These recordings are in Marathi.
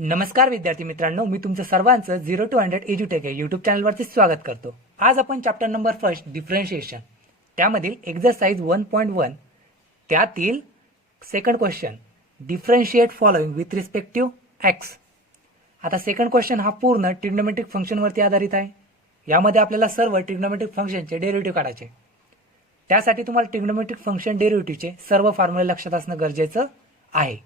नमस्कार विद्यार्थी मित्रांनो, मी तुमचं सर्वांचं 0 to 100 एज्युटेक या यूट्यूब चॅनलवरती स्वागत करतो। आज आपण चॅप्टर नंबर 1 डिफरन्शिएशन त्यामधील एक्सरसाइज 1.1 त्यातील second question differentiate following with respect to X. आता सेकंड क्वेश्चन हा पूर्ण ट्रिग्नोमेट्रिक फंक्शनवरती आधारित आहे। यामध्ये आपल्याला सर्व ट्रिग्नोमेट्रिक फंक्शनचे डेरिव्हेटिव्ह काढायचे। त्यासाठी तुम्हाला ट्रिग्नोमेट्रिक फंक्शन डेरिव्हेटिव्हचे सर्व फॉर्म्युले लक्षात असणं गरजेचं आहे।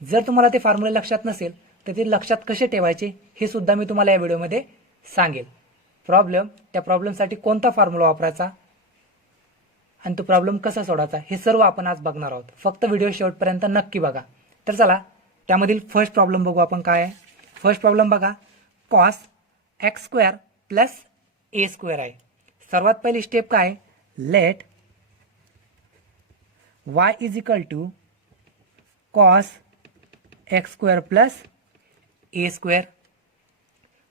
जर तुम्हाला ते फॉर्म्युले लक्षात नसेल तर ते लक्षात कसे ठेवायचे हे सुद्धा मी तुम्हाला या व्हिडिओमध्ये सांगेल। त्या प्रॉब्लेमसाठी कोणता फॉर्म्युला वापरायचा आणि तो प्रॉब्लेम कसा सोडवायचा हे सर्व आपण आज बघणार आहोत। फक्त व्हिडिओ शेवटपर्यंत नक्की बघा। तर चला त्यामधील फर्स्ट प्रॉब्लेम बघू आपण काय आहे। फर्स्ट प्रॉब्लेम बघा, cos x² प्लस a² आहे। सर्वात पहिली स्टेप काय, let y is equal to cos x² plus a²।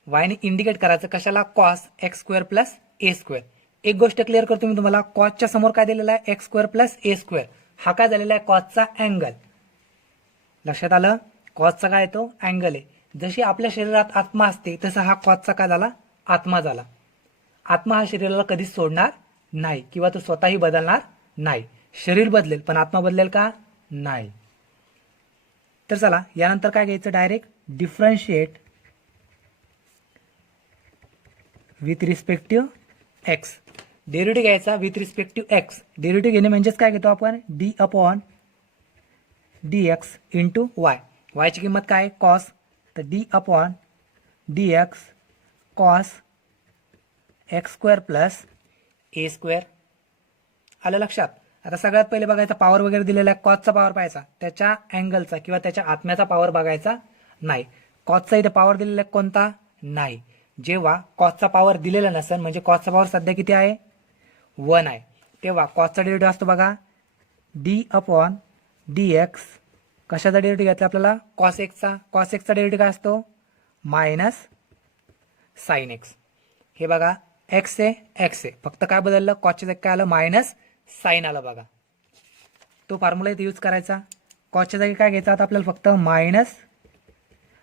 y ने इंडिकेट करायचं कशाला, cos x² प्लस a²। एक गोष्ट क्लिअर करतो मी तुम्हाला, cos च्या समोर काय दिलेला आहे, x² प्लस a²। हा काय झालेला आहे, cos चा अँगल। लक्षात आलं, cos चा काय तो अँगल आहे। जशी आपल्या शरीरात आत्मा असते तसा हा cos चा काय झाला, आत्मा झाला। आत्मा हा शरीराला कधीच सोडणार नाही किंवा तो स्वतःही बदलणार नाही। शरीर बदलेल पण आत्मा बदलेल का, नाही। तर चला यानंतर काय घ्यायचं, direct differentiate with respect to x. Derivative घ्यायचा with respect to x. Derivative घेणे म्हणजेच काय घेतो आपण, d upon dx into y. वायची किंमत काय, कॉस, तर d upon dx cos x² plus a²। आलं लक्षात। आता सगळ्यात पहिले बघायचा पॉवर वगैरे दिलेला आहे, कॉसचा पॉवर पाहायचा, त्याच्या अँगलचा किंवा त्याच्या आत्म्याचा पॉवर बघायचा नाही। कॉसचा इथे पॉवर दिलेला आहे कोणता, नाही। जेव्हा कॉसचा पॉवर दिलेला नसेल म्हणजे कॉसचा पॉवर सध्या किती आहे, 1 आहे, तेव्हा कॉसचा डेरिव्हेटिव्ह असतो बघा डी अपॉन dx। कशाचा डेरिव्हेटिव्ह घ्यायचा आपल्याला, cos x चा। cos x चा डेरिव्हेटिव्ह काय असतो, मायनस साइन x। हे बघा x आहे, x आहे, फक्त काय बदललं, कॉसच्या जागी काय आलं, मायनस साइन आलं बघा। तो फॉर्म्युला इथे यूज करायचा। कॉसच्या जागी काय घ्यायचं आता आपल्याला, फक्त मायनस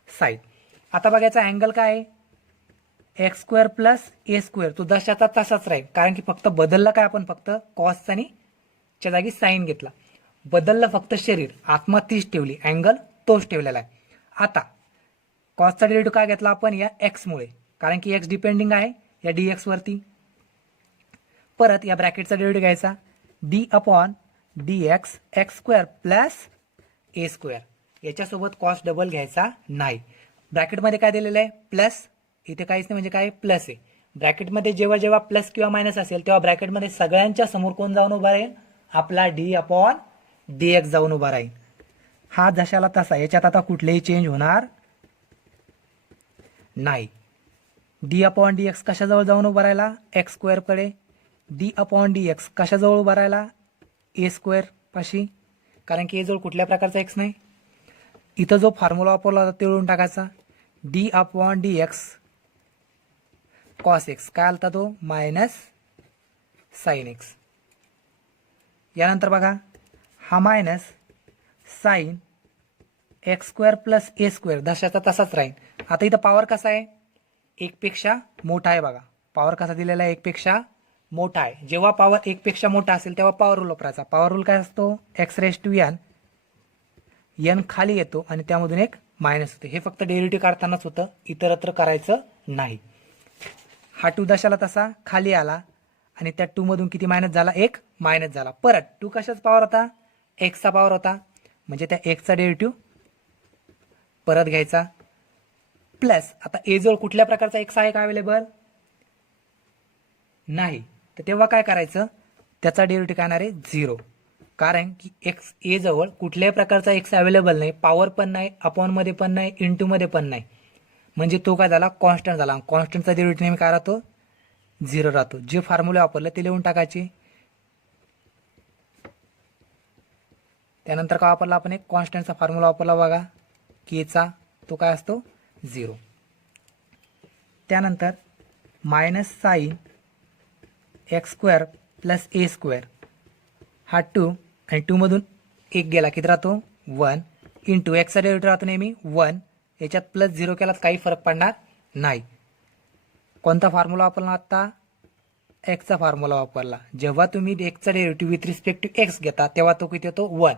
साइन। आता बघायचा अँगल काय आहे, x² प्लस a²। तो जशाचा तसाच राहील, कारण की फक्त बदलला काय, आपण फक्त कॉस आणि च्या जागी साइन घेतला। बदललं फक्त शरीर, आत्मा तीच ठेवली, अँगल तोच ठेवलेला आहे। आता कॉसचा डेरिव्हेटिव्ह काय घेतला आपण, या x मुळे, कारण की x डिपेंडिंग आहे या dx वरती। परत या ब्रॅकेटचा डेरिव्हेटिव्ह घ्यायचा D upon dx x² plus a²। याच्यासोबत कॉस डबल घ्यायचा नाही। ब्रॅकेटमध्ये काय दिलेलं आहे, प्लस, इथे काहीच नाही म्हणजे काय, प्लस आहे। ब्रॅकेटमध्ये जेव्हा जेव्हा प्लस किंवा मायनस असेल तेव्हा ब्रॅकेटमध्ये सगळ्यांच्या समोर कोण जाऊन उभा राहील, आपला डी अपॉन dx जाऊन उभा राहील। हा जशाला तसा, याच्यात आता कुठलेही चेंज होणार नाही। डी अपॉन dx कशाजवळ जाऊन उभा राहिला, x² कडे। डी अपॉन dx कशाजवळ उभा राहिला, a² पाशी, कारण की a जवळ कुठल्या प्रकारचा x नाही। इथं जो फॉर्म्युला वापरला होता ते लिहून टाकायचा, d upon dx cos x, काय आलता तो, मायनस साइन x। यानंतर बघा हा minus sign x² plus a² दशाचा तसाच राहील। आता इथं पॉवर कसा आहे, 1 पेक्षा मोठा आहे बघा। पॉवर कसा दिलेला आहे, 1 पेक्षा मोठा आहे। जेव्हा पॉवर 1 पेक्षा मोठा असेल तेव्हा पॉवर रूल वापरायचा। पॉवर रूल काय असतो, x⁻n, n खाली येतो आणि त्यामधून एक मायनस होते। हे फक्त डेरिव्हेटिव्ह काढतानाच होतं, इतरत्र करायचं नाही। हा 2 दशाला तसा खाली आला आणि त्या 2 मधून किती मायनस झाला, 1 मायनस झाला। परत 2 कशाचा पॉवर होता, x चा पॉवर होता, म्हणजे त्या x चा डेरिव्हेटिव्ह परत घ्यायचा। प्लस आता a जवळ कुठल्या प्रकारचा x आहे का अवेलेबल, नाही, तर तेव्हा काय करायचं, त्याचा डेरिव्हेटिव्ह काय येणार आहे, 0। कारण की x a जवळ कुठल्याही प्रकारचा x अवेलेबल नाही, पॉवर पण नाही, अपॉन मध्ये पण नाही, इंटू मध्ये पण नाही, म्हणजे तो काय झाला, कॉन्स्टंट झाला। कॉन्स्टंटचा डेरिव्हेटिव्ह नेहमी काय राहतो, 0 राहतो। जे फॉर्म्युला वापरले ते लिहून टाकायचे। त्यानंतर काय वापरला आपण, एक कॉन्स्टंटचा फॉर्म्युला वापरला बघा, k चा, तो काय असतो 0। त्यानंतर minus sign x² plus a², हा 2 आणि 2 मधून 1 गेला, किती राहतो, 1 इंटू एक्सचा डेरिव्हेटिव्ह राहतो नेहमी 1 याच्यात प्लस 0 केलात काही फरक पडणार नाही. कोणता फॉर्म्युला वापरला आता? एक्सचा फॉर्म्युला वापरला. जेव्हा तुम्ही एक्सचा derivative with respect to x घेता तेव्हा तो किती येतो? 1.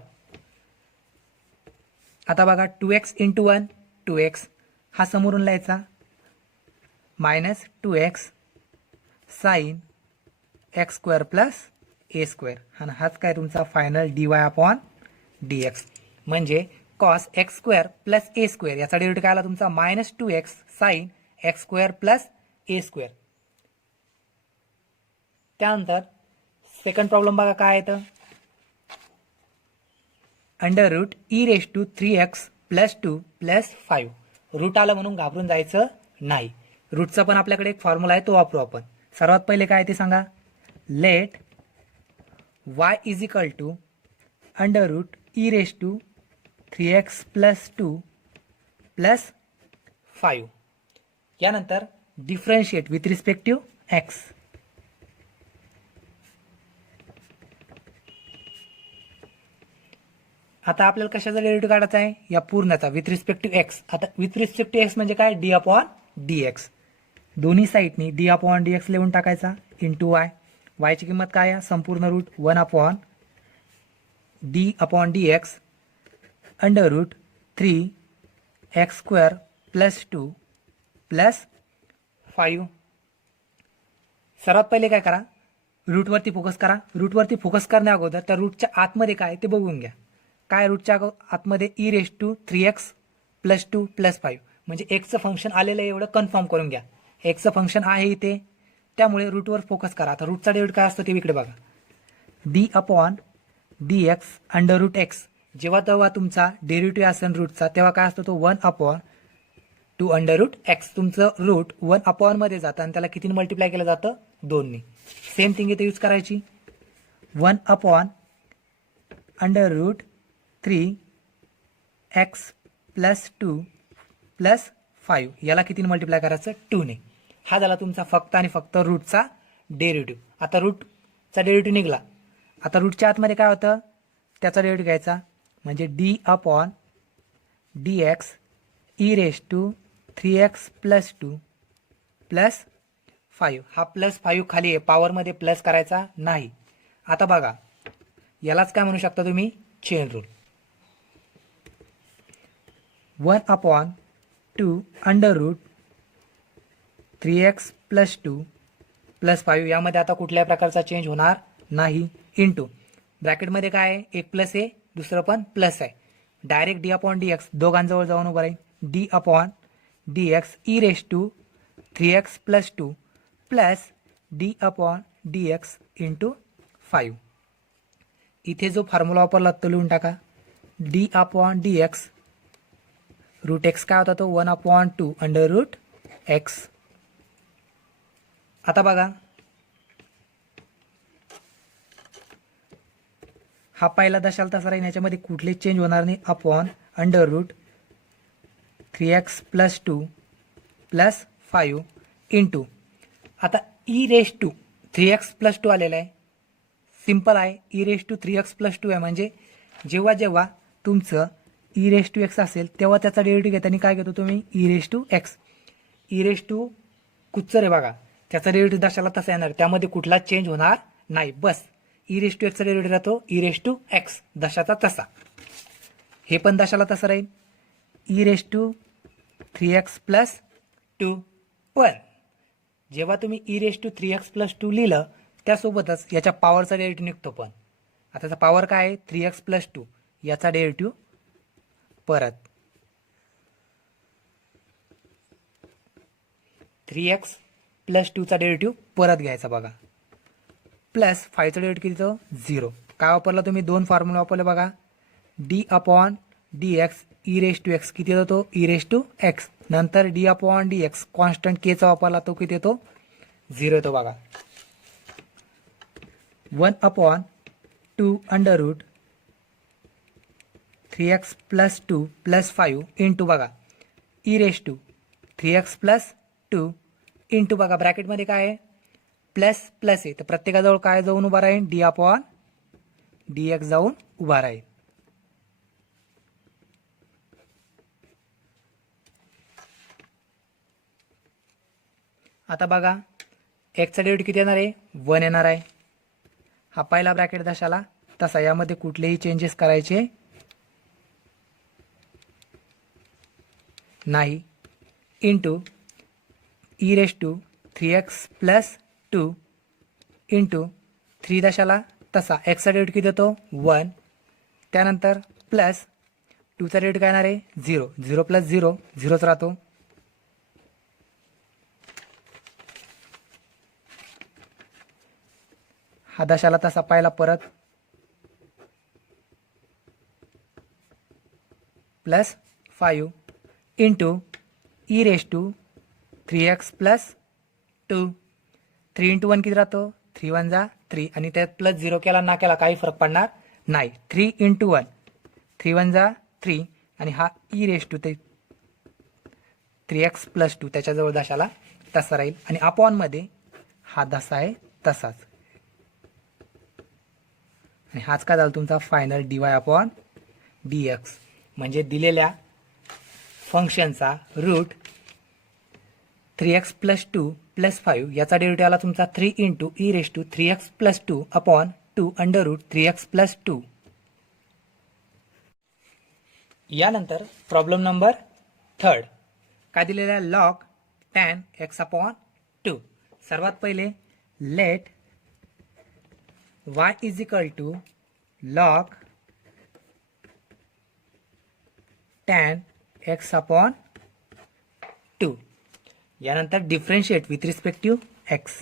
आता बघा 2x इंटू 1 2x, हा समोरून लिहायचा minus 2x sin x square plus a square, आणि हाच काय तुमचा फायनल dy अपॉन dx. म्हणजे cos x square plus a square याचा डेरिव्हेटिव्ह काय आला तुमचा? Minus 2x sin x square plus a square. त्यानंतर सेकंड प्रॉब्लेम बघा काय आहे तर under root E raise to 3x plus 2 plus 5. Root आलं म्हणून घाबरून जायचं नाही. रूटचा पण आपल्याकडे एक फॉर्म्युला आहे तो वापरू आपण. सर्वात पहिले काय ते सांगा. Let y is equal to under root E raise to 3x plus 2 plus 5. यानंतर differentiate with respect to x. आता आपल्याला कशाचा डेरिव्हेटिव्ह काढायचा आहे? या पूर्णचा विथ रिस्पेक्ट टू एक्स. आता विथ रिस्पेक्ट टू एक्स म्हणजे काय? D upon D x. दोन्ही साईडनी डी अपॉन डी एक्स लिहून टाकायचा इंटू वाय. वायची किंमत काय आहे? संपूर्ण root 1 upon D upon D x under root 3 X square plus 2 plus 5. सर्वात पहिले काय करा? रूटवरती फोकस करा. रूटवरती फोकस करण्या अगोदर त्या रूटच्या आतमध्ये काय ते बघून घ्या. काय रूटच्या आतमध्ये E raise to 3x plus 2 plus 5 म्हणजे एक्सचं फंक्शन आलेलं आहे एवढं कन्फर्म करून घ्या. एक्सचं फंक्शन आहे इथे, त्यामुळे रूटवर फोकस करा. आता रूटचा डेरिव्हेटिव्ह काय असतो ते इकडे बघा. D upon D x under root X. जेव्हा तुमचा डेरिव्हेटिव्ह असेल रूटचा तेव्हा काय असतो तो 1 अपॉन 2 अंडर रूट एक्स. तुमचं रूट 1 अपॉन मध्ये जातं आणि त्याला किती मल्टिप्लाय केलं जातं? 2 ने. सेम थिंग इथे यूज करायची. 1 upon under root 3x plus 2 plus 5 याला किती मल्टिप्लाय करायचं? 2 ने. हा झाला तुमचा फक्त आणि फक्त रूटचा डेरिव्हेटिव्ह. आता रूटचा डेरिव्हेटिव्ह निघाला. आता रूटच्या आतमध्ये काय होतं? त्याचा डेरिव्हेटिव्ह घ्यायचा म्हणजे D upon D x E raise to 3x plus 2 plus 5. हा प्लस 5 खाली आहे, पॉवरमध्ये प्लस करायचा नाही. आता बघा यालाच काय म्हणू शकता तुम्ही? Chain rule. 1 upon 2 under root 3x plus 2 plus 5 यामध्ये आता कुठल्याही प्रकारचा चेंज होणार नाही. इंटू ब्रॅकेटमध्ये काय आहे? एक प्लस आहे, दुसरं पण प्लस आहे. Direct d upon D x दोघांजवळ जाऊन उभं राहील. D upon D x E raise to 3x plus 2 plus d upon D x into 5. इथे जो फॉर्म्युला वापरला तो लिहून टाका. D upon D x root x काय होता तो? 1 अपॉन 2 अंडर रूट एक्स. आता बघा हा पहिला दशाला तसा राहील, याच्यामध्ये कुठलेच चेंज होणार नाही. Upon under root 3x plus 2 plus 5 into आता e raise to 3x plus 2 आलेला आहे. सिंपल आहे. E raise to 3x plus 2 आहे म्हणजे जेव्हा तुमचं ई रेश टू एक्स असेल तेव्हा त्याचा डेरिव्हेटिव्ह घेताना काय घेतो तुम्ही? E raise to x. E raise to कुच्चर आहे बघा, त्याचा डेरिव्हेटिव्ह दशाला तसा येणार, त्यामध्ये कुठला चेंज होणार नाही. बस ई रेश टू एक्सचा डेरिव्हेटिव्ह राहतो ई रेश टू एक्स दशाचा तसा. हे पण दशाला तसं राहील e raise to 3x plus 2. पण जेव्हा तुम्ही e raise to 3x plus 2 लिहिलं त्यासोबतच याच्या पॉवरचा डेरिव्हेटिव्ह निघतो. पण आता त्याचा पॉवर काय आहे? 3x प्लस 2 याचा डेरिव्हेटिव्ह परत 3x प्लस 2 चा डेरिव्हेटिव्ह परत घ्यायचा बघा. प्लस 5 चा डेरिव्हेटिव्ह किती? 0. काय वापरला तुम्ही? 2 फॉर्म्युला वापरले बघा. D upon D x E raise to x किती येतो? E raise to x. नंतर d upon D x constant k चा वापरला तो किती येतो? 0 येतो बघा. 1 upon 2 under root 3x plus 2 plus 5 into बघा e raise to 3x plus 2 into बघा ब्रॅकेटमध्ये काय आहे? प्लस प्लस आहे, तर प्रत्येकाजवळ काय जाऊन उभा राहील? डी अपॉन डी एक्स जाऊन उभा राहील. आता बघा एक्सचा डेरिव्हेटिव्ह किती येणार आहे 1 येणार आहे. हा पहिला ब्रॅकेट दशाला तसा, यामध्ये कुठलेही चेंजेस करायचे नाही. Into E raise to 3x plus 2 into 3 दशाला तसा एक्सचा डेरिव्हेटिव्ह किती येतो 1. त्यानंतर प्लस 2चा डेरिव्हेटिव्ह काय येणार आहे 0. 0 प्लस 0 0च राहतो. हा दशाला तसा पाहिला परत plus 5 into E raise to 3x plus 2. 3 into 1 किती राहतो 3 1 जा 3 आणि त्यात प्लस 0 केला ना केला काही फरक पडणार नाही. 3 इंटू 1 3 1 जा 3 आणि हा ई रेस टू ते 3x प्लस 2 त्याच्याजवळ दशाला तसा राहील आणि अपॉनमध्ये हा दसा आहे तसाच. आणि हाच काय झाला तुमचा फायनल dy अपॉन dx. म्हणजे दिलेल्या फंक्शनचा रूट 3x प्लस 2 प्लस 5 याचा डेरिव्हेटिव्ह आला तुमचा 3 into E raise to 3x plus 2 upon 2 under root 3x plus 2. यानंतर प्रॉब्लेम नंबर 3 काय दिलेला आहे लॉग tan x अपॉन 2. सर्वात पहिले let y is equal to log tan x upon 2. यानंतर differentiate with respect to x.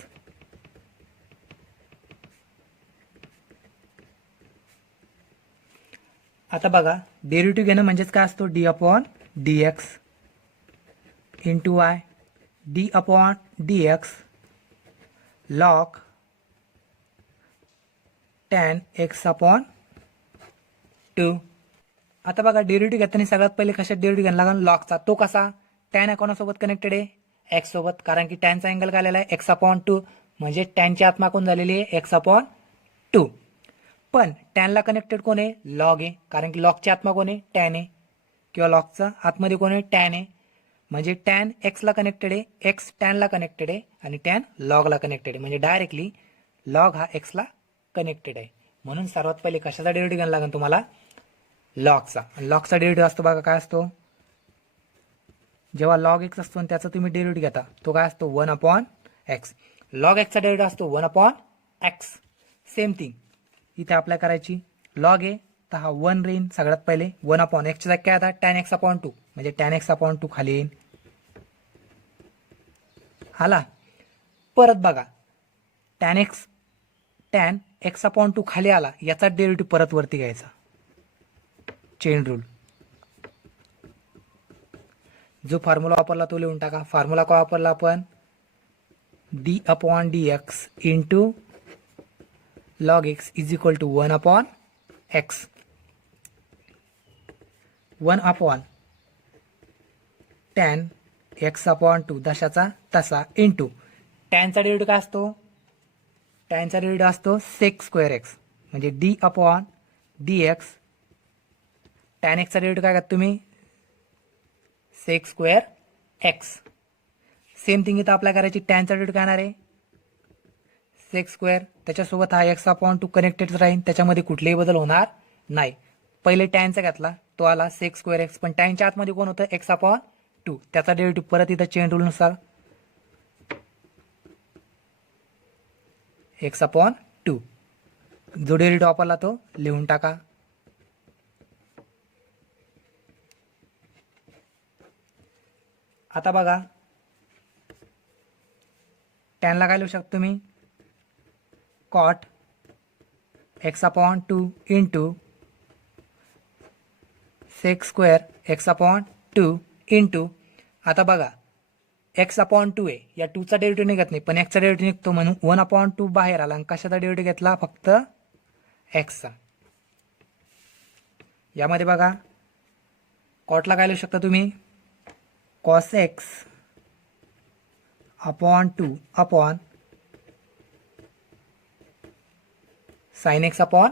आता बघा डेरिव्हेटिव्ह घेणं म्हणजेच काय असतो d upon dx into y. d upon dx log tan x upon 2. आता बघा डेरिव्हेटिव्ह घेताना सगळ्यात पहिले कशात डेरिव्हेटिव्ह घ्यायला लागेल लॉगचा. तो कसा tan या कोणासोबत कनेक्टेड आहे x सोबत, कारण की टॅनचा अँगल काय आलेला आहे x अपॉन 2 म्हणजे टॅनची आत्मा कोण झालेली आहे x अपॉन 2. पण टॅनला कनेक्टेड कोण आहे लॉग आहे, कारण की लॉगची आत्मा कोण आहे टॅन आहे किंवा लॉगचा आतमध्ये कोण आहे टॅन आहे. म्हणजे टॅन एक्सला कनेक्टेड आहे, एक्स टॅनला कनेक्टेड आहे आणि टॅन लॉगला कनेक्टेड आहे. म्हणजे डायरेक्टली लॉग हा एक्सला कनेक्टेड आहे. म्हणून सर्वात पहिले कशाचा डेरिव्हेटिव्ह घ्यायला लागेल तुम्हाला लॉगचा. लॉगचा डेरिव्हेटिव्ह असतो बघा काय असतो जेव्हा लॉग एक्स असतो आणि त्याचा तुम्ही डेरिव्हेटिव्ह घेता तो काय असतो 1 अपॉन एक्स. लॉग एक्सचा डेरिव्हेटिव्ह असतो 1 अपॉन एक्स. सेम थिंग इथे अप्लाय करायची. लॉग आहे तर हा 1 रेन सगळ्यात पहिले 1 अपॉन एक्सच्या जागी काय आता टॅन एक्स अपॉन 2 म्हणजे टॅन एक्स अपॉन 2 खाली येईल. आला परत बघा टॅन एक्स अपॉन 2 खाली आला याचा डेरिव्हेटिव्ह परत वरती घ्यायचा. चेन रूल जो फॉर्म्युला वापरला तो लिहून टाका. फॉर्म्युला का वापरला आपण d upon dx into log x is equal to 1 upon x. 1 upon tan x upon 2 दशाचा तसा इंटू टॅनचा डेरिव्हेटिव्ह काय असतो टॅनचा डेरिव्हेटिव्ह असतो सेक स्क्वेअर एक्स म्हणजे d अपॉन dx. टॅन एक्सचा डेरिव्हेटिव्ह काय करता तुम्ही sec square x. Same thing इथं अप्लाय करायची. टॅनचा डेरिव्हेटिव्ह काय येणार आहे सेक स्क्वेअर त्याच्यासोबत हा एक्स अपॉन 2 कनेक्टेड राहील, त्याच्यामध्ये कुठलेही बदल होणार नाही. पहिले टॅनचा घेतला तो आला सेक स्क्वेअर एक्स, पण टॅनच्या आतमध्ये कोण होतं एक्स अपॉन 2 त्याचा डेरिव्हेटिव्ह परत इथं चेन रूलनुसार एक्स अपॉन 2 जो डेरिव्हेटिव्ह वापरला तो लिहून टाका. आता बघा टॅनला काय लिहू शकतो तुम्ही cot x upon 2 into sec square x upon 2 into. आता बघा एक्स अपॉन 2 आहे या 2चा डेरिव्हेटिव्ह निघत नाही पण एक्सचा डेरिव्हेटिव्ह निघतो म्हणून 1 अपॉन 2 बाहेर आला आणि कशाचा डेरिव्हेटिव्ह घेतला फक्त एक्सचा. यामध्ये बघा कॉटला काय लिहू शकता तुम्ही cos x upon 2 upon sine x upon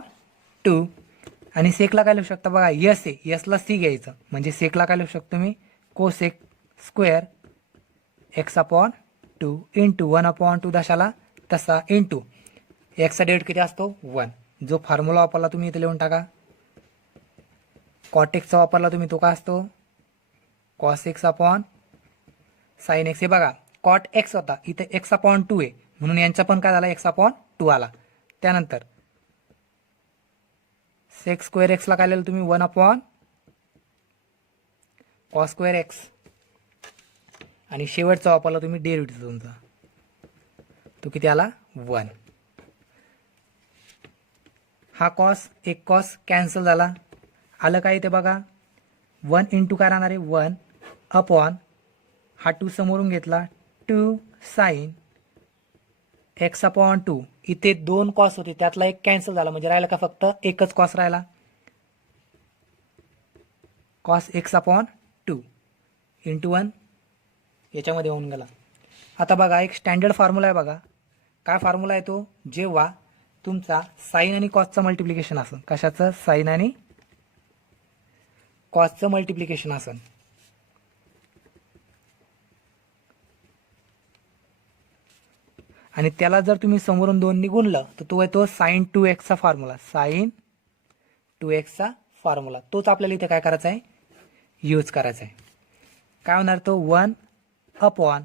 2 आणि सेकला काय लिहू शकता बघा यस आहे यसला सी घ्यायचं म्हणजे सेकला काय लिहू शकतो मी cosec square x upon two into 1/2 दशाला तसा इंटू एक्सचा डेरिव्हेटिव्ह किती असतो 1. जो फॉर्म्युला वापरला तुम्ही इथे लिहून टाका. कॉट एक्सचा वापरला तुम्ही तो काय असतो cos x upon sine x. हे बघा कॉट एक्स होता इथे x/2 आहे म्हणून यांचा पण काय झाला x/2 आला. त्यानंतर सेक स्क्वेअर एक्सला काय लिहिलं तुम्ही 1/cos स्क्वेअर एक्स आणि शेवटचा वापरला तुम्ही डेरिव्हेटिव्ह तुमचा तो किती आला 1. हा कॉस एक कॉस कॅन्सल झाला. आलं काय इथे बघा 1 इंटू काय राहणार आहे 1 अपॉन हा 2 समोरून घेतला 2 साइन x/2. इथे 2 कॉस होते त्यातला एक कॅन्सल झाला म्हणजे राहिला का फक्त एकच कॉस राहिला कॉस x/2 इंटू 1 याच्यामध्ये होऊन गेला. आता बघा एक स्टँडर्ड फॉर्म्युला आहे बघा. काय फॉर्म्युला आहे तो जेव्हा तुमचा साइन आणि कॉसचं मल्टिप्लिकेशन असेल. कशाचं साइन आणि कॉसचं मल्टिप्लिकेशन असेल आणि त्याला जर तुम्ही समोरून 2 गुणलं तर तो आहे तो sin 2x चा फॉर्म्युला. sin 2x चा फॉर्म्युला तोच आपल्याला इथे काय करायचा आहे यूज करायचा आहे. काय होणार तो 1 अपॉन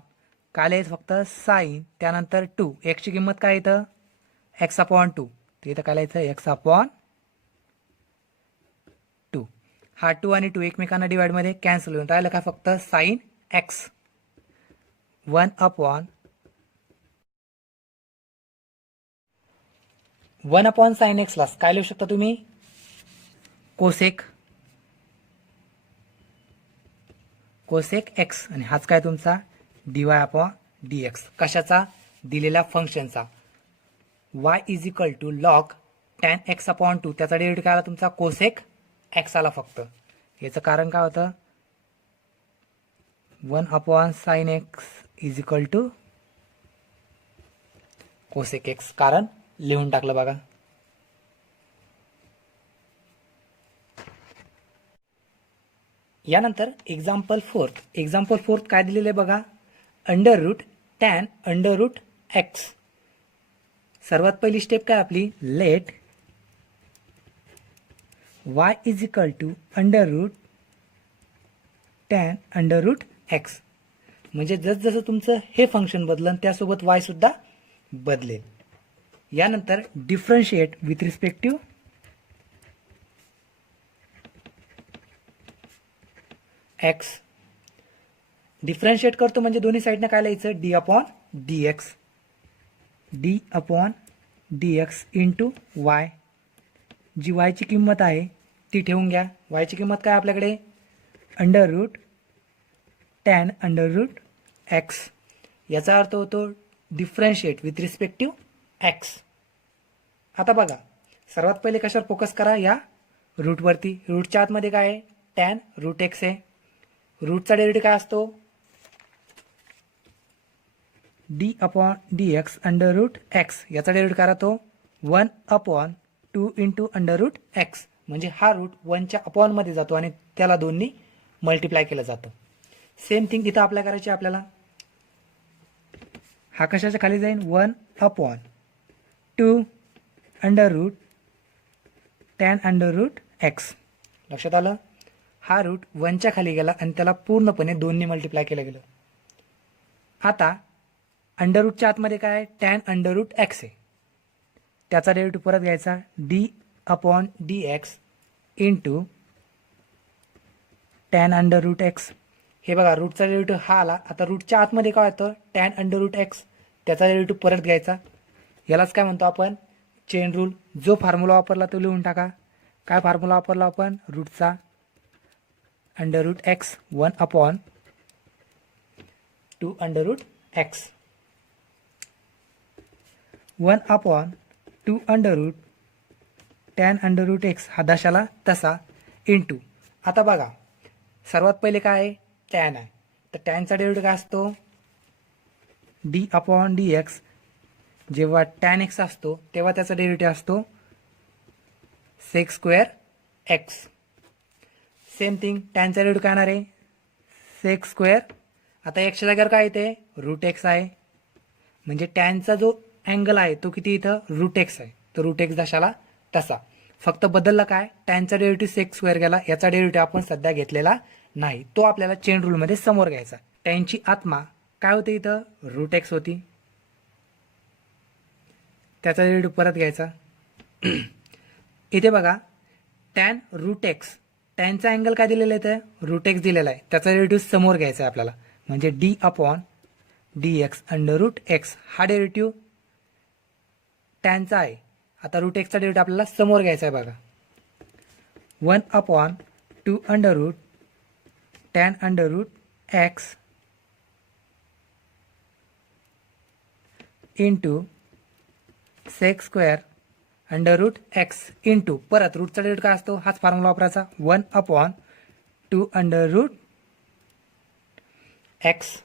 काय लिहायचं फक्त साइन त्यानंतर 2 एक्सची किंमत काय इथं x/2 तर इथं काय लिहायचं x/2. हा 2 आणि 2 एकमेकांना डिवाइडमध्ये कॅन्सल होऊन राहिलं काय फक्त sine x 1 upon 1 sine x ला काय लिहू शकता तुम्ही कोसेक एक्स आणि हाच काय तुमचा dy/dx. कशाचा दिलेल्या फंक्शनचा y = log tan x/2 त्याचा डेरिव्हेटिव्ह काय आला तुमचा कोसेक एक्स आला फक्त. याचं कारण काय होतं 1 साइन एक्स = कोसेक एक्स. कारण लिहून टाकलं बघा. यानंतर एक्झाम्पल फोर्थ काय दिलेलं आहे बघा √tan √x. सर्वात पहिली स्टेप काय आपली लेट y = √tan √x. म्हणजे जसं तुमचं हे फंक्शन बदलन त्यासोबत y सुद्धा बदलेल. यानंतर differentiate with respective x. Differentiate करतो म्हणजे दोन्ही साईडने काय लिहायचं d/dx इंटू y. जी y ची किंमत आहे ती ठेवून घ्या. y ची किंमत काय आपल्याकडे √tan √x. याचा अर्थ होतो डिफरन्शिएट विथ रिस्पेक्टिव्ह x. आता बघा सर्वात पहिले कशावर फोकस करा या रूटवरती. रूटच्या आतमध्ये काय आहे tan √x आहे. रूटचा डेरिव्हेटिव्ह काय असतो d/dx √x. याचा डेरिव्हेटिव्ह काय राहतो 1/2 इंटू √x. म्हणजे हा रूट 1च्या अपॉनमध्ये जातो आणि त्याला 2नी मल्टिप्लाय केलं जातं. सेम थिंग इथं अप्लाय करायची आपल्याला. हा कशाच्या खाली जाईल 1/2 √tan √x. लक्षात आलं. हा रूट 1च्या खाली गेला आणि त्याला पूर्णपणे 2नी मल्टिप्लाय केलं गेलं. आता अंडररूटच्या आतमध्ये काय tan √x आहे. त्याचा डेरिव्हेटिव्ह परत घ्यायचा d/dx इंटू tan √x. हे बघा रूटचा डेरिव्हेटिव्ह हा आला. आता रूटच्या आतमध्ये काय होतं tan √x. त्याचा डेरिव्हेटिव्ह परत घ्यायचा. यालाच काय म्हणतो आपण चेन रूल. जो फॉर्म्युला वापरला तो लिहून टाका. काय फॉर्म्युला वापरला आपण रूटचा √x 1/2 √x 1/2 √tan √x हा दशाला तसा इंटू. आता बघा सर्वात पहिले काय आहे tan आहे. तर टॅनचा डेरिव्हेटिव्ह काय असतो d/dx. जेव्हा tan x असतो तेव्हा त्याचा डेरिव्हेटिव्ह असतो sec square x. Same thing टॅनचा डेरिव्हेटिव्ह काय येणार आहे sec स्क्वेअर. आता एक्सच्या जागेवर काय येते √x आहे म्हणजे टॅनचा जो अँगल आहे तो किती इथं रूट एक्स आहे, तो रूट एक्स दशाला तसा. फक्त बदलला काय, टॅनचा डेरिव्हेटिव्ह सेक स्क्वेअर गेला, याचा डेरिव्हेटिव्ह आपण सध्या घेतलेला नाही, तो आपल्याला चेन रूलमध्ये समोर घ्यायचा. टॅनची आत्मा काय होते इथं, रूट एक्स होती, त्याचा डेरिव्हेटिव्ह परत घ्यायचा. इथे बघा टॅन रूट एक्स, टॅनचा अँगल काय दिलेला आहे, रूट एक्स दिलेला आहे, त्याचा डेरिव्हेटिव्ह समोर घ्यायचा आहे आपल्याला, म्हणजे D upon D x under root x, हा डेरिव्हेटिव्ह टॅनचा आहे. आता रूट एक्सचा डेरिव्हेटिव्ह आपल्याला समोर घ्यायचा आहे बघा. 1/2 under root tan under root x into sec square under root x into परत रूटचा डेरिव्हेटिव्ह काय असतो, हाच फॉर्म्युला वापरायचा, 1/2 अंडर रूट एक्स.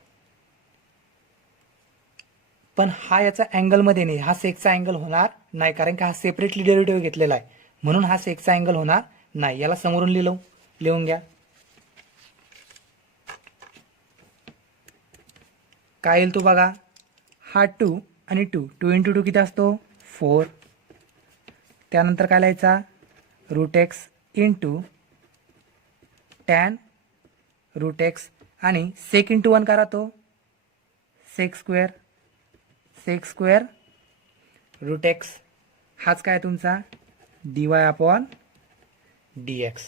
पण हा याचा अँगलमध्ये नाही, हा सेकचा अँगल होणार नाही, कारण की हा सेपरेटली डेरिव्हेटिव्ह घेतलेला आहे, म्हणून हा सेकचा अँगल होणार नाही. याला समोरून लिहून घ्या. काय येईल तो बघा, हा 2 आणि 2 × 2 किती असतो, 4. त्यानंतर काय लिहायचा, root x into tan root x, आणि सेक इंटू 1 करा तो सेक स्क्वेअर रूट एक्स, हाच काय तुमचा dy अपॉन dx.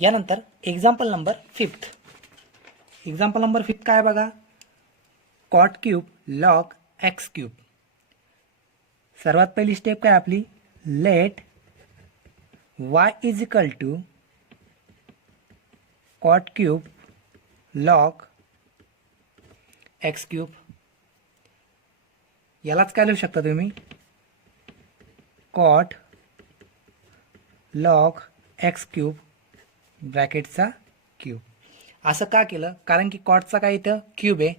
यानंतर एक्झाम्पल नंबर 5. एक्झाम्पल नंबर 5 काय बघा, cot cube log x cube. सर्वात पहिली स्टेप काय आपली, let y is equal to cot cube log x cube. यालाच काय लिहू शकता तुम्ही, कॉट लॉग एक्स क्यूब ब्रॅकेटचा क्यूब. असं का केलं, कारण की कॉटचा काय इथं क्यूब आहे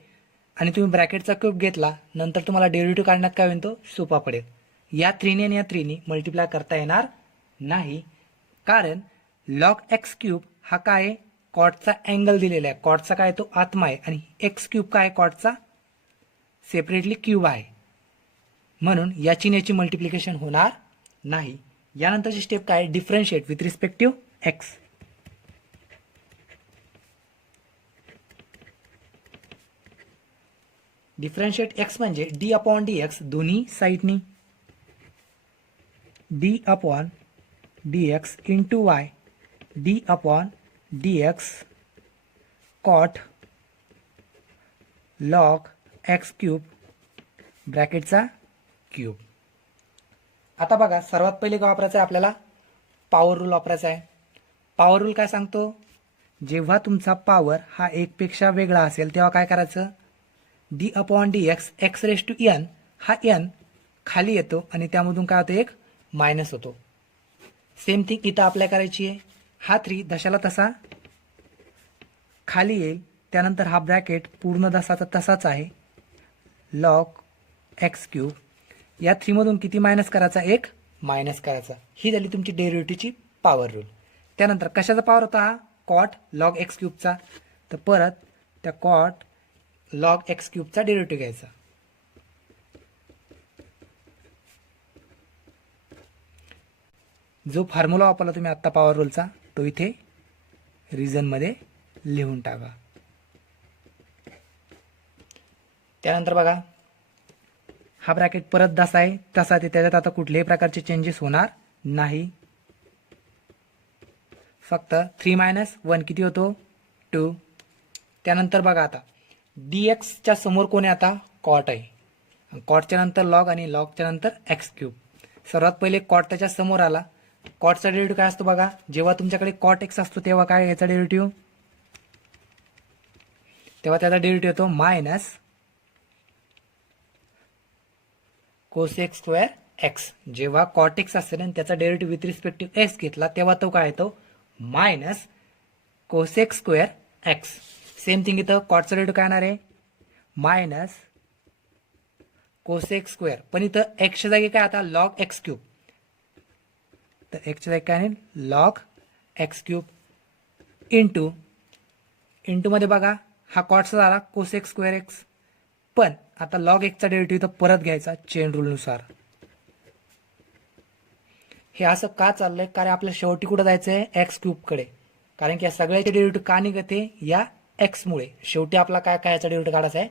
आणि तुम्ही ब्रॅकेटचा क्यूब घेतला, नंतर तुम्हाला डेरिव्हेटिव्ह काढण्यात काय होईल, तो सोपा पडेल. या 3 आणि या 3 मल्टिप्लाय करता येणार नाही, कारण लॉग एक्स क्यूब हा काय आहे, कॉटचा अँगल दिलेला आहे, कॉटचा काय तो आत्मा आहे, आणि एक्स क्यूब काय कॉटचा सेपरेटली क्यूब आहे, म्हणून याची मल्टिप्लिकेशन होणार नाही. यानंतरची स्टेप काय, differentiate with respect to x. Differentiate x म्हणजे डी अपॉन डी एक्स दोन्ही साईडनी, d upon D x into y, d upon D x cot log x cube ब्रॅकेटचा क्यूब. आता बघा सर्वात पहिले काय वापरायचं आहे आपल्याला, पॉवर रूल वापरायचा आहे. पॉवर रूल काय सांगतो, जेव्हा तुमचा पॉवर हा 1 पेक्षा वेगळा असेल तेव्हा काय करायचं, d upon D x x raise to n, हा एन खाली येतो आणि त्यामधून काय होतं, एक मायनस होतो. सेम थिंग इथं अप्लाय करायची आहे. हा 3 दशाला तसा खाली येईल, त्यानंतर हा ब्रॅकेट पूर्ण दसाचा तसाच आहे, लॉग एक्स क्यूब. या 3 मधून किती मायनस करायचा, एक मायनस करायचा. ही झाली तुमची डेरिव्हेटिव्हची पॉवर रूल. त्यानंतर कशाचा पॉवर होता, हा कॉट लॉग एक्स क्यूबचा, तर परत त्या कॉट लॉग एक्स क्यूबचा डेरिव्हेटिव्ह घ्यायचा. जो फॉर्म्युला वापरला तुम्ही आत्ता पॉवर रूलचा, तो इथे रिझनमध्ये लिहून टाका. त्यानंतर बघा हा ब्रॅकेट परत जसा आहे तसा ते, त्याच्यात आता कुठल्याही प्रकारचे चेंजेस होणार नाही. फक्त 3 - 1 किती होतो, 2. त्यानंतर बघा आता डी एक्सच्या समोर कोण आहे, आता कॉट आहे, कॉटच्या नंतर लॉग आणि लॉगच्या नंतर एक्स क्यूब. सर्वात पहिले कॉट त्याच्या समोर आला. कॉटचा डेरिव्हेटिव्ह काय असतो बघा, जेव्हा तुमच्याकडे कॉट एक्स असतो तेव्हा काय याचा डेरिव्हेटिव्ह, तेव्हा त्याचा डेरिव्हेटिव्ह येतो मायनस कोसेक स्क्वेअर एक्स. जेव्हा कॉट एक्स असेल आणि त्याचा derivative with respect to x घेतला तेव्हा तो काय येतो, minus cosec square x. Same thing इथं कॉटचा डेरिव्हेटिव्ह काय येणार आहे, मायनस कोसेक स्क्वेअर, पण इथं एक्सच्या जागी काय आता लॉग एक्स क्यूब, तर एक्सच्या जागी काय लॉग एक्स क्यूब इंटू मध्ये बघा हा कॉटचा झाला कोसेक स्क्वेअर एक्स. पण आता लॉग एक्सचा डेरिव्हेटिव्ह तर परत घ्यायचा चेन रूलनुसार. हे असं का चाललंय, कारण आपल्या शेवटी कुठं जायचंय एक्स क्यूबकडे. कारण की या सगळ्याचे डेरिव्हेटिव्ह का निघते, या एक्समुळे. शेवटी आपला काय कायचा डेरिव्हेटिव्ह काढायचा आहे,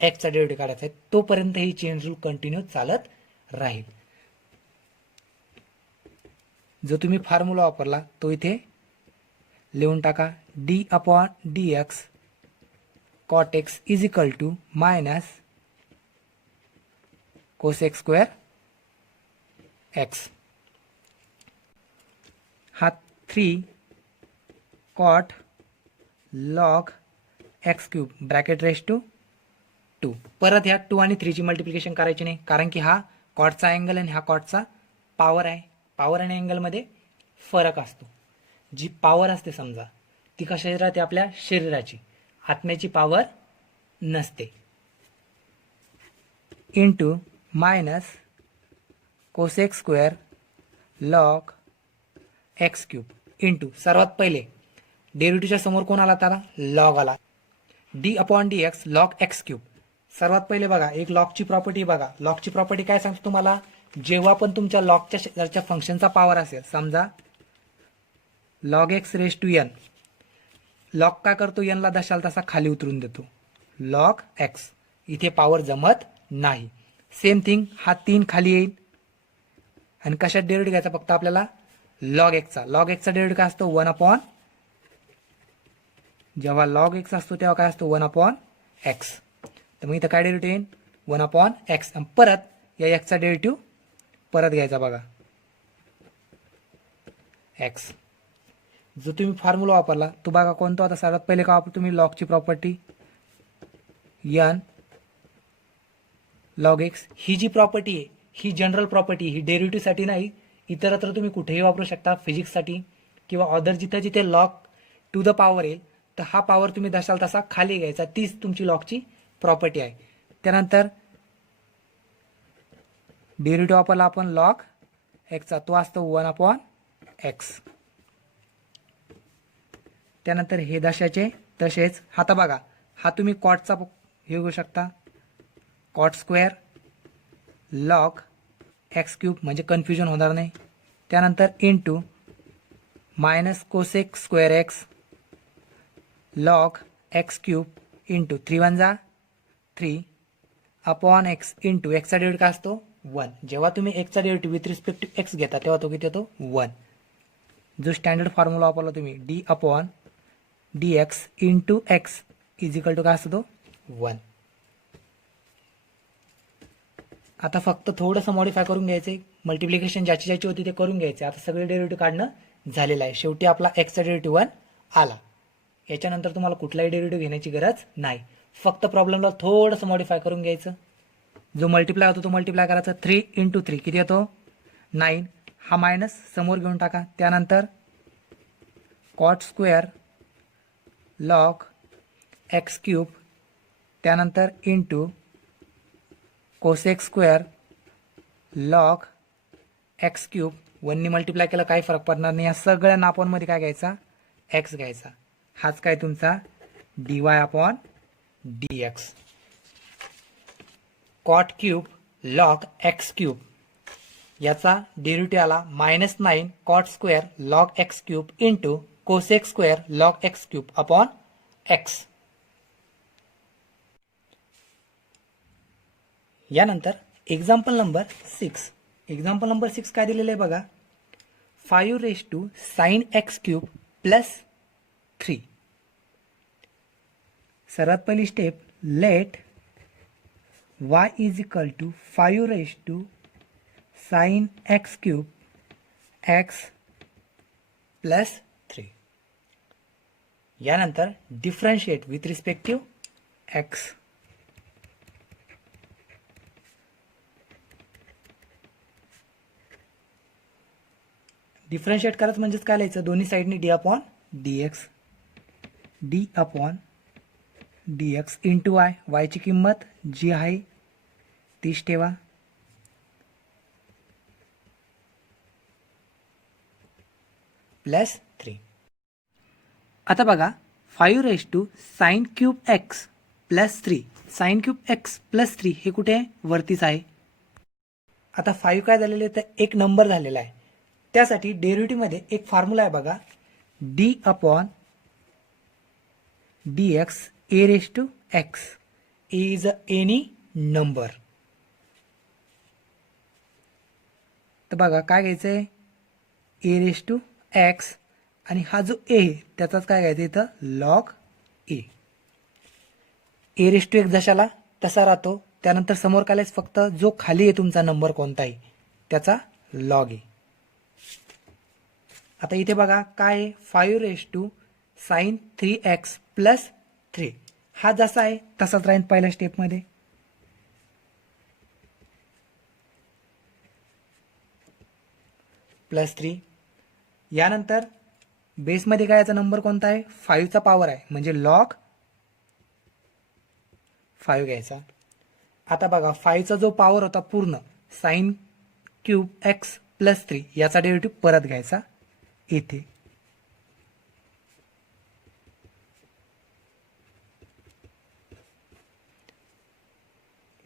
एक्सचा डेरिव्हेटिव्ह काढायचा आहे. तोपर्यंत ही चेन रूल कंटिन्यू चालत राहील. जो तुम्ही फॉर्म्युला वापरला तो इथे लिहून टाका. D upon D x cot x is equal to minus cosec square x. हा 3 cot log x cube bracket raise to 2. परत ह्या 2 आणि 3 ची मल्टिप्लिकेशन करायची नाही, कारण की हा कॉटचा अँगल आणि हा कॉटचा पॉवर आहे. पॉवर आणि अँगलमध्ये फरक असतो. जी पॉवर असते समजा ती कशाची राहते, आपल्या शरीराची. आत्म्याची पॉवर नसते. Into minus cosec square log x cube into सर्वात पहिले डेरिव्हेटिव्हच्या समोर कोण आला, त्याला लॉग आला. D upon D x log x cube. सर्वात पहिले बघा एक लॉगची प्रॉपर्टी बघा. लॉगची प्रॉपर्टी काय सांगतो तुम्हाला, जेव्हा पण तुमच्या लॉगच्या शेजारच्या फंक्शनचा पॉवर असेल, समजा log x raise to n. Log काय करतो, एनला दशाल तसा खाली उतरून देतो. लॉग एक्स इथे पॉवर जमत नाही. सेम थिंग हा 3 खाली येईल आणि कशात डेरिव्हेटिव्ह घ्यायचा, फक्त आपल्याला लॉग एक्सचा. लॉग एक्सचा डेरिव्हेटिव्ह काय असतो, 1 अपॉन. जेव्हा लॉग एक्स असतो तेव्हा काय असतो, 1 अपॉन एक्स. तर मग इथं काय डेरिव्हेटिव्ह येईल, 1 अपॉन एक्स. आणि परत या एक्सचा डेरिव्हेटिव्ह परत घ्यायचा बघा, एक्स. जो तुम्ही फॉर्म्युला वापरला तो बघा कोणतो. आता सर्वात पहिले का वापरतो तुम्ही, लॉगची प्रॉपर्टी एन लॉग एक्स. ही जी प्रॉपर्टी आहे ही जनरल प्रॉपर्टी, ही डेरिव्हेटिव्हसाठी नाही. इतरत्र तुम्ही कुठेही वापरू शकता, फिजिक्ससाठी किंवा अदर जिथे जिथे लॉग टू द पॉवर येईल तर हा पॉवर तुम्ही दशाल तसा खाली घ्यायचा. तीच तुमची लॉगची प्रॉपर्टी आहे. त्यानंतर डेरिव्हेटिव्ह वापरला आपण लॉग एक्सचा, तो असतो 1 अपॉन एक्स. त्यानंतर हे दशाचे तसेच. आता बघा हा तुम्ही कॉटचा हे घेऊ शकता, cot square log x cube, म्हणजे कन्फ्युजन होणार नाही. त्यानंतर into minus cosec square x log x cube into 3 1 जा 3 अपॉन एक्स इंटू एक्सचा डेरिव्हेटिव्ह काय असतो, 1. जेव्हा तुम्ही एक्सचा derivative with respect to x घेता तेव्हा तो किती येतो, 1. जो स्टँडर्ड फॉर्म्युला वापरला तुम्ही, d upon D x into x is equal to काय असतो, 1. आता फक्त थोडंसं मॉडिफाय करून घ्यायचे. मल्टिप्लिकेशन ज्याची ज्याची होती ते करून घ्यायचे. आता सगळे डेरिव्हेटिव्ह काढणं झालेलं आहे. शेवटी आपला एक्सचा डेरिव्हेटिव्ह 1 आला. याच्यानंतर तुम्हाला कुठलाही डेरिव्हेटिव्ह घेण्याची गरज नाही. फक्त प्रॉब्लेमला थोडंसं मॉडिफाय करून घ्यायचं. जो मल्टिप्लाय होतो तो मल्टिप्लाय करायचा. 3 इंटू 3 किती येतो, 9. हा मायनस समोर घेऊन टाका. त्यानंतर cot square log x cube, त्यानंतर into cosec square log x cube. 1नी मल्टिप्लाय केलं काही फरक पडणार नाही. या सगळ्या नापांमध्ये काय घ्यायचा, एक्स घ्यायचा. हाच काय तुमचा dy upon D x. Cot cube log x cube याचा डेरिव्हेटिव्ह आला -9 cot square log x cube into cosec square log x cube upon x. यानंतर एक्झाम्पल नंबर 6. एक्झाम्पल नंबर 6 काय दिलेलं आहे बघा, 5 raise to sine x cube plus 3. सर्वात पहिली स्टेप, let y is equal to 5 raise to sine x cube x plus 3. यानंतर differentiate with respect to x. Differentiate करायचं म्हणजेच काय लिहायचं, दोन्ही साईडनी d upon D x. D upon D x into y. वायची किंमत जी आहे तीच ठेवा. प्लस 3. आता बघा 5 raise to sine cube x plus 3. Sine cube x plus 3 हे कुठे आहे? वरतीच आहे. आता 5 काय झालेलं आहे तर एक नंबर झालेला आहे. त्यासाठी डेरिव्हेटिव्हमध्ये एक फॉर्म्युला आहे बघा, D upon D x a raise to x is any number. तर बघा काय घ्यायचं आहे, ए रेस टू एक्स आणि हा जो ए त्याचाच काय घ्यायचं इथं log a. A raise to x जशाला तसा राहतो. त्यानंतर समोर कालेच फक्त जो खाली आहे तुमचा नंबर कोणताही त्याचा लॉग ए. आता इथे बघा काय आहे, 5 raise to sign 3x plus 3 हा जसा आहे तसाच राहील पहिल्या स्टेपमध्ये. प्लस 3 यानंतर बेसमध्ये काय याचा नंबर कोणता आहे, 5 चा पॉवर आहे म्हणजे लॉग 5 घ्यायचा. आता बघा 5 चा जो पॉवर होता पूर्ण साइन क्यूब एक्स प्लस 3 याचा डेरिव्हेटिव्ह परत घ्यायचा इथे.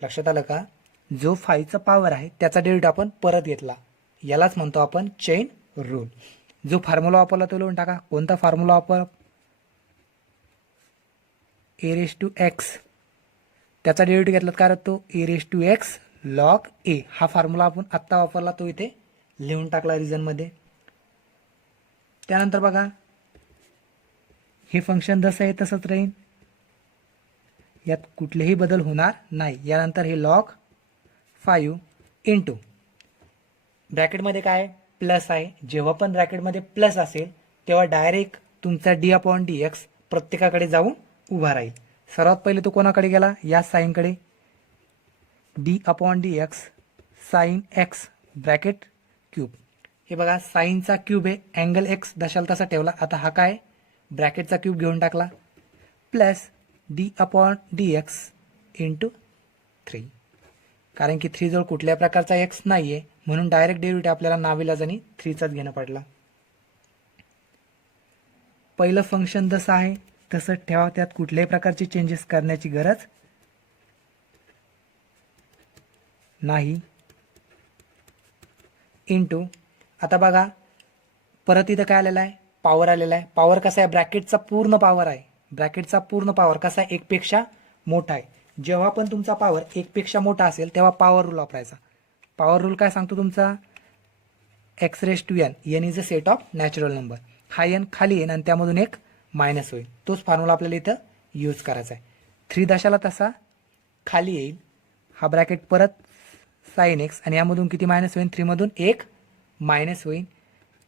लक्षात आलं का? जो 5 चा पॉवर आहे त्याचा डेरिव्हेटिव्ह आपण परत घेतला, यालाच म्हणतो आपण चेन रूल. जो फॉर्म्युला वापरला तो लिहून टाका. कोणता फॉर्म्युला वापर? ए रेस टू एक्स त्याचा डेरिव्हेटिव्ह घेतला काय तो ए रेस टू एक्स लॉग ए. हा फॉर्म्युला आपण आत्ता वापरला तो इथे लिहून टाकला रिझनमध्ये. त्यानंतर बघा हे फंक्शन जसं आहे तसंच राहील, यात कुठलेही बदल होणार नाही. यानंतर हे लॉग 5 इंटू ब्रॅकेटमध्ये काय प्लस आहे. जेव्हा पण ब्रॅकेटमध्ये प्लस असेल तेव्हा डायरेक्ट तुमचा डी अपॉन डी एक्स प्रत्येकाकडे जाऊन उभा राहील. सर्वात पहिले तो कोणाकडे गेला, या साईनकडे. D upon D x sine x bracket cube. हे बघा साईनचा क्यूब आहे, अँगल एक्स दशाला तसा ठेवला. आता हा काय ब्रॅकेटचा क्यूब घेऊन टाकला plus d upon D x into 3. कारण की 3 जवळ कुठल्या प्रकारचा एक्स नाही आहे म्हणून डायरेक्ट डेरिव्हेटिव्ह आपल्याला नाविलाजाने 3चाच घेणं पडला. पहिलं फंक्शन जसं आहे तसं ठेवा, त्यात कुठल्याही प्रकारचे चेंजेस करण्याची गरज नाही. इंटू आता बघा परत इथं काय आलेलं आहे, पॉवर आलेला आहे. पॉवर कसा आहे, ब्रॅकेटचा पूर्ण पॉवर आहे. ब्रॅकेटचा पूर्ण पॉवर कसा आहे, 1 पेक्षा मोठा आहे. जेव्हा पण तुमचा पॉवर 1 पेक्षा मोठा असेल तेव्हा पॉवर रूल वापरायचा. पॉवर रूल काय सांगतो तुमचा, x raise to n, n is a set of natural number. हा एन खाली येईल आणि त्यामधून एक मायनस होईल. तोच फॉर्म्युला आपल्याला इथं यूज करायचा आहे. 3 दशाला तसा खाली येईल. हा ब्रॅकेट परत साइन एक्स आणि यामधून किती मायनस होईल, 3 मधून 1 मायनस होईल.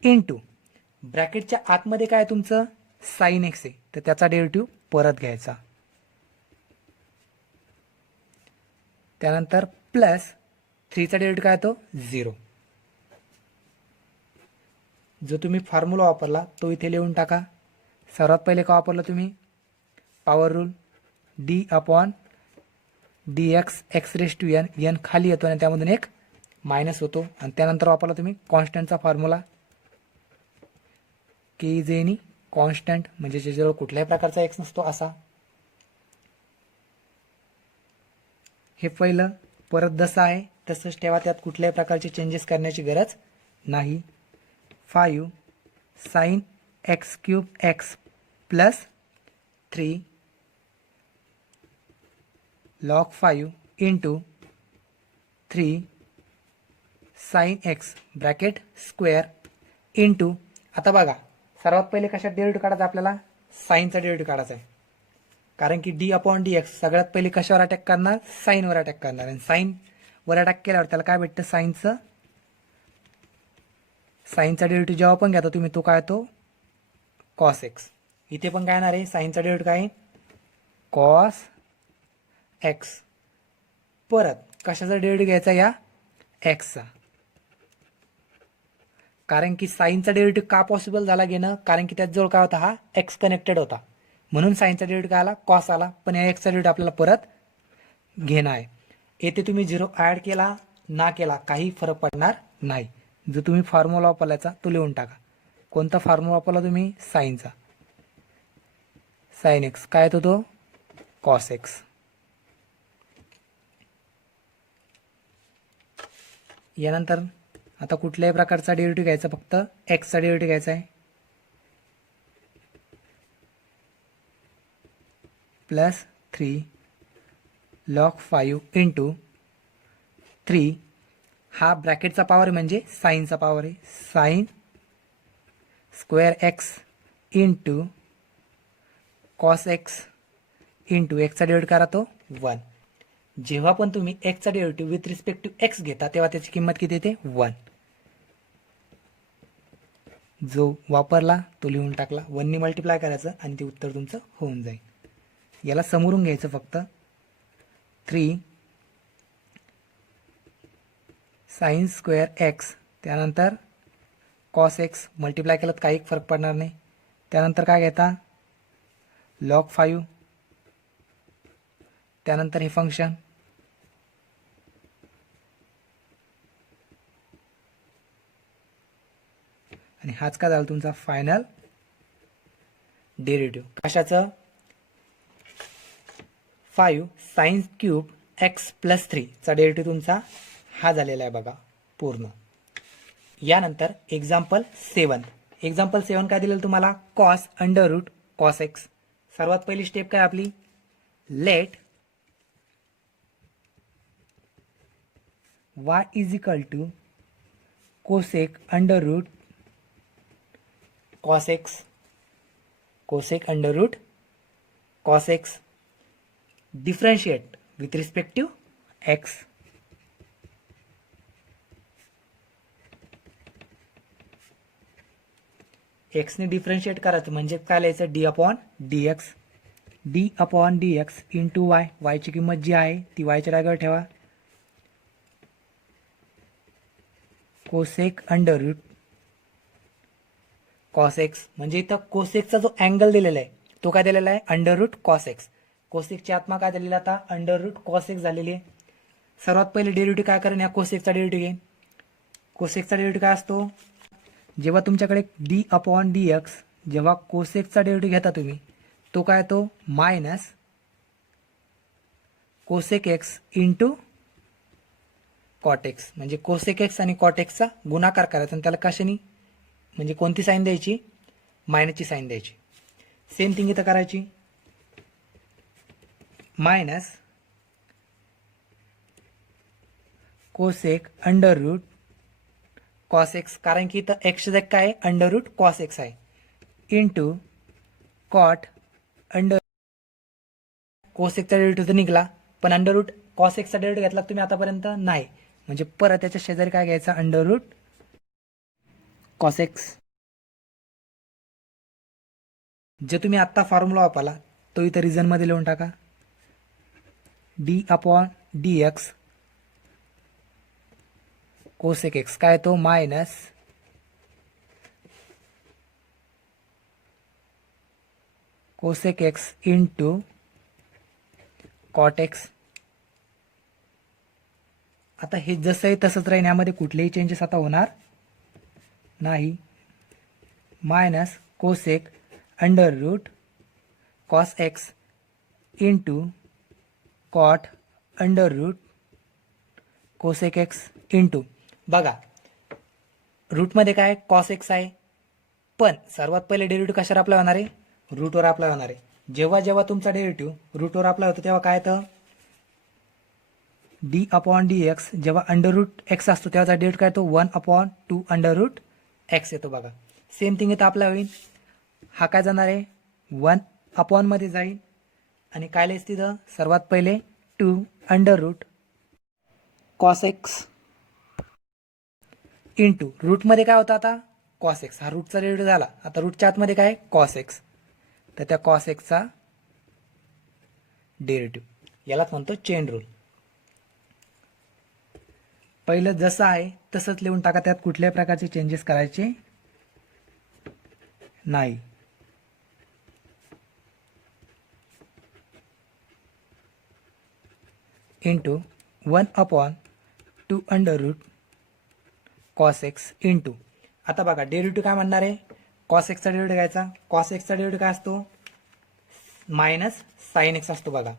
इंटू ब्रॅकेटच्या आतमध्ये काय तुमचं साइन एक्स आहे तर त्याचा डेरिव्हेटिव्ह परत घ्यायचा. त्यानंतर प्लस 3चा डेरिव्हेटिव्ह काय तो 0. जो तुम्ही फॉर्म्युला वापरला तो इथे लिहून टाका. सर्वात पहिले का वापरला तुम्ही power rule, d upon D x x raise to n, n खाली येतो आणि त्यामधून एक मायनस होतो. आणि त्यानंतर वापरला तुम्ही कॉन्स्टंटचा formula, k is any constant म्हणजे ज्याच्याजवळ कुठल्याही प्रकारचा एक्स नसतो असा. हे पहिलं परत जसं आहे तसंच ठेवा, त्यात कुठल्याही प्रकारचे चेंजेस करण्याची गरज नाही. 5 sign x cube x plus 3 log 5 into 3 sign x bracket square into. आता बघा सर्वात पहिले कशात डेरिव्हेटिव्ह काढायचा आपल्याला, साईनचा डेरिव्हेटिव्ह काढायचा आहे. कारण की डी अपॉन डी एक्स सगळ्यात पहिले कशावर अटॅक करणार, साईनवर अटॅक करणार. आणि साईनवर अटॅक केल्यावर त्याला काय भेटतं, साईनचा डेरिव्हेटिव्ह जेव्हा पण घ्या तुम्ही तो काय तो कॉस एक्स. इथे पण काय येणार आहे, साईनचा डेरिव्हेटिव्ह काय कॉस एक्स. परत कशाचा डेरिव्हेटिव्ह घ्यायचा, या एक्सचा. कारण की साईनचा डेरिव्हेटिव्ह का पॉसिबल झाला घेणं, कारण की त्याच्याजवळ काय होता, हा एक्स कनेक्टेड होता म्हणून साईनचा डेरिव्हेटिव्ह काय आला कॉस आला. पण या एक्सचा डेरिव्हेटिव्ह आपल्याला परत घेणं आहे. येथे तुम्ही 0 ॲड केला ना केला काही फरक पडणार नाही. जो तुम्ही फॉर्म्युला वापरलायचा तो लिहून टाका. कोणता फॉर्म्युला वापरला तुम्ही, साईनचा. साइन एक्स काय येतो तो कॉस एक्स. यानंतर आता कुठल्याही प्रकारचा डेरिव्हेटिव्ह घ्यायचा, फक्त एक्सचा डेरिव्हेटिव्ह घ्यायचा आहे. प्लस 3 log 5 इंटू 3 हा ब्रॅकेटचा पॉवर म्हणजे साईनचा पॉवर आहे. Sine square x into cos x into एक्सचा डेरिव्हेटिव्ह करा तो 1. जेव्हा पण तुम्ही एक्सचा derivative with respect to x घेता तेव्हा त्याची किंमत किती येते 1. जो वापरला तो लिहून टाकला, 1 मल्टिप्लाय करायचं आणि ते उत्तर तुमचं होऊन जाईल. याला समोरून घ्यायचं फक्त 3 साइन स्क्वेअर एक्स त्यानंतर कॉस एक्स मल्टिप्लाय केलं तर काही फरक पडणार नाही. त्यानंतर काय घेता log 5 त्यानंतर हे फंक्शन आणि हाच का झाला तुमचा फायनल डेरिव्हेटिव्ह. कशाचं 5 साइन क्यूब एक्स प्लस 3 चा डेरिव्हेटिव्ह तुमचा हा झालेला आहे बघा पूर्ण. यानंतर एक्झाम्पल 7. एक्झाम्पल 7 काय दिलेलं तुम्हाला cos under root cos x. सर्वात पहिली स्टेप काय आपली let y is equal to cosec under root cos x. Cosec under root cos x differentiate with respect to x. एक्सने डिफरेंशिएट करायचं म्हणजे काय लिहायचं d upon D x. D upon D x into y. वायची किंमत जी आहे ती वायच्या जागेवर ठेवा. Cosec under root cos x म्हणजे इथं कोसेकचा जो अँगल दिलेला आहे तो काय दिलेला आहे अंडर रूट कॉस एक्स. कोसेकची आत्मा काय दिलेला आता अंडर रूट कॉस एक्स झालेली आहे. सर्वात पहिले डेरिव्हेटिव्ह काय करेन या कोसेकचा डेरिव्हेटिव्ह घेईन. कोसेकचा डेरिव्हेटिव्ह काय असतो जेव्हा तुमच्याकडे डी अपॉन डी एक्स जेव्हा कोसेकचा डेरिव्हेटिव्ह घेता तुम्ही तो काय तो minus cosec x into cot x. म्हणजे कोसेक एक्स आणि कॉट एक्सचा गुणाकार करायचा आणि त्याला कशाने म्हणजे कोणती साईन द्यायची मायनसची साईन द्यायची. सेम थिंग इथं करायची minus cosec under root cos x कारण की इथं एक्स जाग काय आहे अंडर रूट कॉस एक्स आहे इंटू कॉट अंडर कोसेकचा डेरिव्हेटिव्ह तर निघाला पण अंडर रूट कॉस एक्सचा डेरिव्हेटिव्ह घेतला तुम्ही आतापर्यंत नाही. म्हणजे परत त्याच्या शेजारी काय घ्यायचा अंडर रूट कॉस एक्स. जे तुम्ही आत्ता फॉर्म्युला वापरला तो इथं रिझनमध्ये लिहून टाका. D upon D x cosec x काय तो minus cosec x into cot x. आता हे जसं आहे तसंच राहील यामध्ये कुठलेही चेंजेस आता होणार नाही. Minus cosec under root cos x into cot under root cosec x into बघा रूटमध्ये काय कॉस एक्स आहे पण सर्वात पहिले डेरिव्हेटिव्ह कशावर अप्लाय होणार आहे रूटवर अप्लाय होणार आहे. जेव्हा जेव्हा तुमचा डेरिव्हेटिव्ह रूटवर अप्लाय होतो तेव्हा काय येतं डी अपॉन डी एक्स. जेव्हा अंडर रूट एक्स असतो तेव्हाचा डेरिव्हेटिव्ह काय येतो 1 अपॉन 2 अंडर रूट एक्स येतो बघा. सेम थिंग इथं अप्लाय होईल. हा काय जाणार आहे 1 अपॉन मध्ये जाईल आणि काय लिहायचं तिथं सर्वात पहिले 2 under root cos x into रूटमध्ये काय होतं आता कॉस एक्स. हा रूटचा डेरिव्हेटिव्ह झाला. आता रूटच्या आतमध्ये काय कॉस एक्स तर त्या कॉस एक्सचा डेरिव्हेटिव्ह यालाच म्हणतो चेन रूल. पहिलं जसं आहे तसंच लिहून टाका. त्यात कुठल्याही प्रकारचे चेंजेस करायचे नाही. Into 1 upon 2 under root cos x into आता बघा डेरिव्हेटिव्ह काय म्हणणार आहे कॉस एक्सचा डेरिव्हेटिव्ह घ्यायचा. कॉस एक्सचा डेरिव्हेटिव्ह काय असतो मायनस साइन एक्स असतो बघा.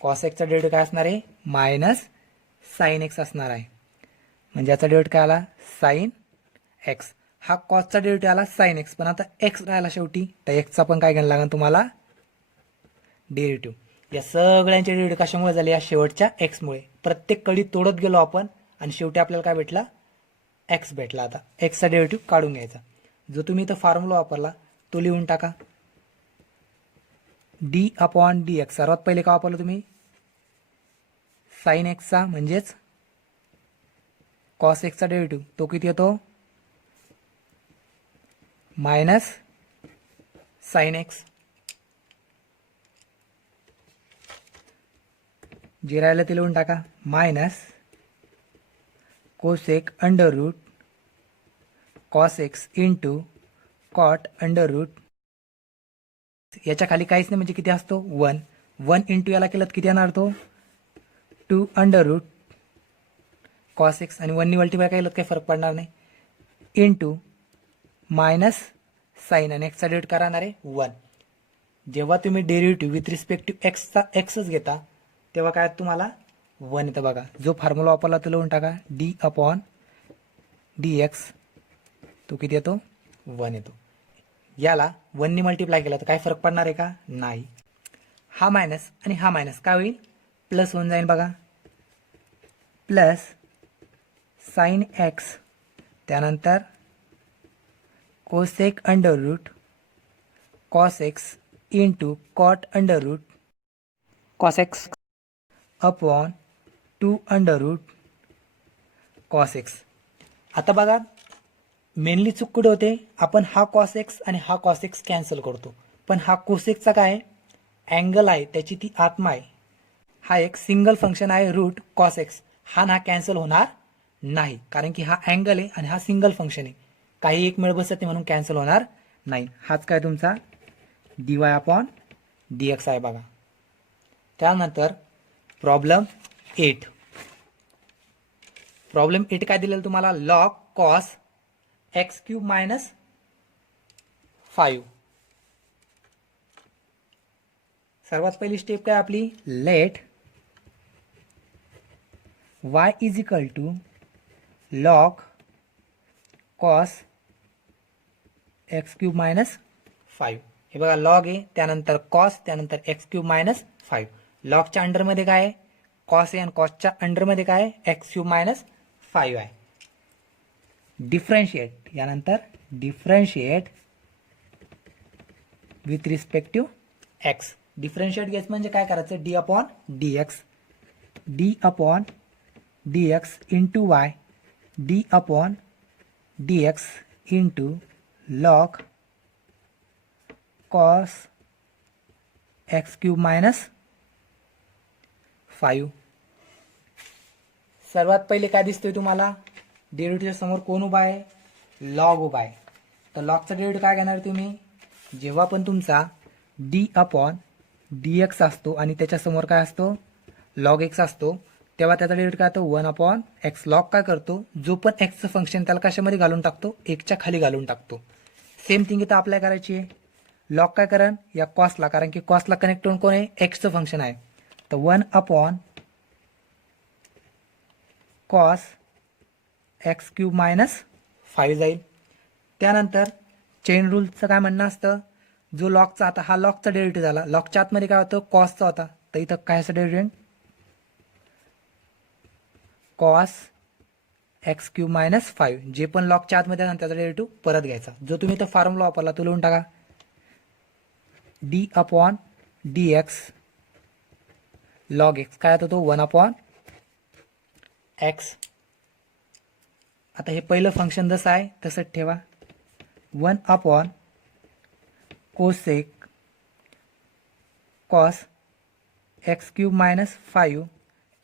कॉस एक्सचा डेरिव्हेटिव्ह काय असणार आहे, मायनस साइन एक्स असणार आहे. म्हणजे याचा डेरिव्हेटिव्ह काय आला, साइन एक्स. हा कॉसचा डेरिव्हेटिव्ह आला साइन एक्स, पण आता एक्स राहिला शेवटी, तर एक्सचा पण काय घ्यायला लागेल तुम्हाला, डेरिव्हेटिव्ह. या सगळ्यांचे डेरिव्हेटिव्ह कशामुळे झाले, या शेवटच्या एक्समुळे. प्रत्येक कडी तोडत गेलो आपण आणि शेवटी आपल्याला काय भेटला, एक्स भेटला. आता एक्सचा डेरिव्हेटिव्ह काढून घ्यायचा. जो तुम्ही इथं फॉर्म्युला वापरला तो लिहून टाका. D upon D x. सर्वात पहिले का वापरलं तुम्ही, साइन एक्सचा म्हणजेच कॉस एक्सचा डेरिव्हेटिव्ह. तो किती येतो, मायनस साइन एक्स. जे राहिलं ते लिहून टाका, minus cosec under root cos x into cot under root. याच्या खाली काहीच नाही म्हणजे किती असतो, 1. 1 इंटू याला केलं किती येणार, तो 2 अंडर रूट कॉस एक्स. आणि 1 नी मल्टिप्लाय केलं काही फरक पडणार नाही, इंटू मायनस साइन. आणि एक्सचा डेरिव्हेटिव्ह काय राहणार आहे, 1. जेव्हा तुम्ही डेरिव्हेटिव्ह विथ रिस्पेक्ट टू एक्सचा एक्सच घेता तेव्हा काय तुम्हाला 1 येतं बघा. जो फॉर्म्युला वापरला तो लिहून टाका, डी अपॉन डी एक्स. तो किती येतो, 1 येतो. याला 1 नी मल्टिप्लाय केला तर काय फरक पडणार आहे का, नाही. हा मायनस आणि हा मायनस काय होईल, प्लस होऊन जाईल बघा. प्लस साइन एक्स, त्यानंतर cosec under root cos x into cot under root cos x upon 2 under root cos x. आता बघा मेनली चूक कुठे होते, आपण हा कॉस एक्स आणि हा कॉस एक्स कॅन्सल करतो, पण हा कोसेकचा काय अँगल आहे, त्याची ती आत्मा आहे. हा एक सिंगल फंक्शन आहे रूट कॉस एक्स. हा ना कॅन्सल होणार नाही, कारण की हा अँगल आहे आणि हा सिंगल फंक्शन आहे. काही एक मेळ बसत नाही म्हणून कॅन्सल होणार नाही. हाच काय तुमचा d y upon D x आहे बघा. त्यानंतर प्रॉब्लेम 8. प्रॉब्लेम 8 काय दिलेलं तुम्हाला, log cos x cube minus 5. सर्वात पहिली स्टेप काय आपली, let y is equal to log cos x cube minus 5. हे बघा लॉग आहे, त्यानंतर कॉस, त्यानंतर एक्स क्यूब मायनस 5. लॉगच्या अंडरमध्ये काय आहे, कॉस आहे, आणि कॉसच्या अंडरमध्ये काय आहे, एक्स क्यूब मायनस 5 आहे. डिफरन्शिएट, यानंतर differentiate with respect to x. Differentiate घ्यायचं म्हणजे काय करायचं, d upon D x. D upon D x into y, d upon D x into log cos x cube minus 5. सर्वात पहिले काय दिसतोय तुम्हाला, डेरिव्हेटिव्ह समोर कोण उभा आहे, लॉग उभा आहे. तर लॉगचा डेरिव्हेटिव्ह काय घेणार तुम्ही, जेव्हा पण तुमचा डी अपॉन डी एक्स असतो आणि त्याच्यासमोर काय असतो, लॉग एक्स असतो, तेव्हा त्याचा डेरिव्हेटिव्ह काय होतो, 1 अपॉन एक्स. लॉग काय करतो, जो पण एक्सचं फंक्शन त्याला कशामध्ये घालून टाकतो, एकच्या खाली घालून टाकतो. सेम थिंग इथं अप्लाय करायची आहे. लॉग काय करण या कॉसला, कारण की कॉसला कनेक्ट होऊन कोण आहे, एक्सचं फंक्शन आहे. तर 1 upon cos x cube minus 5 जाईल. त्यानंतर चेन रूलचं काय म्हणणं असतं, जो लॉगचा, आता हा लॉगचा डेरिव्हेटिव्ह झाला, लॉगच्या आतमध्ये काय होतं, कॉसचा होता, तर इथं काय असं derivative, cos x cube minus 5. जे पण लॉगच्या आतमध्ये आहे त्याचा डेरिव्हेटिव्ह परत घ्यायचा. जो तुम्ही इथं फॉर्म्युला वापरला तो लिहून टाका, d upon D x log x काय होतं, तो 1 अपॉन एक्स. आता हे पहिलं फंक्शन जसं आहे तसंच ठेवा, 1 upon cosec cos x cube minus 5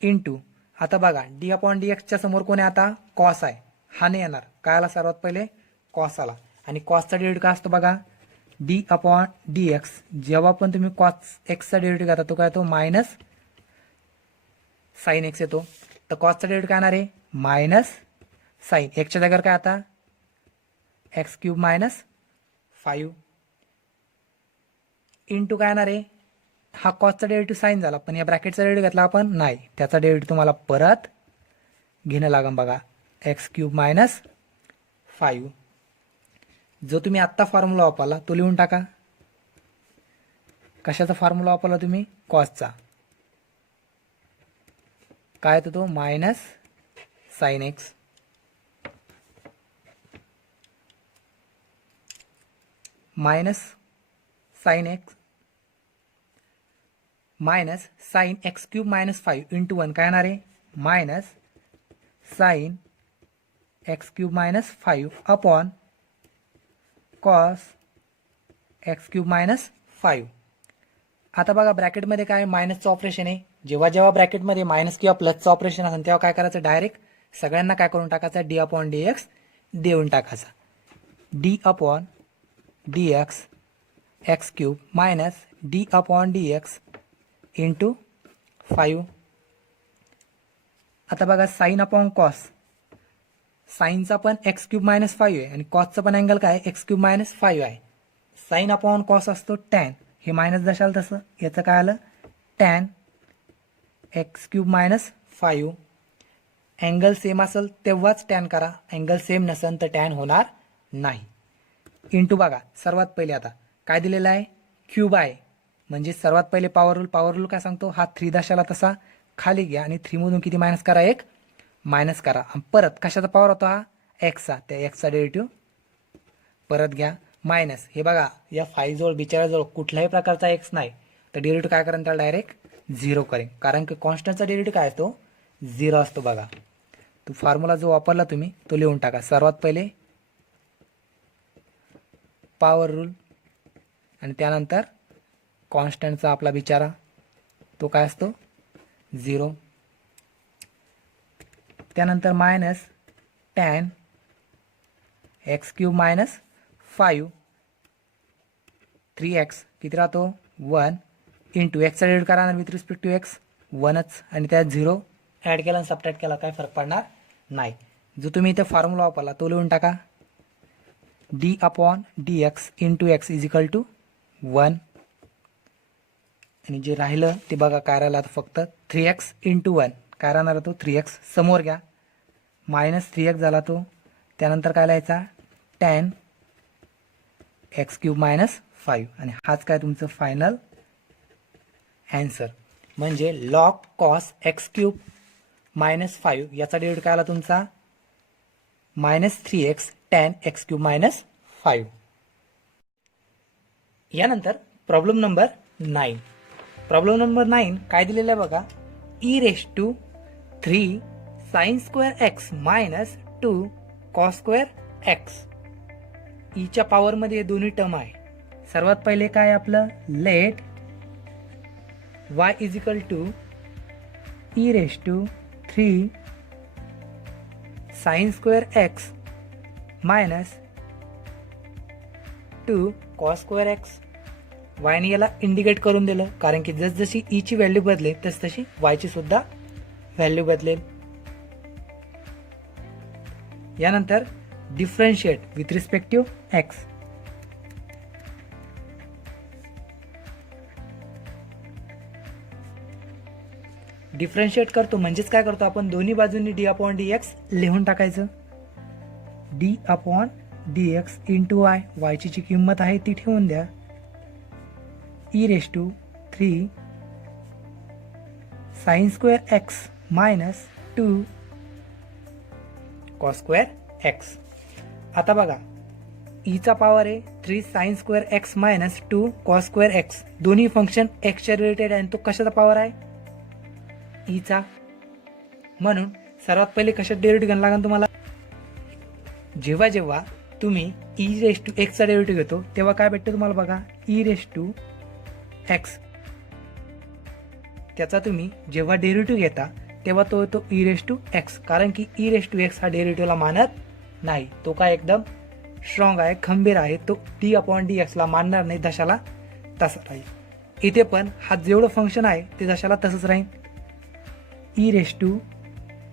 into, आता बघा डी अपॉन डी एक्सच्या समोर कोण आहे, आता कॉस आहे, हा नाही येणार. काय आला सर्वात पहिले, कॉस आला. आणि कॉसचा डेरिव्हेटिव्ह काय असतो बघा, डी अपॉन डी एक्स. जेव्हा पण तुम्ही कॉस एक्सचा डेरिव्हेटिव्ह घेता तो काय येतो, मायनस साइन एक्स येतो. तर कॉसचा डेरिव्हेटिव्ह काय येणार आहे, मायनस साइन एक्सच्या जागेवर काय, आता एक्स क्यूब मायनस 5 इंटू काय येणार आहे, हा कॉसचा डेरिव्हेटिव्ह साईन झाला, पण या ब्रॅकेटचा डेरिव्हेटिव्ह घेतला आपण नाही, त्याचा डेरिव्हेटिव्ह तुम्हाला परत घेणं लागेल बघा, एक्स क्यूब मायनस 5. जो तुम्ही आत्ता फॉर्म्युला वापरला तो लिहून टाका. कशाचा फॉर्म्युला वापरला तुम्ही? कॉसचा. काय येतो तो? Minus sine x minus sine x minus sign x cube minus 5 into 1 काय येणार आहे? Minus sign x cube minus 5 upon cos x cube minus 5. आता बघा ब्रॅकेटमध्ये काय मायनसचं ऑपरेशन आहे. जेव्हा जेव्हा ब्रॅकेटमध्ये मायनस किंवा प्लसचं ऑपरेशन असेल तेव्हा काय करायचं? डायरेक्ट सगळ्यांना काय करून टाकायचं? डी अपॉन डी एक्स देऊन टाकायचा. D upon D x x cube minus d upon D x into 5. आता बघा साइन अपॉन कॉस, साइनचा पण एक्स क्यूब मायनस 5 आहे आणि कॉसचा पण अँगल काय? एक्स क्यूब मायनस 5 आहे. साइन अपॉन कॉस असतो टॅन, हे मायनस दशाल तसं, याचं काय आलं? Tan x cube minus 5. Angle same असेल तेव्हाच टॅन करा, अँगल सेम नसेल तर टॅन होणार नाही. इंटू बघा सर्वात पहिले आता काय दिलेलं आहे? क्यूब आहे, म्हणजे सर्वात पहिले पॉवर रूल काय सांगतो? हा 3 दशाला तसा खाली घ्या आणि 3 मधून किती मायनस करा? 1 मायनस करा. आणि परत कशाचा पॉवर होता? हा एक्सचा, त्या एक्सचा डेरिव्हेटिव्ह परत घ्या मायनस. हे बघा या 5 जवळ बिचाराजवळ कुठल्याही प्रकारचा एक्स नाही, तर डेरिव्हेटिव्ह काय करेन? त्याला डायरेक्ट 0 करेन, कारण की कॉन्स्टंटचा डेरिव्हेटिव्ह काय असतो? 0 असतो. बघा तो फॉर्म्युला जो वापरला तुम्ही तो लिहून टाका. सर्वात पहिले पॉवर रूल आणि त्यानंतर कॉन्स्टंटचा आपला बिचारा तो काय असतो? 0. त्यानंतर minus tan x cube minus 5 3x किती राहतो? 1 इंटू एक्सचा डेरिव्हेटिव्ह करा विथ रिस्पेक्ट टू एक्स 1च, आणि त्यात 0 ॲड केला आणि सबट्रॅक्ट केला काय फरक पडणार नाही. जो तुम्ही इथे फॉर्म्युला वापरला तो लिहून टाका. D upon D x into x is equal to 1, आणि जे राहिलं ते बघा काय राहिलं आता फक्त 3x इंटू 1 काय राहणार? तो 3x समोर घ्या, मायनस 3x झाला तो. त्यानंतर काय लिहायचा? टॅन एक्स क्यूब मायनस 5, आणि हाच काय तुमचं फायनल ॲन्सर. म्हणजे log cos x cube minus 5 याचा डेरिव्हेटिव्ह काय आला तुमचा? Minus 3x tan x cube minus 5. यानंतर प्रॉब्लेम नंबर 9. प्रॉब्लेम नंबर 9 काय दिलेलं आहे बघा? E raise to 3 sine square x minus 2 cos square x. ईच्या पॉवरमध्ये दोन्ही टर्म आहे. सर्वात पहिले काय आपलं? Let y is equal to e raise to 3 sine square x minus 2 cos square x. वायने याला इंडिकेट करून दिलं, कारण की जसजशी ईची व्हॅल्यू बदलेल तसतशी वायची सुद्धा व्हॅल्यू बदलेल. यानंतर differentiate with respect to x. Differentiate करतो म्हणजेच काय करतो आपण? दोन्ही बाजूंनी डी अपॉन डी एक्स लिहून टाकायचं. D upon D x into y, वायची जी किंमत आहे ती ठेवून द्या. E raise to 3 sine square x minus 2 cos square x. आता बघा ईचा पॉवर आहे 3 sine square x minus 2 cos square x. दोन्ही फंक्शन एक्सच्या रिलेटेड आहे, तो कशाचा पॉवर आहे? ईचा. म्हणून सर्वात पहिले कशात डेरिव्हेटिव्ह घ्यायला लागेल तुम्हाला? जेव्हा जेव्हा तुम्ही ई रेश टू एक्सचा डेरिव्हेटिव्ह घेतो तेव्हा काय भेटतं तुम्हाला बघा? E raise to x. त्याचा तुम्ही जेव्हा डेरिव्हेटिव्ह घेता तेव्हा तो येतो ई रेश टू एक्स, कारण की ई रेश टू एक्स हा डेरिव्हेटिव्हला मानत नाही. तो काय एकदम स्ट्रॉंग आहे, खंबीर आहे, तो डी अपॉन डी एक्सला मानणार नाही, दशाला तसा राहील. इथे पण हा जेवढं फंक्शन आहे ते दशाला तसंच राहील. E raise to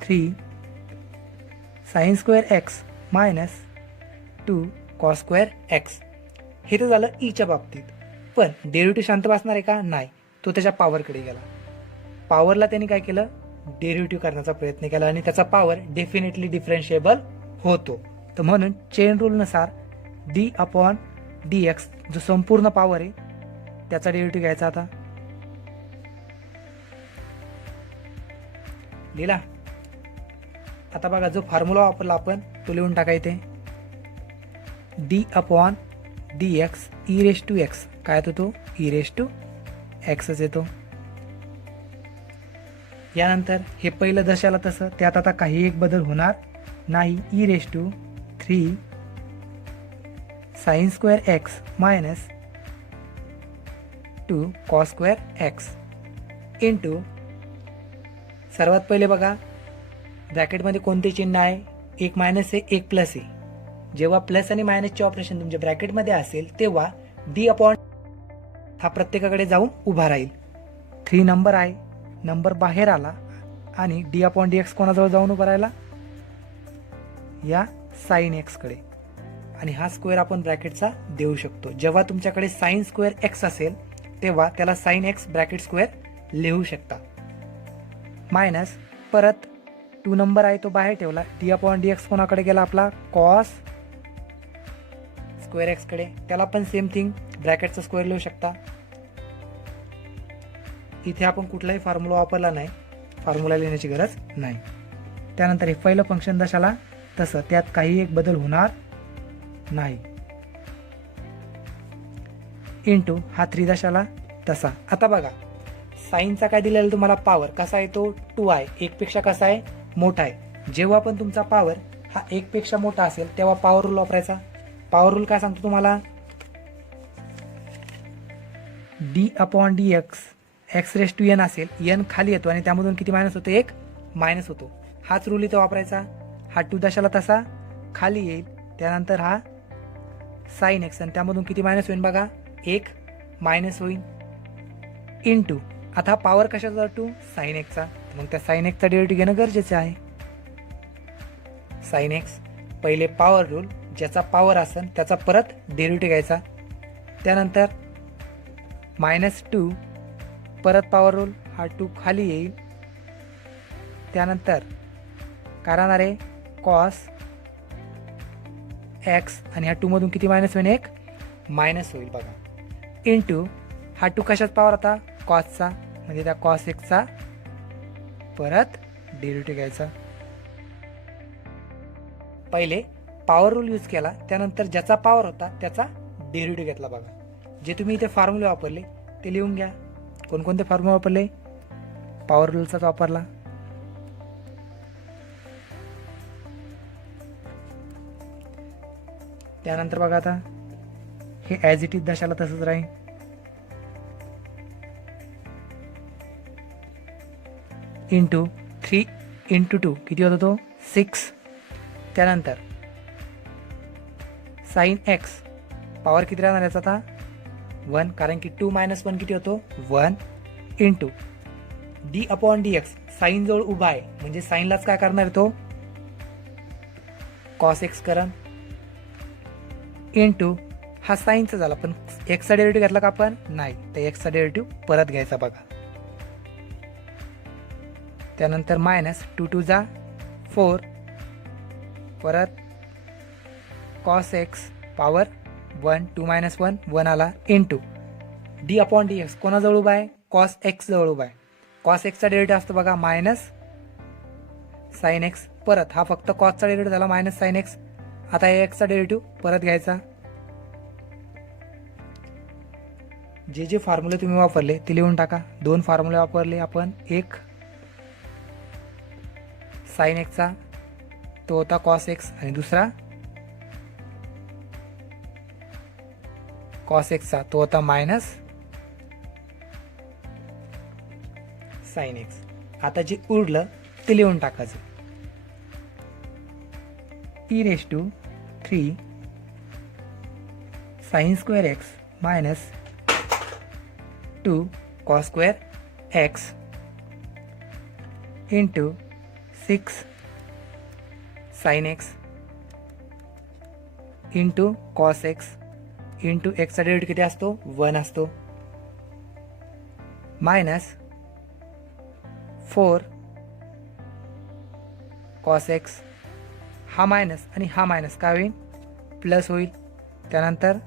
3 sine square x minus 2 cos square x. हे तर झालं ईच्या बाबतीत. पण डेरिव्हेटिव्ह शांत बसणार आहे का? नाही. तो त्याच्या पॉवरकडे गेला. पॉवरला त्यांनी काय केलं, डेरिव्हेटिव्ह करण्याचा प्रयत्न केला आणि त्याचा पॉवर डेफिनेटली डिफरन्शिएबल होतो. तर म्हणून चेन रूलनुसार डी अपॉन डी एक्स जो संपूर्ण पॉवर आहे त्याचा डेरिव्हेटिव्ह घ्यायचा. आता लिहिला. आता बघा जो फॉर्म्युला वापरला आपण तो लिहून टाका इथे. D upon D x e raise to x काय येतो, तो ई रेस टू एक्सच येतो. यानंतर हे पहिलं जशाला तसं, त्यात आता काही एक बदल होणार नाही. E raise to 3 sine square x minus 2 cos square x into, सर्वात पहिले बघा ब्रॅकेटमध्ये कोणते चिन्ह आहे, एक मायनस आहे एक प्लस आहे. जेव्हा प्लस आणि मायनसचे ऑपरेशन तुमच्या ब्रॅकेटमध्ये असेल तेव्हा डी अपॉन हा प्रत्येकाकडे जाऊन उभा राहील. 3 नंबर आहे, नंबर बाहेर आला आणि डी अपॉन डी एक्स कोणाजवळ जाऊन उभा राहिला, या साइन एक्स कडे. आणि हा स्क्वेअर आपण ब्रॅकेटचा देऊ शकतो. जेव्हा तुमच्याकडे साइन स्क्वेअर एक्स असेल तेव्हा त्याला साइन एक्स ब्रॅकेट स्क्वेअर लिहू शकता. मायनस परत 2 नंबर आहे तो बाहेर ठेवला. डी अपॉन डी एक्स कोणाकडे गेला आपला, कॉस स्क्वेअर एक्स कडे. त्याला पण सेम थिंग ब्रॅकेटचा स्क्वेअर लिहू शकता. इथे आपण कुठलाही फॉर्म्युला वापरला नाही, फॉर्म्युला लिहिण्याची गरज नाही. त्यानंतर हे पहिलं फंक्शन जशाला तसं, त्यात काही एक बदल होणार नाही. इंटू हा 3 दशाला तसा. आता बघा साईनचा काय दिलेला तुम्हाला पॉवर कसा आहे, तो 2 आहे, एक पेक्षा कसा आहे मोठा आहे. जेव्हा पण तुमचा पॉवर हा एक पेक्षा मोठा असेल तेव्हा पॉवर रूल वापरायचा. पॉवर रूल काय सांगतो तुम्हाला, d upon D x x raise to n असेल, एन खाली येतो आणि त्यामधून किती मायनस होतो, एक मायनस होतो. हाच रूल इथे वापरायचा. हा 2 दशाला तसा खाली येईल, त्यानंतर हा साइन एक्स आणि त्यामधून किती मायनस होईल बघा, एक मायनस होईल. इंटू आता हा पॉवर कशाचा जातो, साइन एक्सचा. मग त्या साइन एक्सचा डेरिव्हेटिव्ह घेणं गरजेचं आहे. साइन एक्स पहिले पॉवर रूल, ज्याचा पॉवर असेल त्याचा परत डेरिव्हेटिव्ह घ्यायचा. त्यानंतर -2 परत पॉवर रूल, हा 2 खाली येईल. त्यानंतर काय राहणार आहे, कॉस एक्स आणि ह्या 2 मधून किती मायनस होईल, एक मायनस होईल बघा. इंटू हा 2 कशाच पॉवर आता, कॉसचा, म्हणजे त्या कॉस एक्सचा परत डेरिव्हेटिव्ह घ्यायचा. पहिले पॉवर रूल यूज केला, त्यानंतर ज्याचा पॉवर होता त्याचा डेरिव्हेटिव्ह घेतला बघा. जे तुम्ही इथे फॉर्म्युले वापरले ते लिहून घ्या. कोणकोणते फॉर्म्युले वापरले, पॉवर रूलचाच वापरला. त्यानंतर बघा आता हे ॲज इट इज दशाला तसंच राहील. इंटू 3 इंटू 2 किती होतो तो, 6. त्यानंतर साइन एक्स पॉवर किती राहणार याचा आता, 1, कारण की 2 - 1 किती होतो, 1. Into d upon D x sine जवळ उभा आहे म्हणजे साइनलाच काय करणार तो, कॉस एक्स करा. इंटू हा साइनचा झाला, पण एक्सचा डेरिव्हेटिव्ह घेतला का आपण, नाही, तर एक्सचा डेरिव्हेटिव्ह परत घ्यायचा बघा. त्यानंतर -2 2 जा 4 परत कॉस एक्स पॉवर 1, 2 - 1 1 आला. Into d upon D x कोणाजवळ उभा आहे, कॉस एक्स जवळ उभा आहे. कॉस एक्सचा डेरिव्हेटिव्ह असतो बघा मायनस साइन एक्स. परत हा फक्त कॉसचा डेरिव्हेटिव्ह झाला मायनस साइन एक्स. आता एक्सचा डेरिव्हेटिव्ह परत घ्यायचा. जे जे फॉर्म्युले तुम्ही वापरले ते लिहून टाका. 2 फॉर्म्युले वापरले आपण, एक साइन एक्सचा तो होता कॉस एक्स आणि दुसरा कॉस एक्सचा तो होता मायनस साइन एक्स. आता जे उरलं ते लिहून टाकायचं. E raise to 3 sine square x minus 2 cos square x into 6 sine x into cos x into एक्सचा डेरिव्हेटिव्ह किती असतो, 1 असतो. मायनस 4 कॉस एक्स, हा मायनस आणि हा मायनस काय होईल, प्लस होईल. त्यानंतर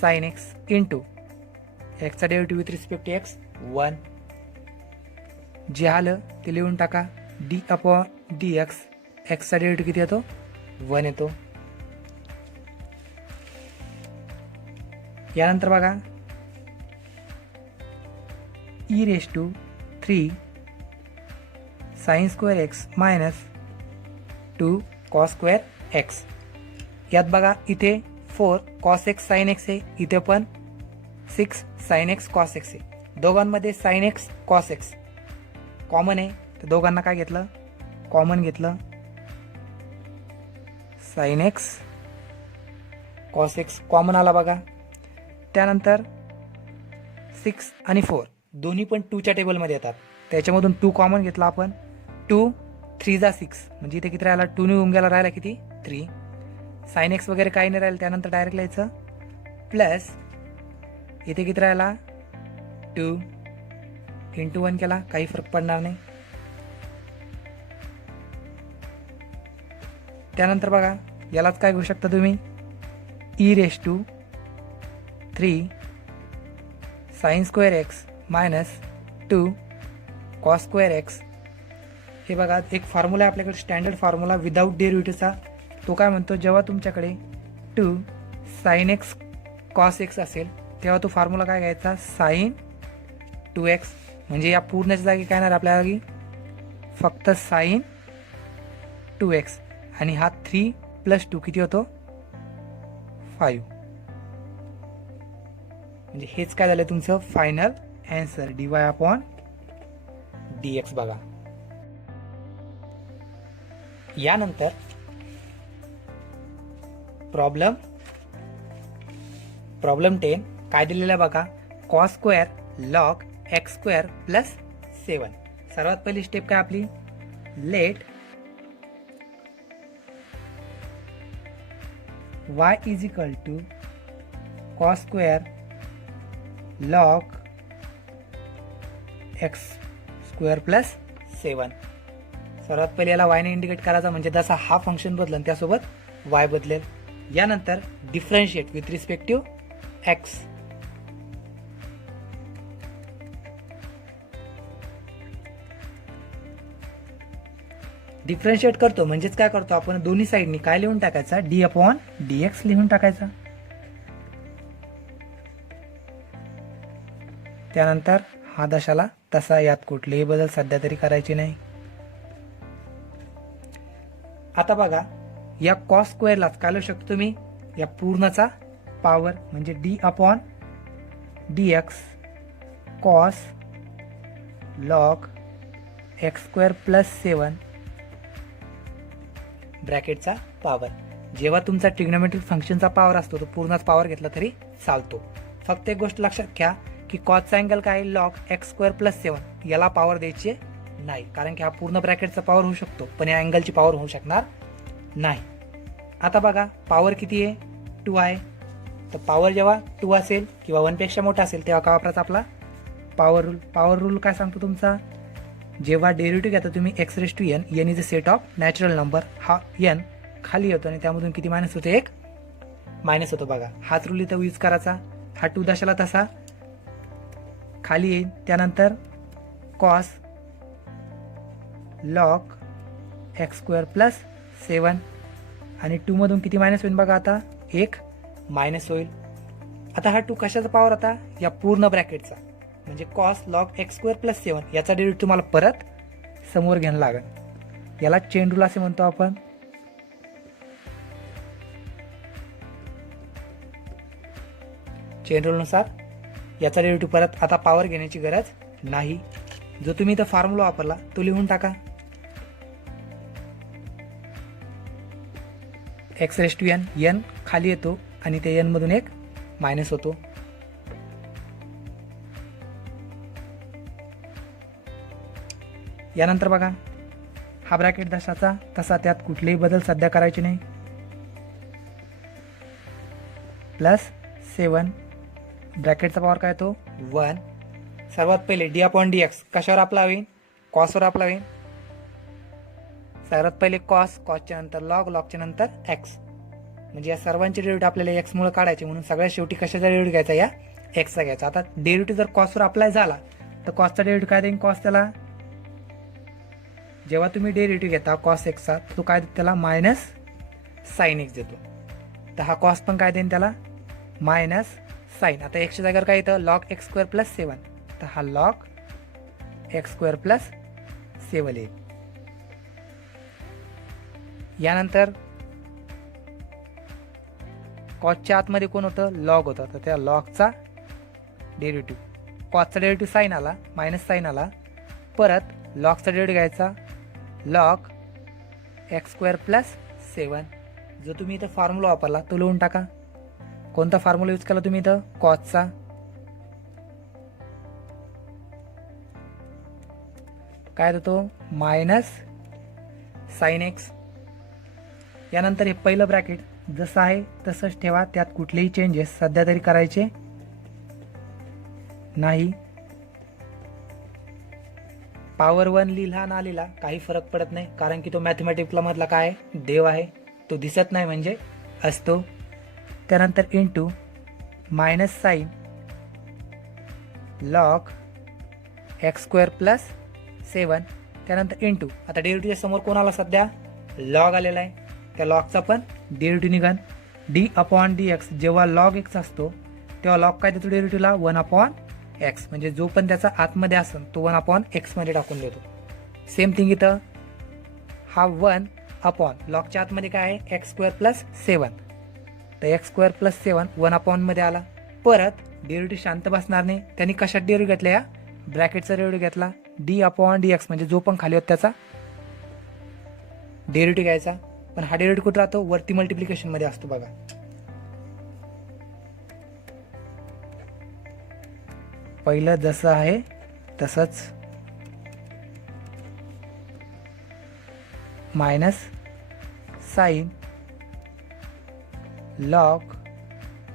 साइन एक्स इंटू एक्सचा derivative with respect to x 1. जे आलं ते लिहून टाका. डी अपॉन डी एक्स, एक्सचा डेरिव्हेटिव्ह किती येतो, 1 येतो. यानंतर बघा e raise to 3 sine square x minus 2 cos square x. यात बघा इथे 4 कॉस एक्स साइन एक्स आहे, इथे पण 6 साइन एक्स कॉस एक्स आहे. दोघांमध्ये sine x cos x common आहे, तर दोघांना काय घेतलं, कॉमन घेतलं. Sine x cos x common आला बघा. त्यानंतर 6 आणि 4 दोन्ही पण 2च्या टेबलमध्ये येतात, त्याच्यामधून 2 कॉमन घेतला आपण. 2 3 जा 6, म्हणजे इथे किती राहिला, 2 निघून गेला, राहिला किती 3. साइन एक्स वगैरे काही नाही राहिलं, त्यानंतर डायरेक्ट लिहायचं प्लस इथे किती राहिला 2 इंटू 1 केला, काही फरक पडणार नाही. त्यानंतर बघा यालाच काय घेऊ शकता तुम्ही, e raise to 3 sine square x minus 2 cos square x. हे बघा एक फॉर्म्युला आहे आपल्याकडे, स्टँडर्ड फॉर्म्युला विदाऊट डेरिव्हेटिव्हचा. तो काय म्हणतो, जेव्हा तुमच्याकडे 2 साइन एक्स कॉस एक्स असेल तेव्हा तो फॉर्म्युला काय घ्यायचा, साइन 2x. म्हणजे या पूर्णच्या जागी काय येणार आपल्या जागी फक्त साइन 2x, आणि हा 3 + 2 किती होतो 5. म्हणजे हेच काय झालं तुमचं final answer dy upon dx. बघा यानंतर प्रॉब्लेम 10 काय दिलेलं बघा, cos square log x square plus 7. सर्वात पहिली स्टेप काय आपली, let y is equal to cos square log x square plus 7. सर्वात पहिले याला y ने इंडिकेट करायचा, म्हणजे जसा हा फंक्शन बदलेल त्यासोबत y बदलेल. यानंतर differentiate with respect to x. Differentiate करतो म्हणजेच काय करतो आपण, दोन्ही साइडनी काय लिहून टाकायचा, डी अपॉन dx लिहून टाकायचा. त्यानंतर हा दशाला तसा, यात कुठलेही बदल सध्या तरी करायचे नाही. आता बघा या कॉस स्क्वेअरलाच काय लिहू शकतो तुम्ही, या पूर्णचा पॉवर म्हणजे D upon dx cos log x square plus 7 ब्रॅकेटचा पॉवर. जेव्हा तुमचा ट्रिग्नोमेट्रिक फंक्शनचा पॉवर असतो तो पूर्णच पॉवर घेतला तरी चालतो. फक्त एक गोष्ट लक्षात घ्या की कॉसचा अँगल काय, लॉग एक्स स्क्वेअर प्लस 7, याला पॉवर द्यायची नाही, कारण की हा पूर्ण ब्रॅकेटचा पॉवर होऊ शकतो पण या अँगलची पॉवर होऊ शकणार नाही. आता बघा पॉवर किती आहे, 2 आहे. तर पॉवर जेव्हा 2 असेल किंवा 1 पेक्षा मोठा असेल तेव्हा काय वापरायचा आपला पॉवर रूल. पॉवर रूल काय सांगतो तुमचा, जेव्हा डेरिव्हेटिव्ह घेता तुम्ही x raise to n, n is a set of natural number, हा एन खाली येतो आणि त्यामधून किती मायनस होतो, 1 मायनस होतो. बघा हाच रूल इथं यूज करायचा. हा 2 दशाला तसा खाली येईल. त्यानंतर cos log x square plus 7 आणि 2 मधून किती मायनस होईल बघा, आता 1 मायनस होईल. आता हा 2 कशाचा पॉवर, आता या पूर्ण ब्रॅकेटचा, म्हणजे cos log x square plus 7 याचा डेरिव्हेटिव्ह तुम्हाला परत समोर घ्यायला लागेल. याला चेन रूल असे म्हणतो आपण. चेन रूलनुसार याचा डेरिव्हेटिव्ह परत आता पॉवर घेण्याची गरज नाही. जो तुम्ही इथं फॉर्म्युला वापरला तो लिहून टाका, x raise to n, n खाली येतो आणि त्या एन मधून 1 मायनस होतो. यानंतर बघा हा ब्रॅकेट दशाचा तसा, त्यात कुठलेही बदल सध्या करायचे नाही. प्लस 7 ब्रॅकेटचा पॉवर काय तो 1 सर्वात पहिले डी अपॉन डी एक्स कशावर आपला होईल, कॉसवर आपला होईल. सर्वात पहिले कॉस, कॉसच्या नंतर लॉग, लॉगच्या नंतर एक्स. म्हणजे या सर्वांचे डेरिव्हेटिव्ह आपल्याला एक्स मुळे काढायचे, म्हणून सगळ्यात शेवटी कशाचा डेरिव्हेटिव्ह घ्यायचा, या एक्सचा घ्यायचा. आता डेरिव्हेटिव्ह जर कॉसवर अप्लाय झाला तर कॉसचा डेरिव्हेटिव्ह काय देईन, कॉस त्याला जेव्हा तुम्ही डेरिव्हेटिव्ह घेता कॉस एक्सचा तो काय देतो त्याला मायनस साइन एक्स देतो. तर हा कॉस पण काय देईन त्याला मायनस साइन. आता एक्सच्या जागेवर काय येतं लॉग एक्स स्क्वेअर प्लस 7, तर हा लॉग एक्स स्क्वेअर प्लस 7 येईल. यानंतर कॉसच्या आतमध्ये कोण होतं, लॉग होतं, तर त्या लॉगचा डेरिव्हेटिव्ह, कॉसचा डेरिव्हेटिव्ह साइन आला, मायनस साइन आला, परत लॉगचा डेरिव्हेटिव्ह घ्यायचा लॉग एक्स स्क्वेअर प्लस 7. जो तुम्ही इथं फॉर्म्युला वापरला तो लिहून टाका. कोणता फॉर्म्युला यूज केला तुम्ही इथं, कॉसचा. काय देतो मायनस साइन एक्स. यानंतर हे पहिलं ब्रॅकेट जसं आहे तसंच ठेवा, त्यात कुठलेही चेंजेस सध्या तरी करायचे नाही. पॉवर 1 लिहिला ना लिहिला काही फरक पडत नाही, कारण की तो मॅथमॅटिक्सला मधला काय देव आहे, तो दिसत नाही म्हणजे असतो. त्यानंतर into minus sign log x square plus 7. त्यानंतर इंटू आता डेरिव्हेटिव्हच्या समोर कोण आला, सध्या लॉग आलेला आहे, त्या लॉगचा पण डेरिव्हेटिव्ह निघाल डी अपॉन डी एक्स. जेव्हा लॉग एक्स असतो तेव्हा लॉग काय देतो डेरिव्हेटिव्हला 1 अपॉन एक्स, म्हणजे जो पण त्याचा आतमध्ये असेल तो 1 अपॉन एक्स मध्ये टाकून देतो. सेम थिंग इथं हा 1 अपॉन लॉगच्या आतमध्ये काय आहे एक्स स्क्वेअर प्लस 7, तर एक्स स्क्वेअर प्लस 7 1 अपॉन मध्ये आला. परत डेरिव्हेटिव्ह शांत बसणार नाही, त्यांनी कशात डेरिव्हेटिव्ह घेतला, या ब्रॅकेटचा डेरिव्हेटिव्ह घेतला डी अपॉन डी एक्स, म्हणजे जो पण खाली होता त्याचा डेरिव्हेटिव्ह घ्यायचा. पण हा डेरिव्हेटिव्ह कुठे राहतो, वरती मल्टिप्लिकेशन मध्ये असतो बघा. पहिलं जसं आहे तसंच minus sign log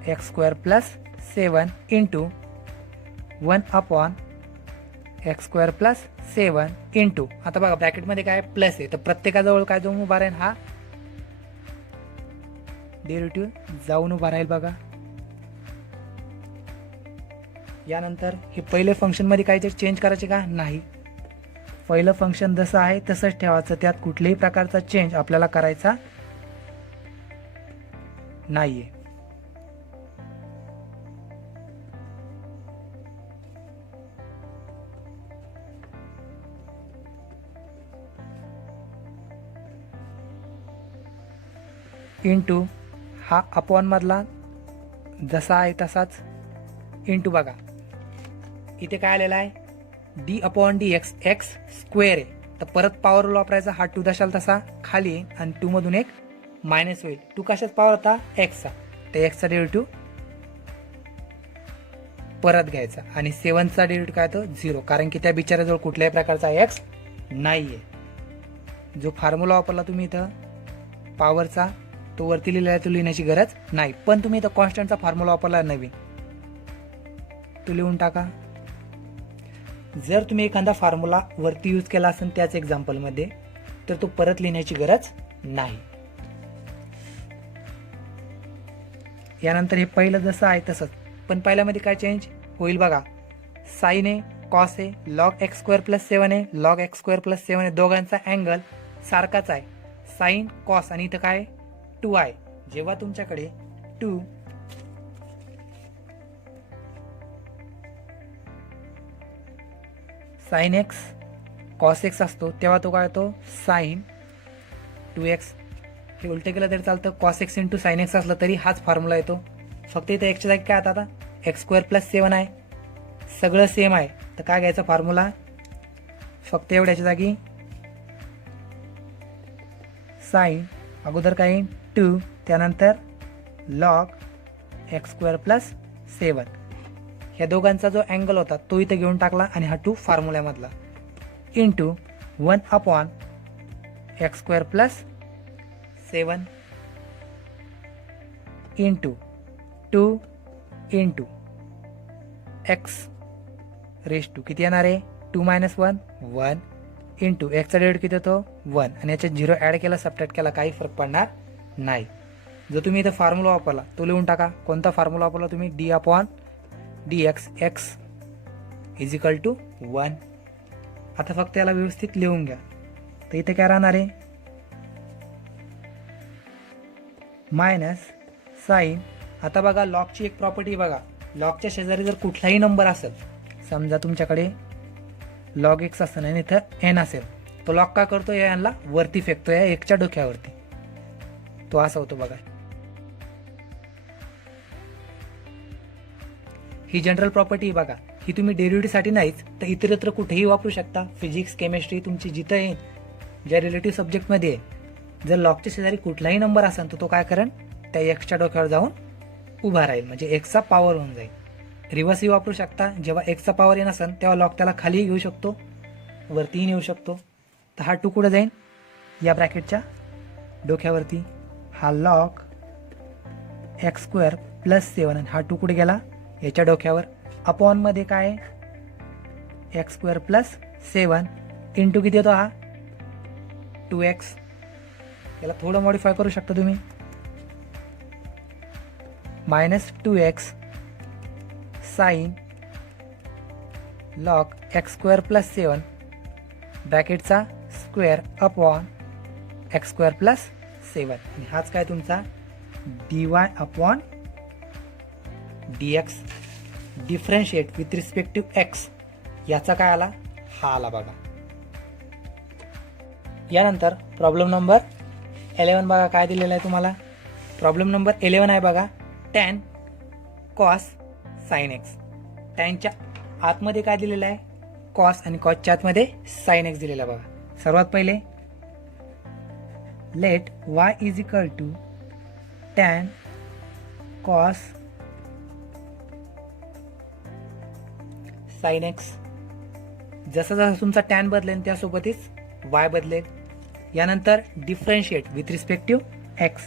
x square plus 7 into 1 upon x square plus 7 into, आता बघा ब्रॅकेटमध्ये काय प्लस आहे, तर प्रत्येकाजवळ काय जाऊन उभा राहील, हा डेरिव्हेटिव्ह जाऊन उभा राहील बघा. यानंतर हे पहिले फंक्शन मध्ये काही चेंज करायचे का नाही, पहिलं फंक्शन जसं आहे तसंच ठेवायचं, त्यात कुठल्याही प्रकारचा चेंज आपल्याला करायचा नाहीये. इंटू हा अपॉन मधला जसा आहे तसाच इंटू, बघा इथे काय आलेला आहे d upon D x, x square आहे, तर परत पॉवर वापरायचा, हा 2 दशाल तसा खाली येईल आणि 2 मधून एक मायनस होईल. 2 कशात पॉवर होता एक्सचा, तर एक्सचा डेरिव्हेटिव्ह परत घ्यायचा आणि 7चा डेरिव्हेटिव्ह काय तो 0, कारण की त्या बिचाऱ्याजवळ कुठल्याही प्रकारचा एक्स नाहीये. जो फॉर्म्युला वापरला तुम्ही इथं पॉवरचा तो वरती लिहिलेला आहे, तो लिहिण्याची गरज नाही. पण तुम्ही इथं कॉन्स्टंटचा फॉर्म्युला वापरला नवीन, तो लिहून टाका. जर तुम्ही एखादा फॉर्म्युला वरती यूज केला असेल त्याच एक्झाम्पल मध्ये, तर तो परत लिहिण्याची गरज नाही. यानंतर हे पहिलं जसं आहे तसंच, पण पहिल्यामध्ये काय चेंज होईल बघा, साइन आहे, कॉस आहे, लॉग एक्स स्क्वेअर प्लस 7 आहे, लॉग एक्स स्क्वेअर प्लस 7 आहे, दोघांचा अँगल सारखाच आहे, साइन कॉस, आणि इथं काय 2 आहे. जेव्हा तुमच्याकडे 2 साइन एक्स कॉस एक्स असतो तेव्हा तो काय होतो साइन 2x. हे उलटे केलं तरी चालतं, cos x into sine x असलं तरी हाच फॉर्म्युला येतो. फक्त इथं एक्सच्या जागी काय आता एक्स स्क्वेअर प्लस 7 आहे, सगळं सेम आहे, तर काय घ्यायचा फॉर्म्युला, फक्त एवढ्याच्या जागी साइन अगोदर काय 2, त्यानंतर लॉग एक्स स्क्वेअर प्लस 7. ह्या दोघांचा जो अँगल होता तो इथे घेऊन टाकला आणि हा 2 फॉर्म्युल्यामधला into 1 upon x square plus 7 into 2 into x raise to किती येणार आहे 2 - 1 1 इंटू एक्सचा डेरिव्हेटिव्ह किती येतो 1 आणि याच्यात 0 ॲड केला सबट्रॅक्ट केला काही फरक पडणार नाही. जो तुम्ही इथं फॉर्म्युला वापरला तो लिहून टाका. कोणता फॉर्म्युला वापरला तुम्ही d/dx x = 1. आता फक्त याला व्यवस्थित लिहून घ्या. तर इथे काय राहणार आहे मायनस साईन. आता बघा लॉगची एक प्रॉपर्टी बघा, लॉगच्या शेजारी जर कुठलाही नंबर असेल, समजा तुमच्याकडे लॉग x असेल आणि इथं n असेल, तो लॉग का करतो या यांना वरती फेकतो या एकच्या डोक्यावरती. तो असा होतो बघा. ही जनरल प्रॉपर्टी बघा, ही तुम्ही डेरिव्हेटिव्हसाठी नाहीच तर इतरत्र कुठेही वापरू शकता. फिजिक्स केमिस्ट्री तुमची जिथं आहे ज्या रिलेटिव्ह सब्जेक्टमध्ये आहे, जर लॉगच्या शेजारी कुठलाही नंबर असेल तर तो काय करेल त्या एक्सच्या डोक्यावर जाऊन उभा राहील, म्हणजे एक्सचा पॉवर होऊन जाईल. रिव्हर्सही वापरू शकता. जेव्हा एक्सचा पॉवर येत नसेल तेव्हा लॉग त्याला खाली घेऊ शकतो, वरतीही नेऊ शकतो. तर हा 2 कुठं जाईल या ब्रॅकेटच्या डोक्यावरती. हा लॉग x² + 7 आणि हा 2 कुठे गेला याच्या डोक्यावर. अपॉन मध्ये काय x² + 7 इंटू किती येतो हा 2x. याला थोडं मॉडिफाय करू शकता तुम्ही -2x साइन लॉग x² + 7 ब्रॅकेटचा स्क्वेअर अपॉन x² + 7 आणि हाच काय तुमचा dy/dx differentiate with respective x. याचा काय आला हा आला बघा. यानंतर प्रॉब्लेम नंबर 11 बघा काय दिलेला आहे तुम्हाला. प्रॉब्लेम नंबर 11 आहे बघा tan cos sin x. टॅनच्या आतमध्ये काय दिलेलं आहे cos आणि cosच्या आतमध्ये sin x दिलेला बघा. सर्वात पहिले let y = tan cos sin x. जसं जसं तुमचा टॅन बदलेल त्यासोबतच y बदलेल. यानंतर डिफरन्शिएट विथ रिस्पेक्टिव्ह x.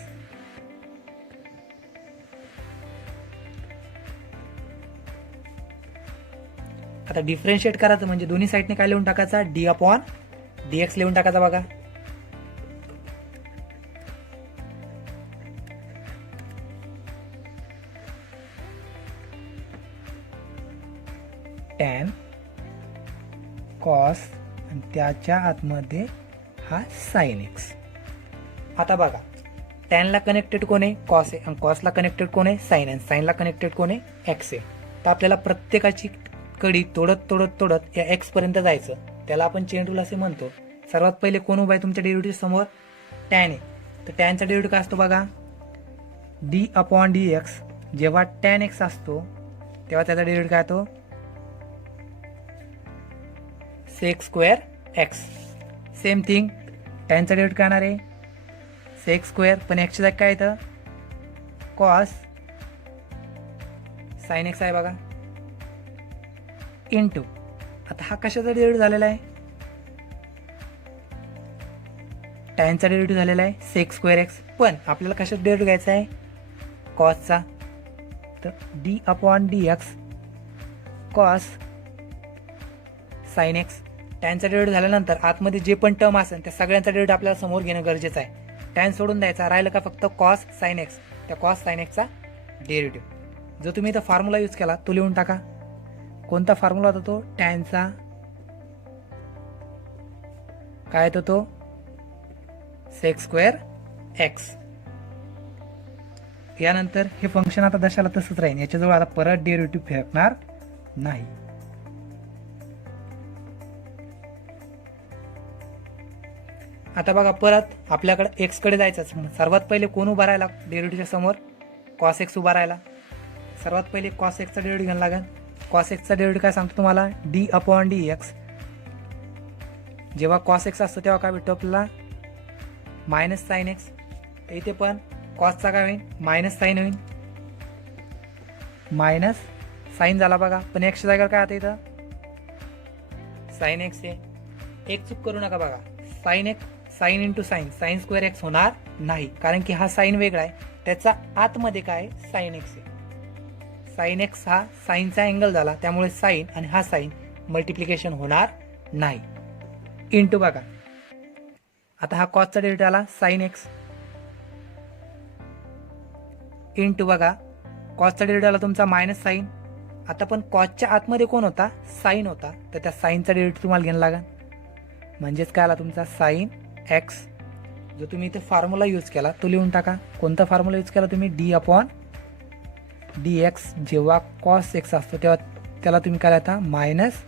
आता डिफरन्शिएट करायचं म्हणजे दोन्ही साईडने काय लिहून टाकायचा d/dx लिहून टाकायचा बघा. टॅन कॉस आणि त्याच्या आतमध्ये हा साइन एक्स. आता बघा टॅनला कनेक्टेड कोण आहे कॉस आहे आणि कॉसला कनेक्टेड कोण आहे साइन आहे, साइनला कनेक्टेड कोण आहे एक्स आहे. तर आपल्याला प्रत्येकाची कडी तोडत या एक्स पर्यंत जायचं. त्याला आपण चेन रूल असे म्हणतो. सर्वात पहिले कोण उभा आहे तुमच्या डेरिव्हेटिव्ह समोर टॅन आहे. तर टॅनचा डेरिव्हेटिव्ह काय असतो बघा d/dx. जेव्हा टॅन एक्स असतो तेव्हा त्याचा डेरिव्हेटिव्ह काय होतो sec² x. सेम थिंग टॅनचा डेरिव्हेटिव्ह काय येणार आहे sec², पण एक्सच्या जागी काय येतं cos sin x आहे बघा इंटू. आता हा कशाचा डेरिव्हेटिव्ह झालेला आहे टॅनचा डेरिव्हेटिव्ह झालेला आहे sec² x. पण आपल्याला कशाचा डेरिव्हेटिव्ह घ्यायचा आहे कॉसचा. तर d/dx cos sin x. टॅनचा डेरिव्हेटिव्ह झाल्यानंतर आतमध्ये जे पण टर्म असेल त्या सगळ्यांचा डेरिव्हेटिव्ह आपल्याला समोर घेणं गरजेचं आहे. टॅन सोडून द्यायचा, राहिलं का फक्त cos sin x. त्या cos sin x चा डेरिव्हेटिव्ह जो तुम्ही इथं फॉर्म्युला यूज केला तो लिहून टाका. कोणता फॉर्म्युला होता तो टॅनचा काय येतो तो sec² x. यानंतर हे फंक्शन आता दशाला तसंच राहील. याच्याजवळ आता परत डेरिव्हेटिव्ह फेकणार नाही. आता बघा परत आपल्याकडे एक्स कडे जायचं. सर्वात पहिले कोण उभा राहिला डेरिव्हेटिव्हच्या समोर cos x उभा राहिला. सर्वात पहिले cos x चा डेरिव्हेटिव्ह घ्यायला लागेल. cos x चा डेरिव्हेटिव्ह काय सांगतो तुम्हाला d/dx. जेव्हा cos x असतो तेव्हा काय भेटतो आपल्याला -sin x. इथे पण cosचा काय होईल -sin होईल. -sin झाला बघा, पण x च्या जागेवर काय आता इथं sin x आहे. एक चूक करू नका बघा sin x sine into sine sin² x होणार नाही, कारण की हा साइन वेगळा आहे. त्याचा आतमध्ये काय sin x आहे. sin x हा साइनचा अँगल झाला त्यामुळे साइन आणि हा साइन मल्टिप्लिकेशन होणार नाही. इंटू बघा, आता हा कॉसचा डेरिव्हेटिव्ह आला साइन एक्स, इंटू बघा कॉसचा डेरिव्हेटिव्ह आला तुमचा मायनस साइन. आता पण कॉसच्या आतमध्ये कोण होता, साइन होता, तर त्या साइनचा डेरिव्हेटिव्ह तुम्हाला घ्यायला लागेल. म्हणजेच काय आला तुमचा साइन एक्स. जो तुम्ही इथे फॉर्म्युला यूज केला तो लिहून टाका. कोणता फॉर्म्युला यूज केला तुम्ही, डी अपॉन डी एक्स. जेव्हा कॉस एक्स असतो तेव्हा त्याला तुम्ही काय लिहिता, मायनस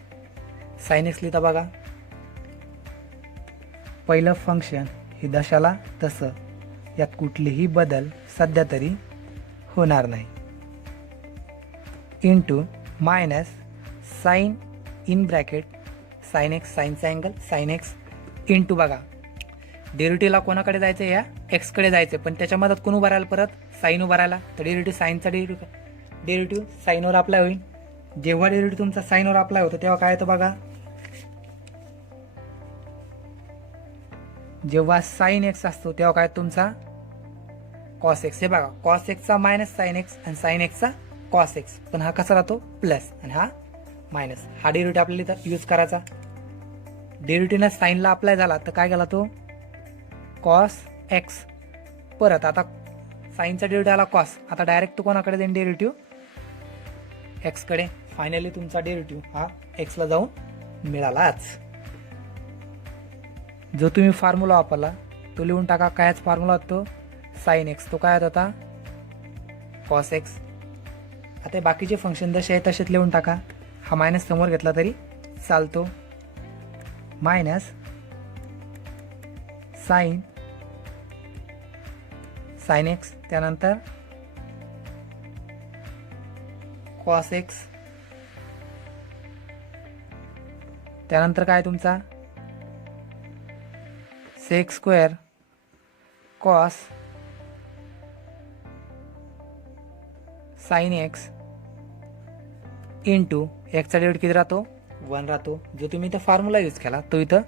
साइन एक्स लिहिता. बघा पहिलं फंक्शन हे दशाला तसं, यात कुठलेही बदल सध्या तरी होणार नाही. Into minus sine in bracket sine x, साइनचा अँगल साइन एक्स, इंटू बघा डेरिव्हेटिव्हला कोणाकडे जायचं, या एक्सकडे जायचं, पण त्याच्या मधात कोण उभा राहिला, परत साइन उभा राहिला. तर डेरिव्हेटिव्ह साइनचा डेरिव्हेटिव्ह साइनवर अप्लाय होईल. जेव्हा डेरिव्हेटिव्ह तुमचा साइनवर अप्लाय होतो तेव्हा काय येतं बघा, जेव्हा साइन एक्स असतो तेव्हा काय तुमचा कॉस एक्स. हे बघा कॉस एक्सचा मायनस साइन एक्स आणि साइन एक्सचा कॉस एक्स, पण हा कसा राहतो प्लस आणि हा मायनस. हा डेरिव्हेटिव्ह आपल्याला इथं यूज करायचा. डेरिव्हेटिव्हला साइनला अप्लाय झाला तर काय केला तो कॉस एक्स. परत आता साइनचा डेरिव्हेटिव्ह आला कॉस, आता डायरेक्ट तो कोणाकडे जाईल, डेरिव्हेटिव्ह एक्सकडे. फायनली तुमचा डेरिव्हेटिव्ह हा एक्सला जाऊन मिळालाच. जो तुम्ही फॉर्म्युला वापरला तो लिहून टाका. कायच फॉर्म्युला होतो, साइन एक्स, तो काय होता कॉस एक्स. आता बाकीचे फंक्शन जसे आहे तसेच लिहून टाका. हा मायनस समोर घेतला तरी चालतो. मायनस साइन साइन एक्स, त्यानंतर कॉस एक्स, त्यानंतर काय तुमचा sec square cos sine x into एक्सचा डेरिव्हेटिव्ह किती राहतो, 1 राहतो. जो तुम्ही इथं फॉर्म्युला यूज केला तो इथं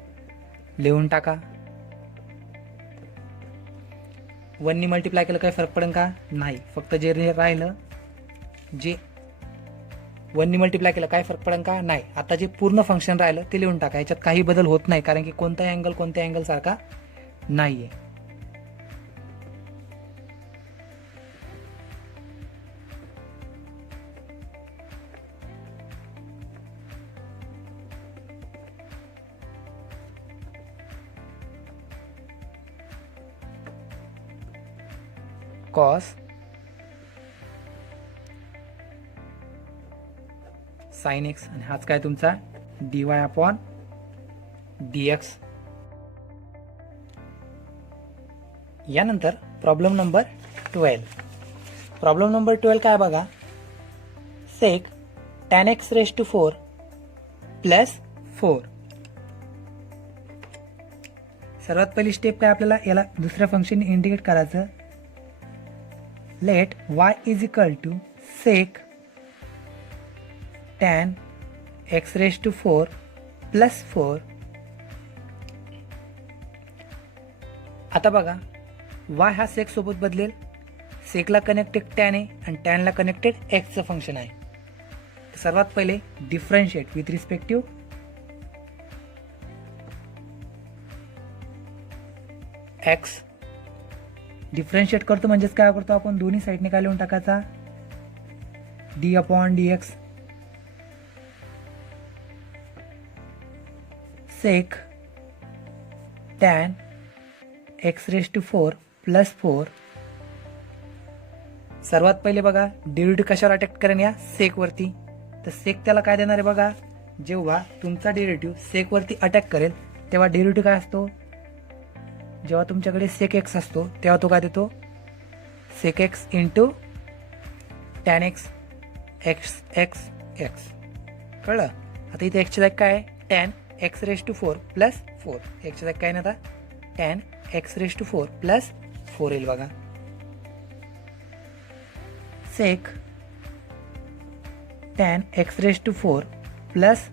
लिहून टाका. 1 नी मल्टिप्लाय केलं काही फरक पडेल का, नाही. फक्त जे राहिलं, जे 1 नी मल्टिप्लाय केलं काय फरक पडेल का, नाही. आता जे पूर्ण फंक्शन राहिलं ते लिहून टाका. याच्यात काही बदल होत नाही कारण की कोणताही अँगल कोणत्या अँगल सारखा नाहीये. कॉस साइन एक्स आणि हाच काय तुमचा d y upon D x. यानंतर प्रॉब्लेम नंबर 12. प्रॉब्लेम नंबर 12 काय बघा, sec tan x raise to 4 plus 4. सर्वात पहिली स्टेप काय, आपल्याला याला दुसऱ्या फंक्शन इंटिग्रेट करायचं. Let y is equal to sec tan x raise to 4 plus 4. आता बघा y हा सेक सोबत बदलेल. सेकला कनेक्टेड tan आहे आणि टॅनला कनेक्टेड x चं फंक्शन आहे. सर्वात पहिले differentiate with respective x. Differentiate करतो म्हणजेच काय करतो आपण, दोन्ही साईडने काय लिहून टाकायचा, d upon D x. Sec tan x raise to 4 plus 4. सर्वात पहिले बघा डेरिव्हेटिव्ह कशावर अटॅक करेन, या सेक वरती. तर सेक त्याला काय देणार आहे बघा, जेव्हा तुमचा डेरिव्हेटिव्ह सेक वरती अटॅक करेल तेव्हा डेरिव्हेटिव्ह काय असतो, जेव्हा तुमच्याकडे सेक एक्स असतो तेव्हा तो काय देतो, sec x into tan x x x x. कळलं. आता इथे एक्सच्या जागी काय आहे, tan x raise to 4 plus 4. एक्सच्या जागी काय नाही आता, tan x raise to 4 plus 4 येईल बघा. Sec tan x raise to 4 plus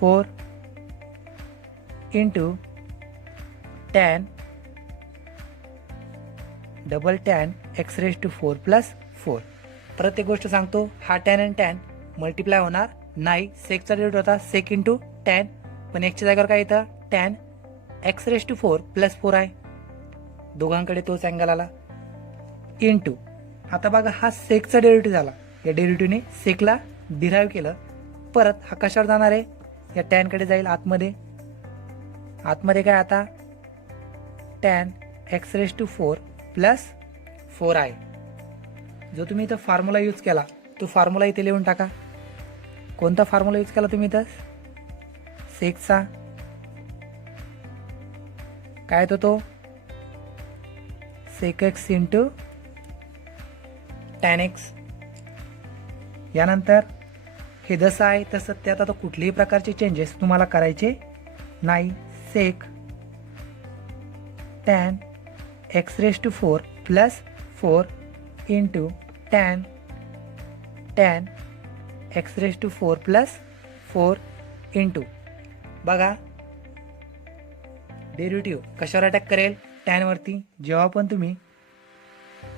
4 into tan double tan x raise to 4 plus 4. परत एक गोष्ट सांगतो, हा टॅन आणि टॅन मल्टिप्लाय होणार नाही, सेकचा डेरिव्हेटिव्ह होता सेक इंटू टॅन, पण एक्सच्या जागेवर काय येतं tan x raise to 4 plus 4 आहे, दोघांकडे तोच अँगल आला इंटू. आता बघा हा सेकचा डेरिव्हेटिव्ह झाला, या डेरिव्हेटिव्हने सेकला डिराईव्ह केलं, परत हा कशावर जाणार आहे या टॅनकडे जाईल आतमध्ये. आतमध्ये काय आता tan x raise to 4 plus 4 आहे. जो तुम्ही इथं फॉर्म्युला यूज केला तो फॉर्म्युला इथे लिहून टाका. कोणता फॉर्म्युला यूज केला तुम्ही इथं सेकचा, काय तो sec x into tan x. यानंतर हे जसं आहे तसं त्यात आता कुठल्याही प्रकारचे चेंजेस तुम्हाला करायचे नाही. Sec tan x raise to 4 plus 4 into tan x raise to 4 plus 4 into. बघा डेरिव्हेटिव्ह कशावर अटॅक करेल टॅनवरती. जेव्हा पण तुम्ही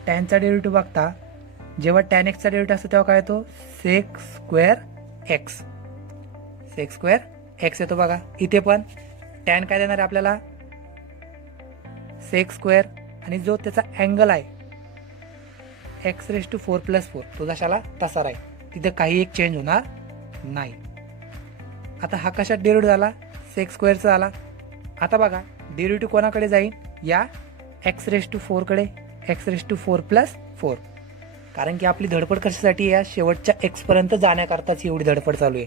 टॅनचा डेरिव्हेटिव्ह बघता, जेव्हा टॅन एक्सचा डेरिव्हेटिव्ह असतो तेव्हा काय येतो sec square x, sec square x येतो. बघा इथे पण टॅन काय देणार आहे आपल्याला सेक स्क्वेअर, आणि जो त्याचा अँगल आहे एक्स रेस टू 4 प्लस 4 तो जशाला तसा राहील, तिथे काही एक चेंज होणार नाही. आता हा कशात डेरिव्हेटिव्ह झाला सेक स्क्वेअरचा झाला. आता बघा डेरिव्हेटिव्ह कोणाकडे जाईल या एक्स रेस टू 4 कडे, एक्स रेस टू 4 प्लस 4, कारण की आपली धडपड कशासाठी या शेवटच्या एक्स पर्यंत जाण्याकरताच एवढी धडपड चालू आहे.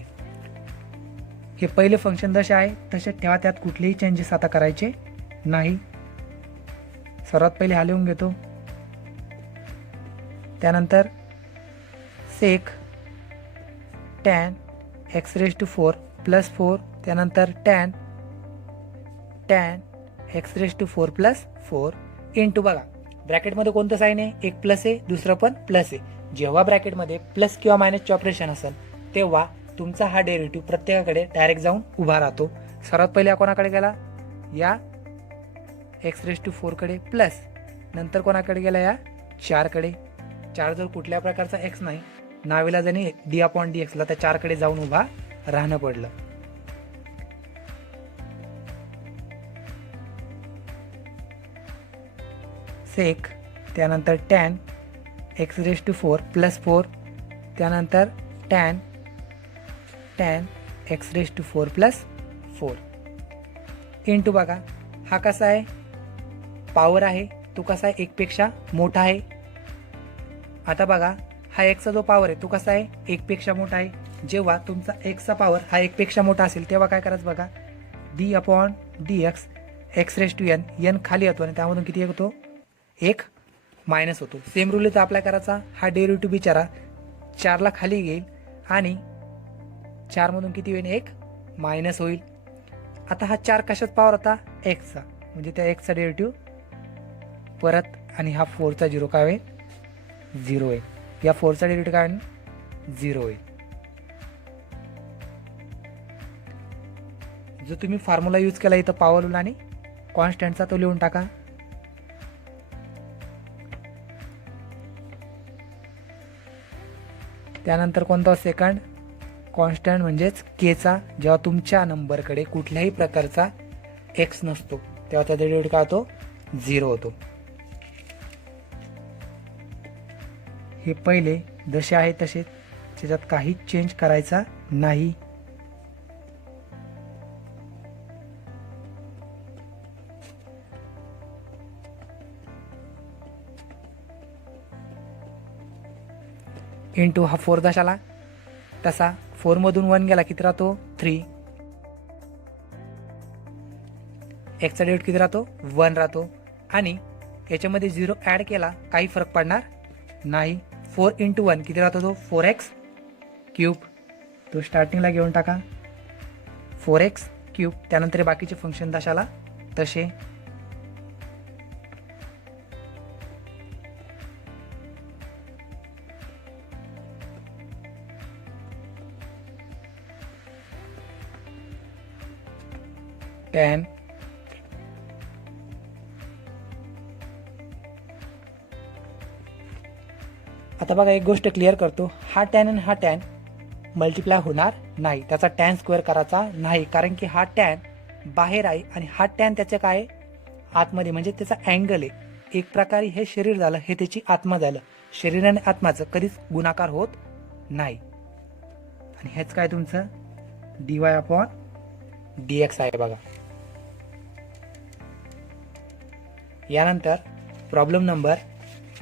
हे पहिले फंक्शन जसे आहे तसे ठेवा, त्यात कुठलेही चेंजेस आता करायचे नाही. सर्वात पहिले हा लिहून घेतो, त्यानंतर sec tan x raise to 4 plus 4, त्यानंतर tan x raise to 4 plus 4 into. बघा ब्रॅकेटमध्ये कोणतं साईन आहे, एक प्लस आहे दुसरं पण प्लस आहे. जेव्हा ब्रॅकेटमध्ये प्लस किंवा मायनसचे ऑपरेशन असेल तेव्हा तुमचा हा डेरिव्हेटिव्ह प्रत्येकाकडे डायरेक्ट जाऊन उभा राहतो. सर्वात पहिले या कोणाकडे गेला या एक्स रेस टू 4 कडे, प्लस नंतर कोणाकडे गेला या 4 कडे. 4 जर कुठल्या प्रकारचा एक्स नाही, नाविलाजाने डी अपॉन डी एक्सला त्या 4 कडे जाऊन उभा राहणं पडलं. सेक त्यानंतर tan x raise to 4 plus 4, त्यानंतर tan x raise to 4 plus 4 into. बघा हा कसा आहे पॉवर आहे, तो कसा आहे एकपेक्षा मोठा आहे. आता बघा हा एक्सचा जो पॉवर आहे तो कसा आहे एकपेक्षा मोठा आहे. जेव्हा तुमचा एक्सचा पॉवर हा एकपेक्षा मोठा असेल तेव्हा काय करायचं बघा D upon D x x raise to n खाली येतो आणि त्यामधून किती होतो एक मायनस होतो. सेम रूल इथं अप्लाय करायचा. हा डेरिव्हेटिव्ह बिचारा 4ला खाली घेईल आणि 4 मधून किती होईल एक मायनस होईल. आता हा 4 कशात पॉवर होता एक्सचा, म्हणजे त्या एक्सचा डेरिव्हेटिव्ह परत, आणि हा 4चा 0 काय होईल 0 होईल. या 4चा डेरिव्हेटिव्ह काय होईल 0 होईल. जो तुम्ही फॉर्म्युला यूज केला इथं पॉवर रूल आणि कॉन्स्टंटचा तो लिहून टाका. त्यानंतर कोणता सेकंड कॉन्स्टंट म्हणजेच केचा. जेव्हा तुमच्या नंबरकडे कुठल्याही प्रकारचा एक्स नसतो तेव्हा त्याचा डेरिव्हेटिव्ह काय होतो 0 होतो. हे पहिले जसे आहे तसेच, त्याच्यात काहीच चेंज करायचा नाही. इंटू हा 4 दशाला तसा 4 मधून 1 गेला किती राहतो 3. एक्सचा डेरिव्हेटिव्ह किती राहतो 1 राहतो, आणि याच्यामध्ये 0 ॲड केला काही फरक पडणार नाही. 4 इंटू 1 किती राहतो तो 4x क्यूब, तो स्टार्टिंगला घेऊन टाका 4x क्यूब. त्यानंतर बाकीचे फंक्शन दशाला तसे. टॅन आता बघा एक गोष्ट क्लिअर करतो, हा टॅन आणि हा टॅन मल्टिप्लाय होणार नाही, त्याचा टॅन स्क्वेअर करायचा नाही, कारण की हा टॅन बाहेर आहे आणि हा टॅन त्याच्या काय आतमध्ये, म्हणजे त्याचा अँगल आहे. एक प्रकारे हे शरीर झालं, हे त्याची आत्मा झालं. शरीर आणि आत्माचं कधीच गुणाकार होत नाही. आणि हेच काय तुमचं dy/dx आहे बघा. यानंतर प्रॉब्लेम नंबर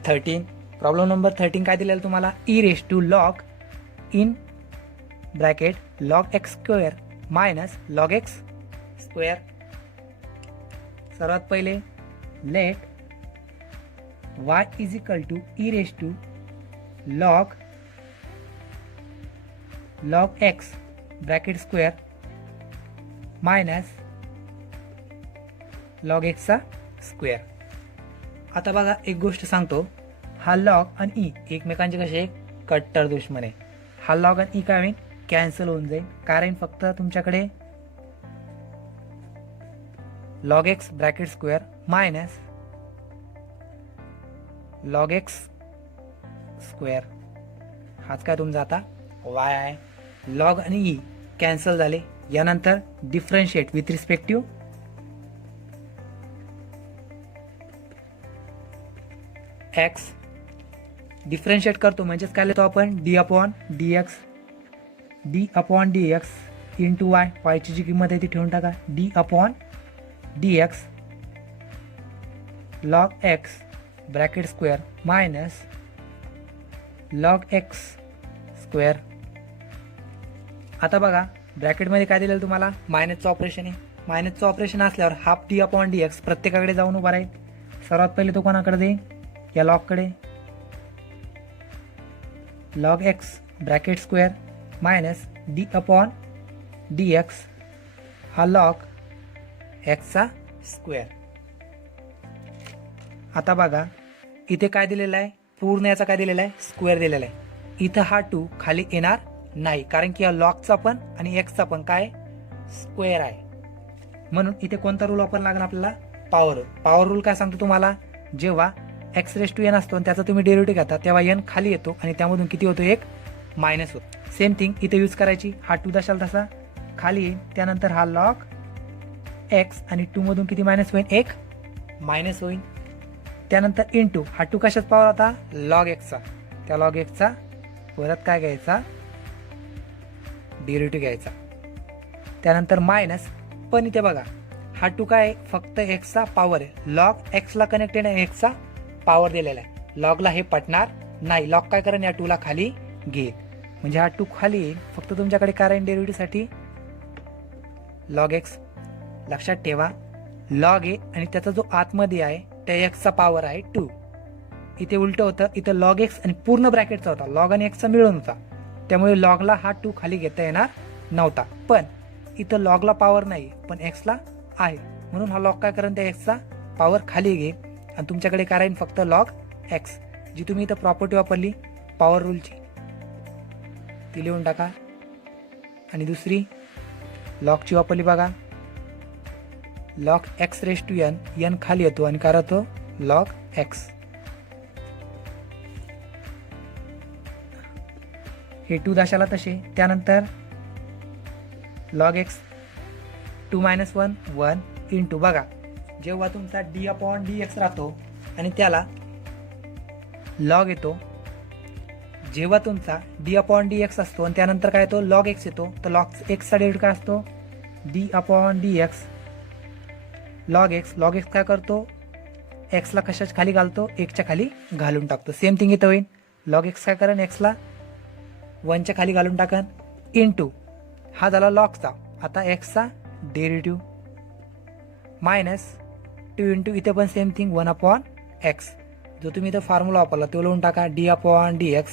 13. प्रॉब्लेम नंबर 13 काय दिलेलं तुम्हाला, e⁻log in bracket log x square minus log x square. सर्वात पहिले let y is equal to e⁻log x bracket square minus log x चा स्क्वेअर. आता बघा एक गोष्ट सांगतो, हा लॉग आणि ई एकमेकांचे कसे कट्टर दुश्मन आहे. हा लॉग आणि ई काय होईल, कॅन्सल होऊन जाईल, कारण फक्त तुमच्याकडे log x bracket square minus log x square, हाच काय तुमचा आता y आहे. लॉग आणि ई कॅन्सल झाले. यानंतर differentiate with respective x. Differentiate करतो म्हणजेच काय लिहितो आपण, d/dx इंटू y. ची जी किंमत आहे ती ठेवून टाका, d/dx log x bracket square minus log x square. आता बघा ब्रॅकेटमध्ये काय दिलेलं तुम्हाला, मायनसचं ऑपरेशन आहे. मायनसचं ऑपरेशन असल्यावर हाफ d/dx प्रत्येकाकडे जाऊन उभा राहील. सर्वात पहिले तो कोणाकडे देईल, या लॉगकडे. log x bracket square minus d/dx हा log x चा स्क्वेअर. आता बघा इथे काय दिलेलं आहे, पूर्ण याचा काय दिलेला आहे, स्क्वेअर दिलेला आहे. इथं हा 2 खाली येणार नाही, कारण की या लॉगचा पण आणि एक्सचा पण काय स्क्वेअर आहे. म्हणून इथे कोणता रूल वापरावा लागणार आपल्याला, पॉवर रूल. पॉवर रूल काय सांगतो तुम्हाला, जेव्हा x⁻n असतो आणि त्याचा तुम्ही डेरिव्हेटिव्ह घेता तेव्हा n खाली येतो आणि त्यामधून किती होतो, एक मायनस होतो. सेम थिंग इथे यूज करायची. हा 2 दशाल तसा खाली येईल, त्यानंतर हा log x आणि 2 मधून किती मायनस होईल, एक मायनस होईल. त्यानंतर इंटू हा 2 कशाच पॉवर होता, log x चा. त्या log x चा परत काय घ्यायचा, डेरिव्हेटिव्ह घ्यायचा. त्यानंतर मायनस, पण इथे बघा हा 2 काय फक्त x चा पॉवर आहे, log x ला कनेक्टेड आहे, x चा पॉवर दिलेला आहे. लॉगला हे पटणार नाही, लॉग काय करेन, या 2 ला खाली घेईल, म्हणजे हा 2 खाली येईल. फक्त तुमच्याकडे काय राहील डेरिव्हेटिव्ह साठी, log x. लक्षात ठेवा log आहे आणि त्याचा जो आतमध्ये आहे त्या x चा पॉवर आहे 2. इथे उलट होतं, इथं log x आणि पूर्ण ब्रॅकेटचा होता, log आणि x चा मिळून होता, त्यामुळे लॉगला हा 2 खाली घेता येणार नव्हता. पण इथं लॉगला पॉवर नाही पण x ला आहे, म्हणून हा लॉग काय करेन, त्या x चा पॉवर खाली घेईल आणि तुमच्याकडे काय राहील, फक्त log x. जी तुम्ही इथं प्रॉपर्टी वापरली पॉवर रूलची ती लिहून टाका. आणि दुसरी लॉगची वापरली बघा, log x⁻n, n खाली येतो आणि काय राहतो, log x. हे 2 दशाला तसे. त्यानंतर log x 2 - 1 1 इंटू बघा, जेव्हा तुमचा d/dx राहतो आणि त्याला log येतो, जेव्हा तुमचा d/dx असतो आणि त्यानंतर काय येतो, log x येतो, तर log x चा डेरिव्हेटिव्ह काय असतो, d/dx log x. log x काय करतो, x ला कशाच्या खाली घालतो, 1 च्या खाली घालून टाकतो. सेम थिंग इथं होईल, log x काय करेन, x ला 1 च्या खाली घालून टाकन इंटू हा झाला लॉगचा. आता x चा डेरिव्हेटिव्ह मायनस 2 इंटू इथे पण सेम थिंग 1/x. जो तुम्ही इथं फॉर्म्युला वापरला तो लिहून टाका, d/dx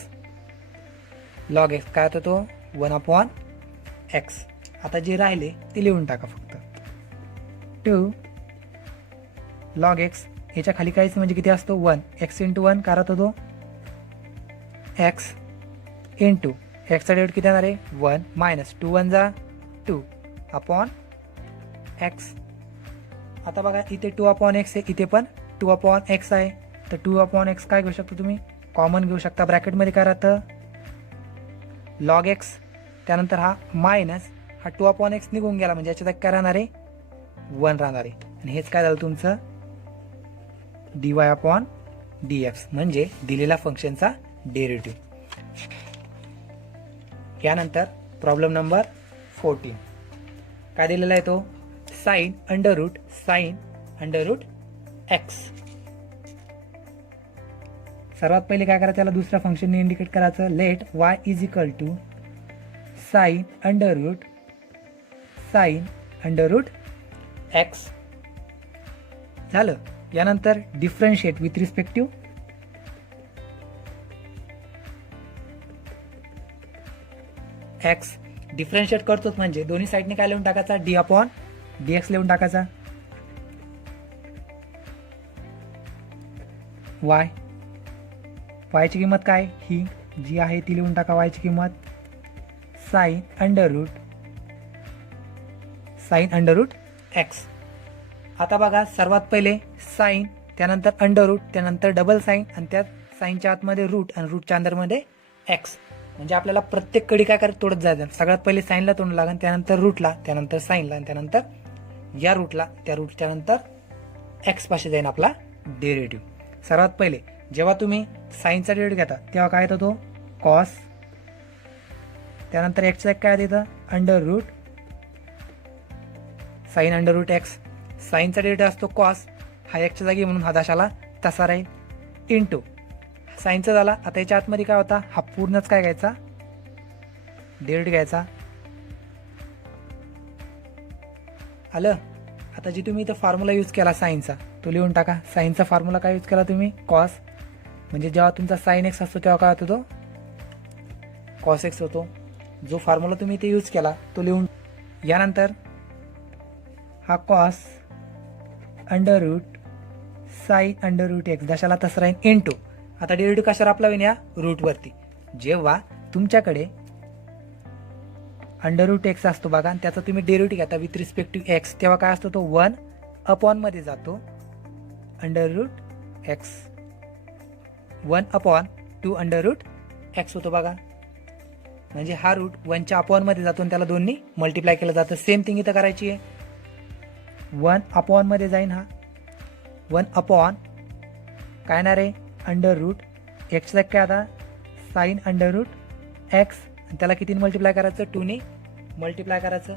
log x काय होतो, तो 1/x. आता जे राहिले ते लिहून टाका फक्त. 2 log x ह्याच्या खाली काहीच म्हणजे किती असतो, 1. x इंटू 1 काय राहतो, तो x इंटू x चा डेरिव्हेटिव्ह किती येणार आहे, 1 मायनस 2 1 जा 2/x. आता बघा इथे 2/x आहे, इथे पण 2/x आहे, तर 2/x काय घेऊ शकतो तुम्ही, कॉमन घेऊ शकता. ब्रॅकेटमध्ये काय राहतं, log x त्यानंतर हा मायनस हा 2/x निघून गेला, म्हणजे याच्यात काय राहणार आहे 1 राहणार आहे. आणि हेच काय झालं तुमचं dy/dx म्हणजे दिलेल्या फंक्शनचा डेरिव्हेटिव्ह. यानंतर प्रॉब्लेम नंबर 14 काय दिलेला आहे तो साइन अंडर रूट x. सर्वात पहिले काय करायचं याला दुसऱ्या फंक्शनने इंडिकेट करायचं. Let y is equal to sine under root x झालं. यानंतर differentiate with respect to x. Differentiate करतोच म्हणजे दोन्ही साईडने काय लिहून टाकायचा d/dx लिहून टाकायचा. y ची किंमत काय ही जी आहे ती लिहून टाका. y ची किंमत साइन अंडर रूट x. आता बघा सर्वात पहिले साइन, त्यानंतर अंडर रूट, त्यानंतर डबल साइन आणि त्या साइनच्या आतमध्ये रूट आणि रूटच्या अंदरमध्ये x. म्हणजे आपल्याला प्रत्येक कडी काय करत तोडत जायचं. सगळ्यात पहिले साइनला तोडून लागेल, त्यानंतर रूटला, त्यानंतर साइनला आणि त्यानंतर या रूटला, त्या रूटच्या नंतर x पाशी जाईन आपला डेरिव्हेटिव्ह. सर्वात पहिले जेव्हा तुम्ही साइनचा डेरिव्हेटिव्ह घेता तेव्हा काय येतो तो कॉस, त्यानंतर x काय येतं under root sine under root x. साइनचा डेरिव्हेटिव्ह असतो कॉस, हा x च्या जागी म्हणून हा दाशाला तसा राहील इंटू साइनचा झाला. आता याच्या आतमध्ये काय होता हा पूर्णच काय घ्यायचा डेरिव्हेटिव्ह घ्यायचा. आलं. आता जी तुम्ही इथं फॉर्म्युला यूज केला साइनचा तो लिहून टाका. साइनचा फॉर्म्युला काय यूज केला तुम्ही कॉस, म्हणजे जेव्हा तुमचा साइन एक्स असतो तेव्हा काय होतो तो कॉस एक्स होतो. जो फॉर्म्युला तुम्ही इथे यूज केला तो लिहून. यानंतर हा cos under root sine under root x दशाला तसं राहील इंटू. आता डेरिव्हेटिव्ह कशावर आपला या रूटवरती. जेव्हा तुमच्याकडे अंडर रूट एक्स असतो बघा आणि त्याचा तुम्ही डेरिव्हेटिव्ह घेता विथ रिस्पेक्ट टू एक्स तेव्हा काय असतो तो 1 मध्ये जातो under root x. 1/2 under root x होतो बघा. म्हणजे हा रूट 1च्या मध्ये जातो आणि त्याला 2 मल्टिप्लाय केलं जातं. सेम थिंग इथं करायची आहे. 1 मध्ये जाईन हा 1 काय येणार आहे अंडर रूट एक्सचा काय आता साइन अंडर रूट एक्स आणि त्याला किती मल्टिप्लाय करायचं 2 मल्टिप्लाय करायचं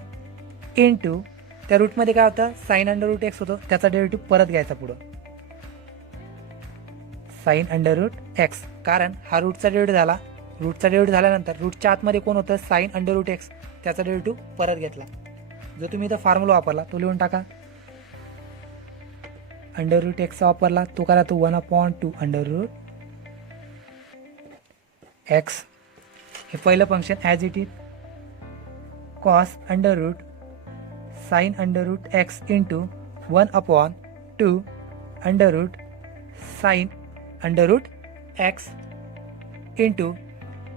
इंटू त्या रूटमध्ये काय होतं साइन अंडर रूट एक्स होतो त्याचा डेरिव्हेटिव्ह परत घ्यायचा पुढं साइन अंडर रूट एक्स. कारण हा रूटचा डेरिव्हेटिव्ह झाला. रूटचा डेरिव्हेटिव्ह झाल्यानंतर रूटच्या आतमध्ये कोण होतं साइन अंडर रूट एक्स त्याचा डेरिव्हेटिव्ह परत घेतला. जो तुम्ही इथं फॉर्म्युला वापरला तो लिहून टाका. अंडर रूट एक्सचा वापरला तो करा तो 1/2 अंडर रूट एक्स. हे पहिलं function as it is cos under root sine under root x into 1/2 under root sine under root x into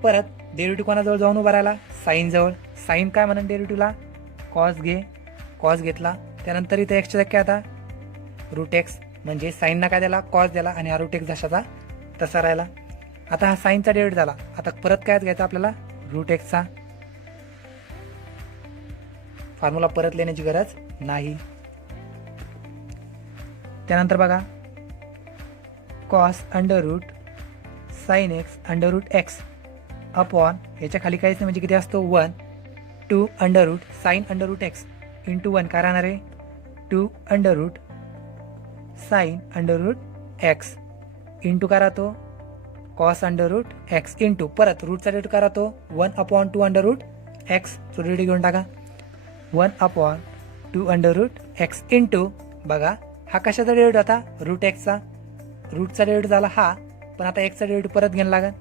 परत डेरिव्हेटिव्ह कोणाजवळ जाऊन उभा राहिला साइन जवळ. साइन काय म्हणून डेरिव्हेटिव्हला कॉस घेतला. त्यानंतर इथे एक्सच्या काय आता रूट एक्स म्हणजे साईनना काय दिला कॉस दिला आणि हा रूट एक्स जशाचा तसा राहिला. आता हा साईनचा डेरिव्हेटिव्ह झाला. आता परत काय घ्यायचा आपल्याला रूट एक्सचा. फॉर्म्युला परत लिहिण्याची गरज नाही. त्यानंतर बघा cos under root sine x under root x upon याच्या खाली काहीच नाही म्हणजे किती असतो 1/2 under root sine under root x into 1 काय राहणार आहे 2 under root sine under root x into करा तो cos under root x into परत रूटचा डेट करा तो 1/2 अंडर रूट एक्स. तो डेट घेऊन टाका 1/2 अंडर रूट एक्स इंटू बघा हा कशाचा डेट होता रूट एक्सचा. रूटचा डेट झाला हा पण आता एक्सचा डेट परत घ्यायला लागेल.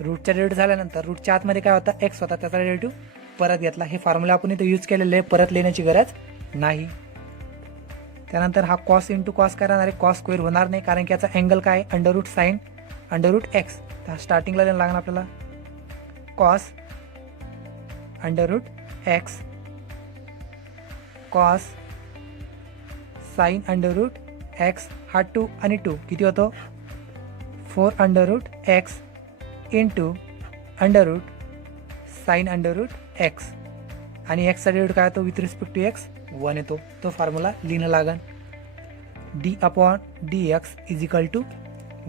रूटचा डेट झाल्यानंतर रूटच्या आतमध्ये काय होता एक्स होता त्याचा डेरिव्हेटिव्ह परत घेतला. हे फॉर्म्युला आपण इथे यूज केलेले परत लिहिण्याची गरज नाही. त्यानंतर हा कॉस इंटू कॉस काय राहणार आहे कॉस स्क्वेअर होणार नाही कारण की याचा अँगल काय under root sine under root x. तर स्टार्टिंगला लिहायला लागणार आपल्याला cos under root x cos sine under root x हा 2 आणि 2 किती होतो 4 under root x into under root sine under root x आणि एक्सचा डेरिव्हेटिव्ह काय होतो विथ रिस्पेक्ट टू एक्स 1 येतो. तो फॉर्म्युला लिहिणं लागन d/dx इज इक्वल टू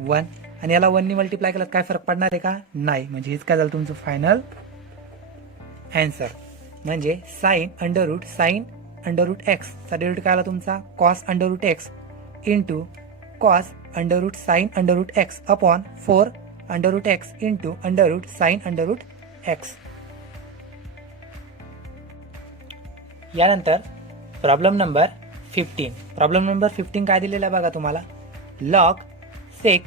1 आणि याला 1 ने मल्टिप्लाय केलं काय फरक पडणार आहे का नाही. म्हणजे हेच काय झालं तुमचं फायनल आन्सर. म्हणजे साईन अंडर रूट एक्स चा डेरिव्हेटिव्ह काय आला तुमचा cos under root x into cos under root sine under root x upon 4 under root x into under root sine under root x. यानंतर प्रॉब्लेम नंबर 15. प्रॉब्लेम नंबर 15 काय दिलेला आहे बघा तुम्हाला. Log sec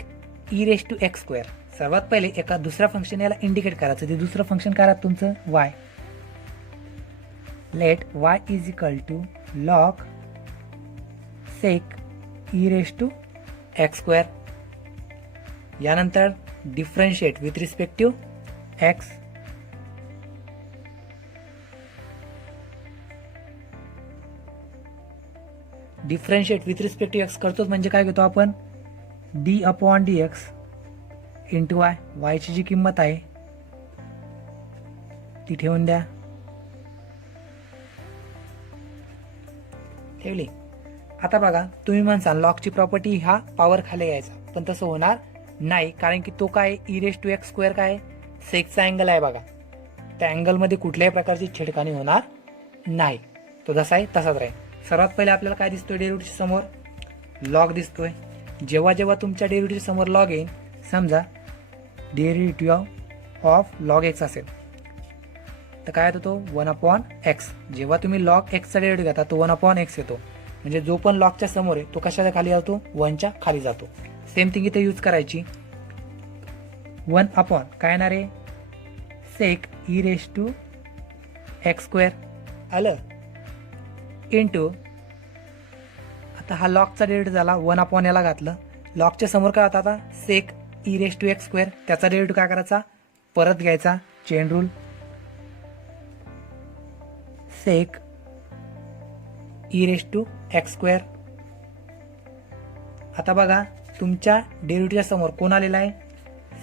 e raise to x square. सर्वात पहिले एका दुसऱ्या फंक्शन याला इंडिकेट करायचं. ते दुसरं फंक्शन काय राहतं तुमचं y. Let y is equal to log sec e raise to x square. यानंतर differentiate with respect to x. Differentiate with respect to x करतोच म्हणजे काय घेतो आपण d/dx इंटू वाय. वायची जी किंमत आहे ती ठेवून द्या. ठेवली. आता बघा तुम्ही म्हणसाल लॉगची प्रॉपर्टी हा पॉवर खाली यायचा पण तसं होणार नाही कारण की तो काय e raise to x square काय सेकचा अँगल आहे बघा. त्या अँगलमध्ये कुठल्याही प्रकारची छेडखानी होणार नाही. तो जसा आहे तसाच राहील. सर्वात पहिले आपल्याला काय दिसतोय डेरिव्हेटिव्ह समोर लॉग दिसतोय. जेव्हा जेव्हा तुमच्या डेरिव्हेटिव्ह समोर लॉग येईल समजा डेरिव्हेटिव्ह ऑफ लॉग एक्स असेल तर काय येतो तो 1/x. जेव्हा तुम्ही लॉग एक्सचा डेरिव्हेटिव्ह घेता तो 1/x येतो. म्हणजे जो पण लॉगच्या समोर आहे तो कशाच्या खाली जातो 1च्या खाली जातो. सेम थिंग इथे यूज करायची. 1/ काय येणार आहे sec e raise to x square आलं इंटू आता हा लॉगचा डेरिव्हेटिव्ह झाला 1/ याला घातलं. लॉगच्या समोर काय होता आता sec e raise to x square. त्याचा डेरिव्हेटिव्ह काय करायचा परत घ्यायचा chain rule. Sec e raise to x square. आता बघा तुमच्या डेरिव्हेटिव्हच्या समोर कोण आलेला आहे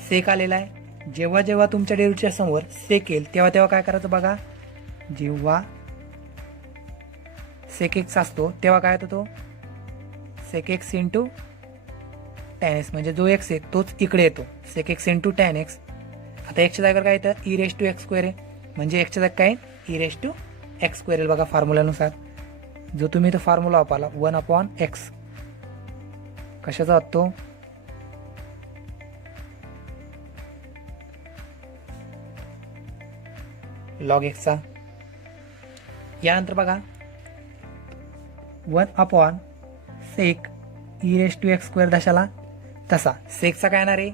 सेक आलेला आहे. जेव्हा जेव्हा तुमच्या डेरिव्हेटिव्हच्या समोर सेक येईल तेव्हा तेव्हा काय करायचं बघा. जेव्हा सेक एक्स असतो तेव्हा काय होतो तो sec x into tan x. म्हणजे जो एक्स आहे तोच इकडे येतो sec x into tan x. आता एक्सच्या जागेवर काय येतं e raise to x square आहे. म्हणजे एक्सच्या जागा काय e raise to x square येईल बघा फॉर्म्युलानुसार. जो तुम्ही इथं फॉर्म्युला वापरला 1/x कशाचा होतो लॉग एक्सचा. यानंतर बघा 1/सेक e raise to x square दशाला तसा सेकचा काय येणार आहे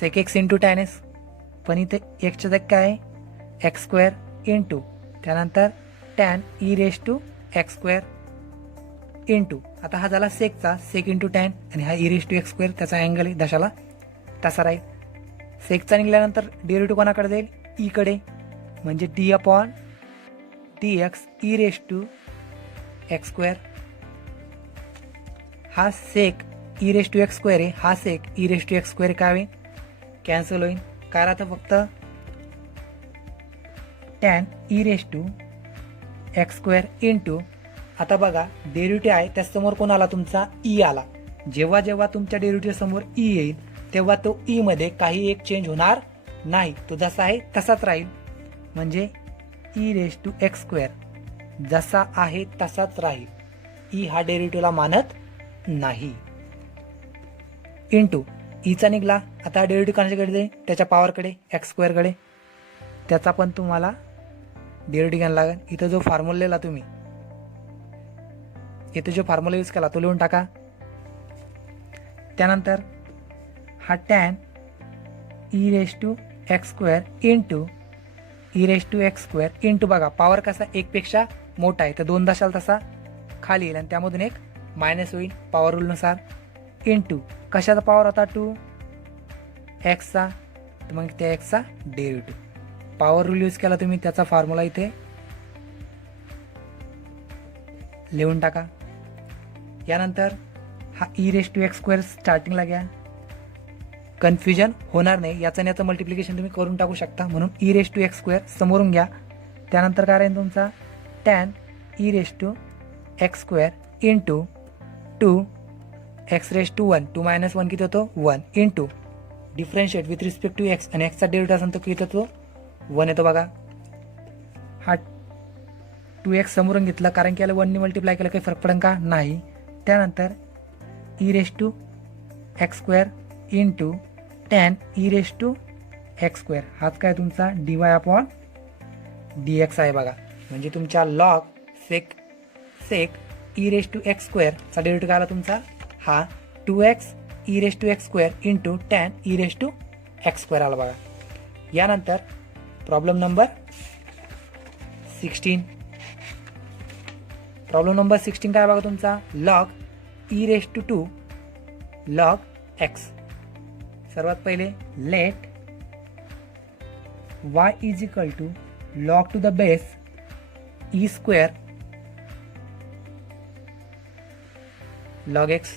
sec x into tan x. पण इथे एक्सच्या जागी काय आहे एक्स स्क्वेअर इंटू त्यानंतर tan e raise to x square into आता हा झाला सेकचा सेक इंटू टॅन आणि हा e raise to x square त्याचा अँगल आहे दशाला तसा राहील. सेकचा निघाल्यानंतर डेरिव्हेटिव्ह कोणाकडे जाईल ई कडे. म्हणजे d/dx e raise to x square. हा sec e raise to x square आहे. हा sec e raise to x square काय होईल कॅन्सल होईल. काय राहतं फक्त tan e raise to x square into आता बघा डेरिव्हेटिव्ह आहे त्यासमोर कोण आला तुमचा ई आला. जेव्हा जेव्हा तुमच्या डेरिव्हेटिव्ह समोर ई येईल तेव्हा तो ई मध्ये काही एक चेंज होणार नाही. तो जसा आहे तसाच राहील. म्हणजे e raise to x square जसा आहे तसाच राहील. ई हा डेरिव्हेटिव्हला मानत नाही. इंटू ईचा निघाला आता डेरिव्हेटिव्ह कोणाच्याकडे जाईल त्याच्या पॉवरकडे एक्स स्क्वेअरकडे. त्याचा पण तुम्हाला डेरिव्हेटिव्ह घ्यायला लागेल. इथं जो फॉर्म्युला लिहिला तुम्ही इथं जो फॉर्म्युला यूज केला तो लिहून टाका. त्यानंतर हा tan e raise to x square into E raise to x square into बघा पॉवर कसा एक पेक्षा मोठा आहे तर 2 दशाला तसा खाली येईल आणि त्यामधून एक मायनस होईल पॉवर रूलनुसार. इंटू कशाचा पॉवर होता 2 एक्सचा तर मग त्या एक्सचा डेरिव्हेटिव्ह. पॉवर रूल यूज केला तुम्ही त्याचा फॉर्म्युला इथे लिहून टाका. यानंतर हा e raise to x square स्टार्टिंगला घ्या कन्फ्युजन होणार नाही. याचं आणि याचं मल्टिप्लिकेशन तुम्ही करून टाकू शकता. म्हणून e raise to x square समोरून घ्या. त्यानंतर काय राहील तुमचा tan e raise to x square into 2 x raise to 1, 2 - 1 किती होतो 1 into differentiate with respect to x आणि एक्सचा डेरिव्हेटिव्ह असेल तर किती होतो 1 येतो बघा. हा 2x समोरून घेतला कारण की याला 1ने मल्टिप्लाय केलं काही फरक पडेल का नाही. त्यानंतर e raise to x square into tan e raise to x square. हाच काय तुमचा dy अपॉन dx आहे बघा. म्हणजे तुमच्या log sec e raise to x स्क्वेअरचा डेरिव्हेटिव्ह आला तुमचा हा 2x e raise to x square into tan e raise to x square आला बघा. यानंतर प्रॉब्लेम नंबर 16. प्रॉब्लेम नंबर 16 काय बघा तुमचा log e raise to 2 log x. सर्वात पहिले let y is equal to log to the base e square log x.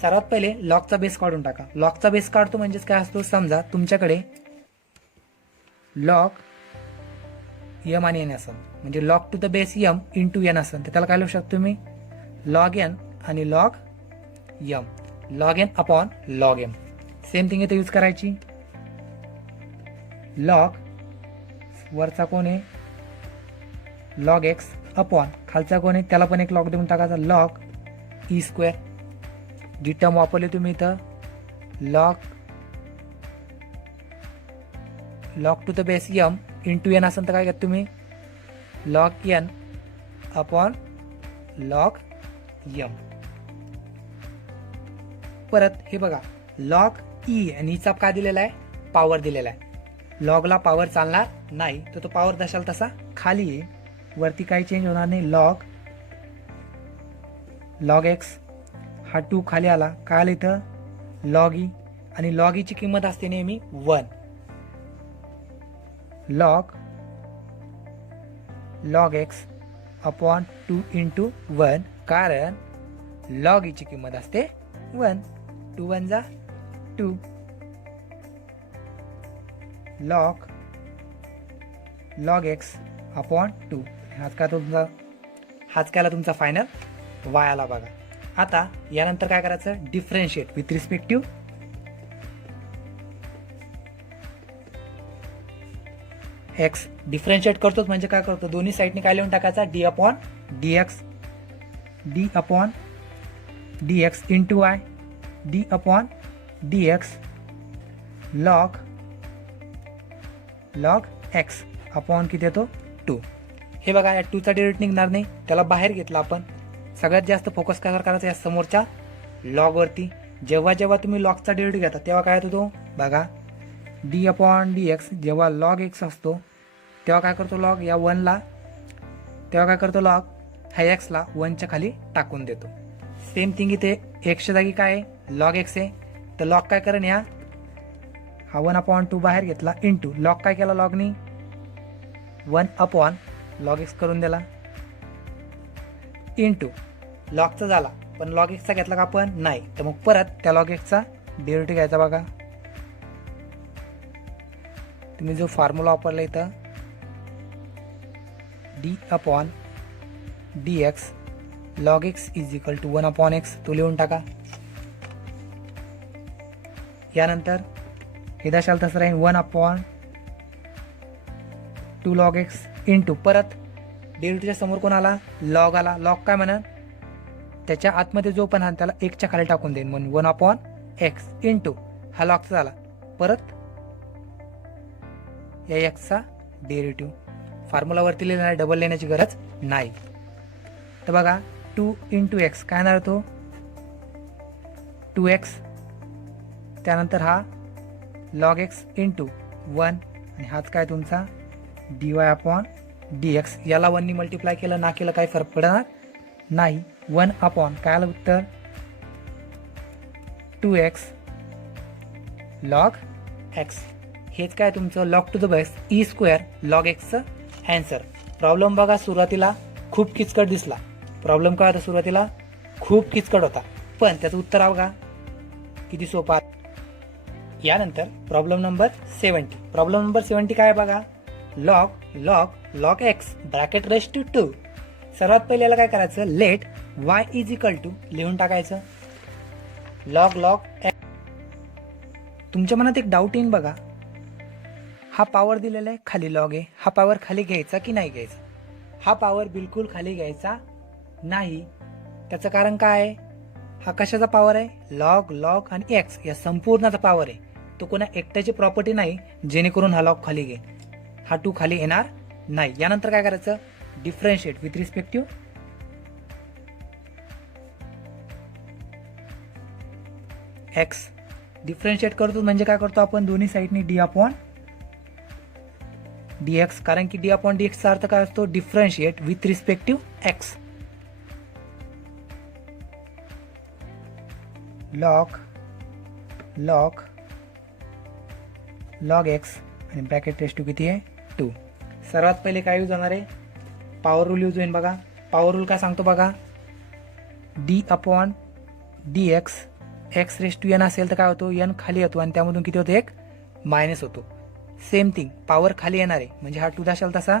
सर्वात पहिले लॉगचा बेस काढून टाका. लॉगचा बेस काढतो म्हणजेच काय असतो समजा तुमच्याकडे लॉग यम आणि एन असेल म्हणजे log to the base m into n असेल तर त्याला काय लिहू शकतो तुम्ही लॉग एन आणि log m log n upon log m. Same thing इथे यूज करायची. लॉग वरचा कोण आहे लॉग एक्स अपॉन खालचा कोण आहे त्याला पण एक लॉग देऊन टाकायचा लॉग ई स्क्वेअर. जी टर्म वापरली तुम्ही इथं log to the base m into n असेल तर काय करता तुम्ही log n upon log m. परत हे बघा लॉग ई आणि ईचा काय दिलेला आहे पॉवर दिलेला आहे. लॉगला पॉवर चालणार नाही तर तो पॉवर दशाल तसा खाली आहे. वरती काही चेंज होणार नाही. लॉग एक्स हा 2 खाली आला काय आलं इथं लॉग ई आणि लॉग ईची किंमत असते नेहमी 1 लॉग एक्स अपॉन 2 इंटू 1 कारण लॉग ईची किंमत असते 1. 2 1 जा 2 लॉग एक्स अपॉन 2. हाच काय तुमचा फायनल वाय आला बघा. आता यानंतर काय करायचं differentiate with respect to x. Differentiate करतोच म्हणजे काय करतो दोन्ही साईडने काय लिहून टाकायचा d upon dx into y d upon dx log x upon किती येतो 2. हे बघा या 2चा डेरिव्हेटिव्ह निघणार नाही त्याला बाहेर घेतला आपण. सगळ्यात जास्त फोकस काय करायचा या समोरच्या लॉगवरती. जेव्हा जेव्हा तुम्ही लॉगचा डेरिव्हेटिव्ह घेता तेव्हा काय होतो बघा डी अपॉन dx. जेव्हा लॉग एक्स असतो तेव्हा काय करतो लॉग या 1ला तेव्हा काय करतो लॉग ह्या एक्सला 1च्या खाली टाकून देतो. सेम थिंग इथे एक्सच्या जागी काय आहे लॉग एक्स आहे तर लॉग काय करेन या हा 1 अपॉन 2 बाहेर घेतला इंटू लॉग काय केला लॉगनी 1 अपॉन लॉग एक्स करून दिला इंटू लॉगचा झाला पण लॉग एक्सचा घेतला का आपण नाही तर मग परत त्या लॉग एक्सचा डेरिव्हेटिव्ह घ्यायचा बघा. तुम्ही जो फॉर्म्युला वापरला इथं d upon dx log x is equal to 1 upon x तो लिहून टाका. यानंतर हे दशाल तसं राहील 1 अपॉन 2 लॉग एक्स इंटू परत डेरिव्हेटिव्हच्या समोर कोण आला लॉग आला. लॉग काय म्हणा त्याच्या आतमध्ये जो पण हा त्याला 1च्या खाली टाकून देईन म्हणून 1 अपॉन एक्स इंटू हा लॉगचा झाला परत या एक्सचा डेरिव्हेटिव्ह. फॉर्म्युलावरती लिहिलेला डबल लिहिण्याची गरज नाही. तर बघा 2 इंटू एक्स काय येणार तो 2x त्यानंतर हा लॉग एक्स इंटू 1 आणि हाच काय तुमचा dy अपॉन dx. याला 1नी मल्टिप्लाय केलं ना केलं काही फरक पडणार नाही. 1 अपॉन काय आलं उत्तर 2x लॉग एक्स. हेच काय तुमचं log to the base e square log एक्सचं अँसर. प्रॉब्लेम बघा सुरुवातीला खूप किचकट दिसला. प्रॉब्लेम काय होता सुरुवातीला खूप किचकट होता पण त्याचं उत्तर बघा किती सोपा. यानंतर प्रॉब्लेम नंबर 70. प्रॉब्लेम नंबर 70 काय आहे बघा, log x bracket raise to 2. सर्वात पहिले याला काय करायचं, let y is equal to लिहून टाकायचं लॉग एक्स. तुमच्या मनात एक डाऊट येईन बघा, हा पॉवर दिलेला आहे, खाली लॉग आहे, हा पॉवर खाली घ्यायचा की नाही घ्यायचा. हा पॉवर बिलकुल खाली घ्यायचा नाही. त्याचं कारण काय आहे, हा कशाचा पॉवर आहे, लॉग आणि एक्स या संपूर्णचा पॉवर आहे. तो कोणा एकट्याची प्रॉपर्टी नाही जेणेकरून हा लॉग खाली घेईल. हा 2 खाली येणार नाही. यानंतर काय करायचं, differentiate with respective x. Differentiate करतो म्हणजे काय करतो आपण, दोन्ही साईडनी डी अपॉन dx, कारण की डी अपॉन dx चा अर्थ काय असतो, differentiate with respective x. Log x आणि ब्रॅकेट रेस टू किती आहे 2. सर्वात पहिले काय यूज होणार आहे, पॉवर रूल यूज होईल बघा. पॉवर रूल काय सांगतो बघा, D upon D x raise to n असेल तर काय होतो, एन खाली येतो आणि त्यामधून किती होतो, एक मायनस होतो. सेम थिंग, पॉवर खाली येणार आहे म्हणजे हा 2 दशाला तसा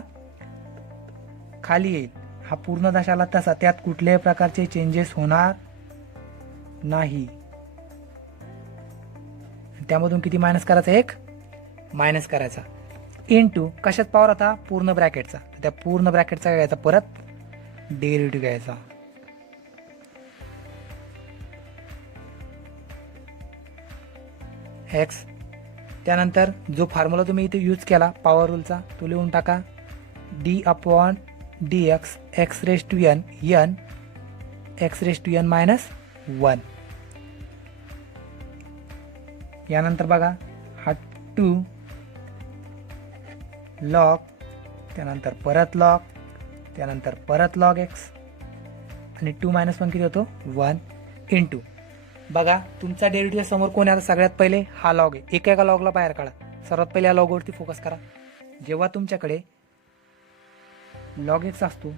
खाली येईल, हा पूर्ण दशाला तसा, त्यात कुठल्याही प्रकारचे चेंजेस होणार नाही. त्यामधून किती मायनस करायचा, एक मायनस करायचा. इनटू कशात पॉवर होता, पूर्ण ब्रॅकेटचा, तर त्या पूर्ण ब्रॅकेटचा काय घ्यायचा, परत डेरिव्हेटिव्ह घ्यायचा. एक्स. त्यानंतर जो फॉर्म्युला तुम्ही इथे यूज केला पॉवर रूलचा तो लिहून टाका, d upon D x raise to n x raise to n minus 1. यानंतर बघा हा 2 लॉग, त्यानंतर परत लॉग, त्यानंतर परत लॉग एक्स आणि 2 मायनस 1 किती होतो, 1 इंटू. बघा तुमचा डेरिव्हेटिव्ह समोर कोण आहे, आता सगळ्यात पहिले हा लॉग आहे, एका लॉगला बाहेर काढा. सर्वात पहिले या लॉगवरती फोकस करा. जेव्हा तुमच्याकडे लॉग एक्स असतो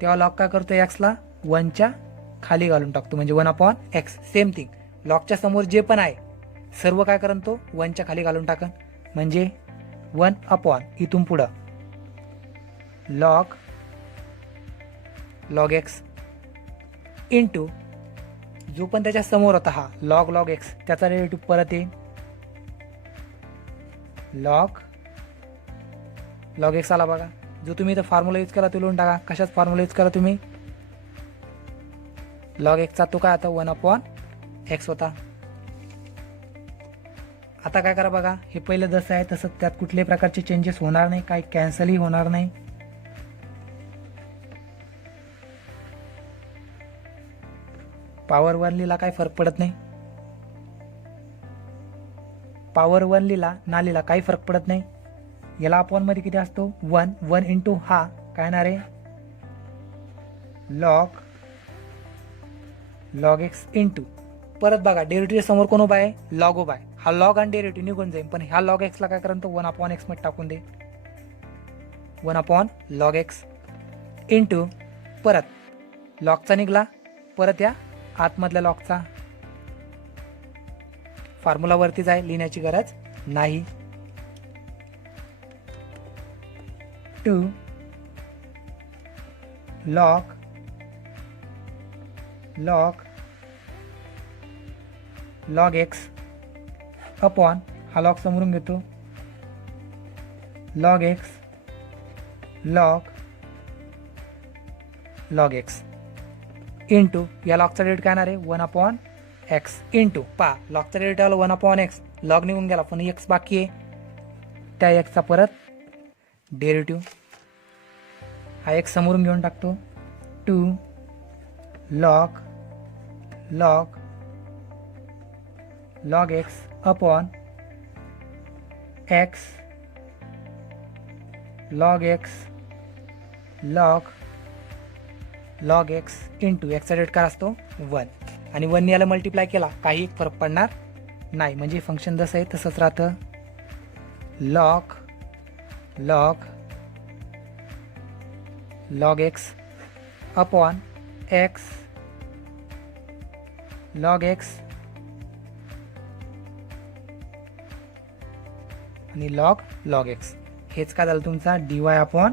तेव्हा लॉग काय करतो, एक्सला 1च्या खाली घालून टाकतो म्हणजे 1 अपॉन एक्स. सेम थिंग, लॉगच्या समोर जे पण आहे सर्व काय करतो, तो 1च्या खाली घालून टाकन म्हणजे 1 अपॉन इथून पुढं लॉग एक्स इंटू जो पण त्याच्या समोर होता हा लॉग एक्स, त्याचा डेरिव्हेटिव्ह परत येईल लॉग एक्स आला बघा. जो तुम्ही इथं फॉर्म्युला यूज करा तो लिहून टाका. कशात फॉर्म्युला यूज करा तुम्ही, लॉग एक्सचा तो काय आता 1 अपॉन एक्स होता. आता काय करा बघा, हे पहिलं जसं आहे तसं, त्यात कुठल्याही प्रकारचे चेंजेस होणार नाही, काही कॅन्सलही होणार नाही. पॉवर 1 लिहिला काय फरक पडत नाही, पॉवर 1 लिहिला ना लिहिला काही फरक पडत नाही. याला अपॉन मध्ये किती असतो, 1 इंटू हा काय येणार आहे लॉग एक्स इंटू परत बघा डेरिव्हेटिव्ह समोर कोण उभा आहे, लॉग उभा आहे. हा लॉग आणि डेरिव्हेटिव्ह निघून जाईल, पण ह्या लॉग एक्सला काय करेन तो 1 अपॉन एक्स मध्ये टाकून दे, 1 अपॉन लॉग एक्स इंटू परत लॉगचा निघला, परत या आतमधल्या लॉगचा. फॉर्म्युला वरतीच आहे, लिहिण्याची गरज नाही. 2 लॉग एक्स अपॉन हा लॉग समोरून घेतो, log x log x into या लॉगचा डेरिव्हेटिव्ह काय येणार आहे 1 अपॉन एक्स इंटू पा लॉगचा डेरिव्हेटिव्ह आला 1 अपॉन एक्स, लॉग निघून गेला पण एक्स बाकी आहे, त्या एक्सचा परत डेरिव्हेटिव्ह. हा एक्स समोरून घेऊन टाकतो, 2 log x upon x log x into एक्सचा रेट काय असतो 1 आणि 1 याला मल्टिप्लाय केला काही फरक पडणार नाही, म्हणजे फंक्शन जसं आहे तसंच राहतं. Log x upon x log x आणि लॉग एक्स. हेच काय झालं तुमचा dy upon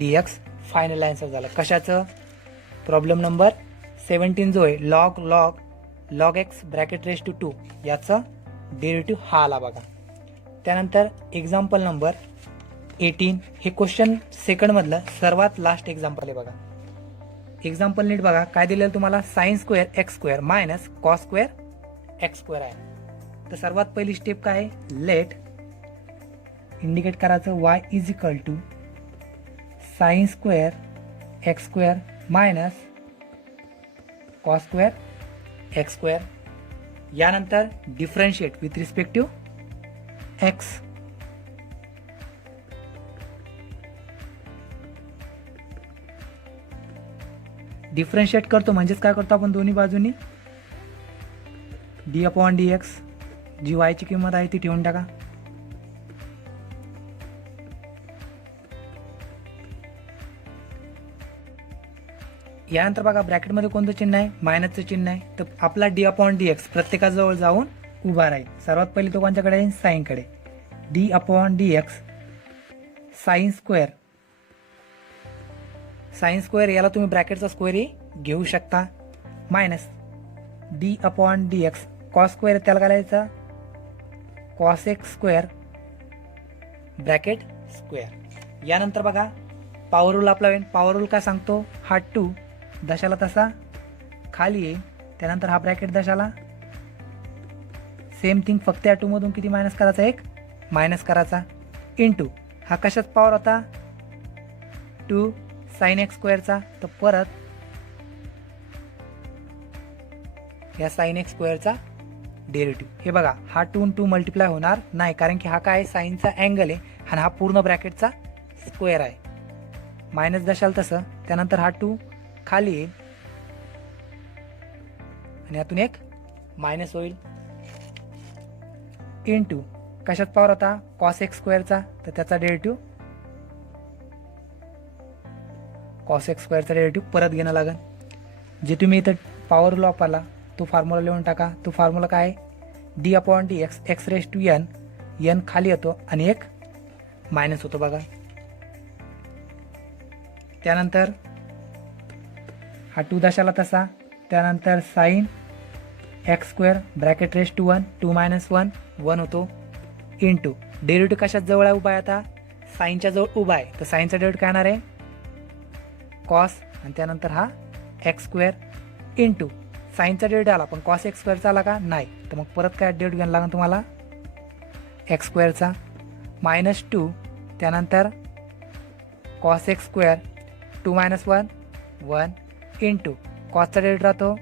dx final answer झालं. कशाचं? प्रॉब्लेम नंबर 17 जो आहे log x bracket raise to 2 याचा डेरिव्हेटिव्ह हा आला बघा. त्यानंतर एक्झाम्पल नंबर 18. हे क्वेश्चन सेकंडमधलं सर्वात लास्ट एक्झाम्पल आहे बघा. एक्झाम्पल नीट बघा. काय दिलेलं तुम्हाला? Sine square x square minus cos square x square आहे. तर सर्वात पहिली स्टेप काय आहे? लेट इंडिकेट करायचं y is equal to sine square x square minus cos square x square. यानंतर differentiate with respect to x. Differentiate करतो म्हणजेच काय करतो आपण? दोन्ही बाजूनी डी अपॉन डी एक्स, जी वायची किंमत आहे ती ठेवून टाका. यानंतर बघा ब्रॅकेटमध्ये कोणतं चिन्ह आहे? मायनसचं चिन्ह आहे. तर आपला डी अपॉन डी एक्स प्रत्येकाजवळ जाऊन उभा राहील. सर्वात पहिले तो कोणत्याकडे आहे? साईनकडे. D upon D x sine square. Sine square याला तुम्ही ब्रॅकेटचा स्क्वेअरही घेऊ शकता. Minus d upon D x cos square त्याला करायचा cos x square bracket square. यानंतर बघा पॉवर रूल आपला होईल. पॉवर रूल काय सांगतो? हा 2 दशाला तसा खाली येईल. त्यानंतर हा ब्रॅकेट दशाला सेम थिंग, फक्त या 2 मधून किती मायनस करायचा? 1 मायनस करायचा. इंटू हा कशात पॉवर होता? 2 साइन एक्स स्क्वेअरचा. तर परत या साइन एक्स स्क्वेअरचा डेरिव्हेटिव्ह. हे बघा हा 2 2 मल्टिप्लाय होणार नाही, कारण की हा काय साइनचा अँगल आहे आणि हा पूर्ण ब्रॅकेटचा स्क्वेअर आहे. मायनस दशाल तसं. त्यानंतर हा 2 खाली येईल आणि यातून 1 मायनस होईल. इंटू कशात पॉवर होता? कॉस एक्स स्क्वेअरचा. तर त्याचा डेरिव्हेटिव्ह कॉस एक्स स्क्वेअरचा डेरिव्हेटिव्ह परत घेणं लागेल. जे तुम्ही इथं पॉवर लॉ वापरला तो फॉर्म्युला लिहून टाका. तो फॉर्म्युला काय आहे? D upon D x x raise to n. N खाली येतो आणि 1 मायनस होतो बघा. त्यानंतर हा 2 दशाला तसा. त्यानंतर sine x square bracket raise to 1 2 minus 1 1 होतो. इंटू डेरिव्हेटिव्ह कशात जवळ आहे? उभा आहे. आता साइनच्या जवळ उभा आहे. तर साइनचा डेरिव्हेटिव्ह काय येणार आहे? कॉस आणि त्यानंतर हा एक्स स्क्वेअर. इंटू साइनचा डेरिव्हेटिव्ह आला पण कॉस एक्स स्क्वेअरचा आला का? नाही. तर मग परत काय डेरिव्हेटिव्ह घ्यायला लागेल तुम्हाला? एक्स स्क्वेअरचा. मायनस 2 त्यानंतर cos x square 2 minus 1 1 into कॉसचा डेरिव्हेटिव्ह राहतो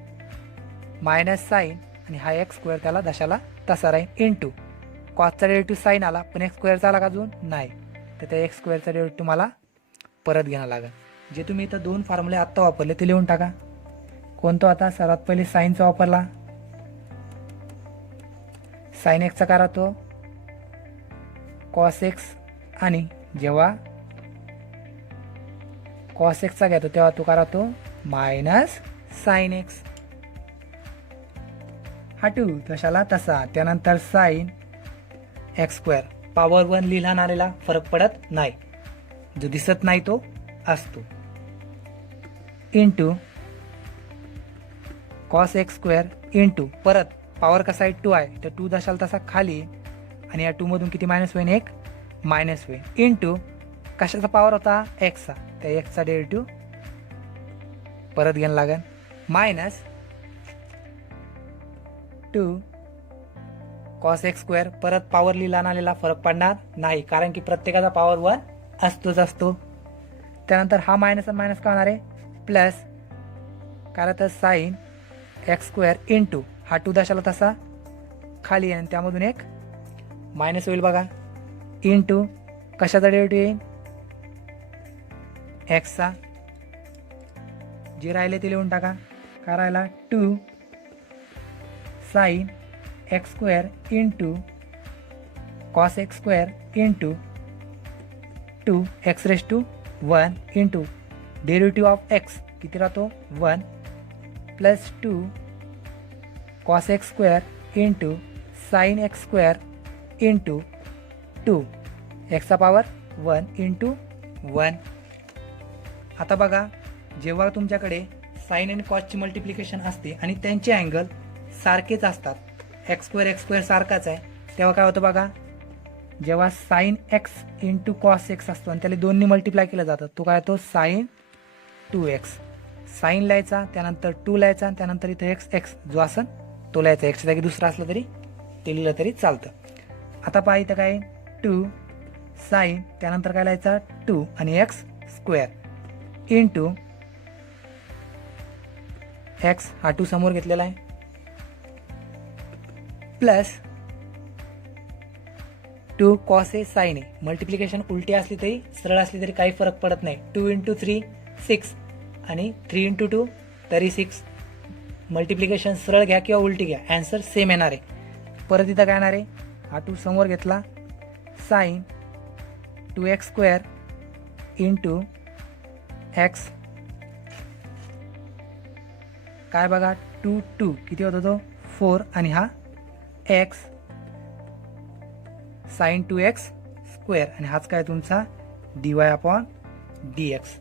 मायनस साइन आणि हा एक्स स्क्वेअर त्याला दशाला तसा राहील. इंटू कॉसचा डेरिव्हेटिव्ह साइन आला पण एक्स स्क्वेअरचा आला का अजून? नाही. तर त्या एक्स स्क्वेअरचा डेरिव्हेटिव्ह तुम्हाला परत घ्यावं लागेल. जे तुम्ही इथं 2 फॉर्म्युले आत्ता वापरले ते लिहून टाका. कोणतं? आता सर्वात पहिले साइनचा वापरला. साइन एक्सचा काय राहतो? कॉस एक्स आणि जेव्हा कॉस एक्सचा घेतो तेव्हा तो काय राहतो? Minus sine x. हा 2 तशाला तसा. त्यानंतर साइन एक्स स्क्वेअर पॉवर 1 लिहिला आलेला फरक पडत नाही, जो दिसत नाही तो असतो. Into cos x square into परत पॉवर कसा आहे? 2 आहे. तर 2 दशाला तसा खाली आणि या 2 मधून किती मायनस होईल? 1 मायनस होईल. इंटू कशाचा पॉवर होता? एक्सचा. त्या एक्सचा डेरिव्हेटिव्ह परत घ्यायला लागेल. Minus 2 cos x square. परत पॉवर लिहिला आलेला फरक पडणार नाही, कारण की प्रत्येकाचा पॉवर 1 असतोच असतो. त्यानंतर हा मायनस आणि मायनस काय होणार आहे? प्लस कारण तर साइन एक्स स्क्वेअर इंटू हा 2 दशाला तसा खाली आणि त्यामधून 1 मायनस होईल बघा. इंटू कशाचा डेरिव्हेटिव्ह येईल? एक्सचा. जे राहिले ते लिहून टाका. काय राहिला? 2 sine x square into cos x square into 2 x raise to 1 into derivative of x किती राहतो? 1 plus 2 cos x square into sine x square into 2 एक्सचा पॉवर 1 इंटू 1. आता बघा, जेव्हा तुमच्याकडे साईन आणि कॉसची मल्टिप्लिकेशन असते आणि त्यांचे अँगल सारखेच असतात, एक्स स्क्वेअर सारखाच आहे, तेव्हा काय होतं बघा, जेव्हा sine x into cos x असतो आणि त्याला 2नी मल्टिप्लाय केलं जातं, तो काय होतो साईन 2x. साईन लिहायचा, त्यानंतर 2 लिहायचा आणि त्यानंतर इथं एक्स जो असन तो लिहायचा. एक्सच्या जागी दुसरा असला तरी ते लिहिलं तरी चालतं. आता पहा इथं काय 2 साईन, त्यानंतर काय लिहायचा 2 आणि एक्स स्क्वेअर इंटू एक्स, हा 2 समोर घेतलेला आहे, plus 2 cos a sine a. Multiplication उलटी असली तरी सरळ असली तरी काही फरक पडत नाही. 2 इंटू 3 6 आणि 3 इंटू 2 तरी 6. मल्टिप्लिकेशन सरळ घ्या किंवा उलटी घ्या, ॲन्सर सेम येणार आहे. परत इथं काय येणार आहे, हा 2 समोर घेतला, sine 2x square into x, काय बघा 2 किती होतो तो 4 आणि हा एक्स साईन 2x स्क्वेअर आणि हाच काय तुमचा dy अपॉन dx.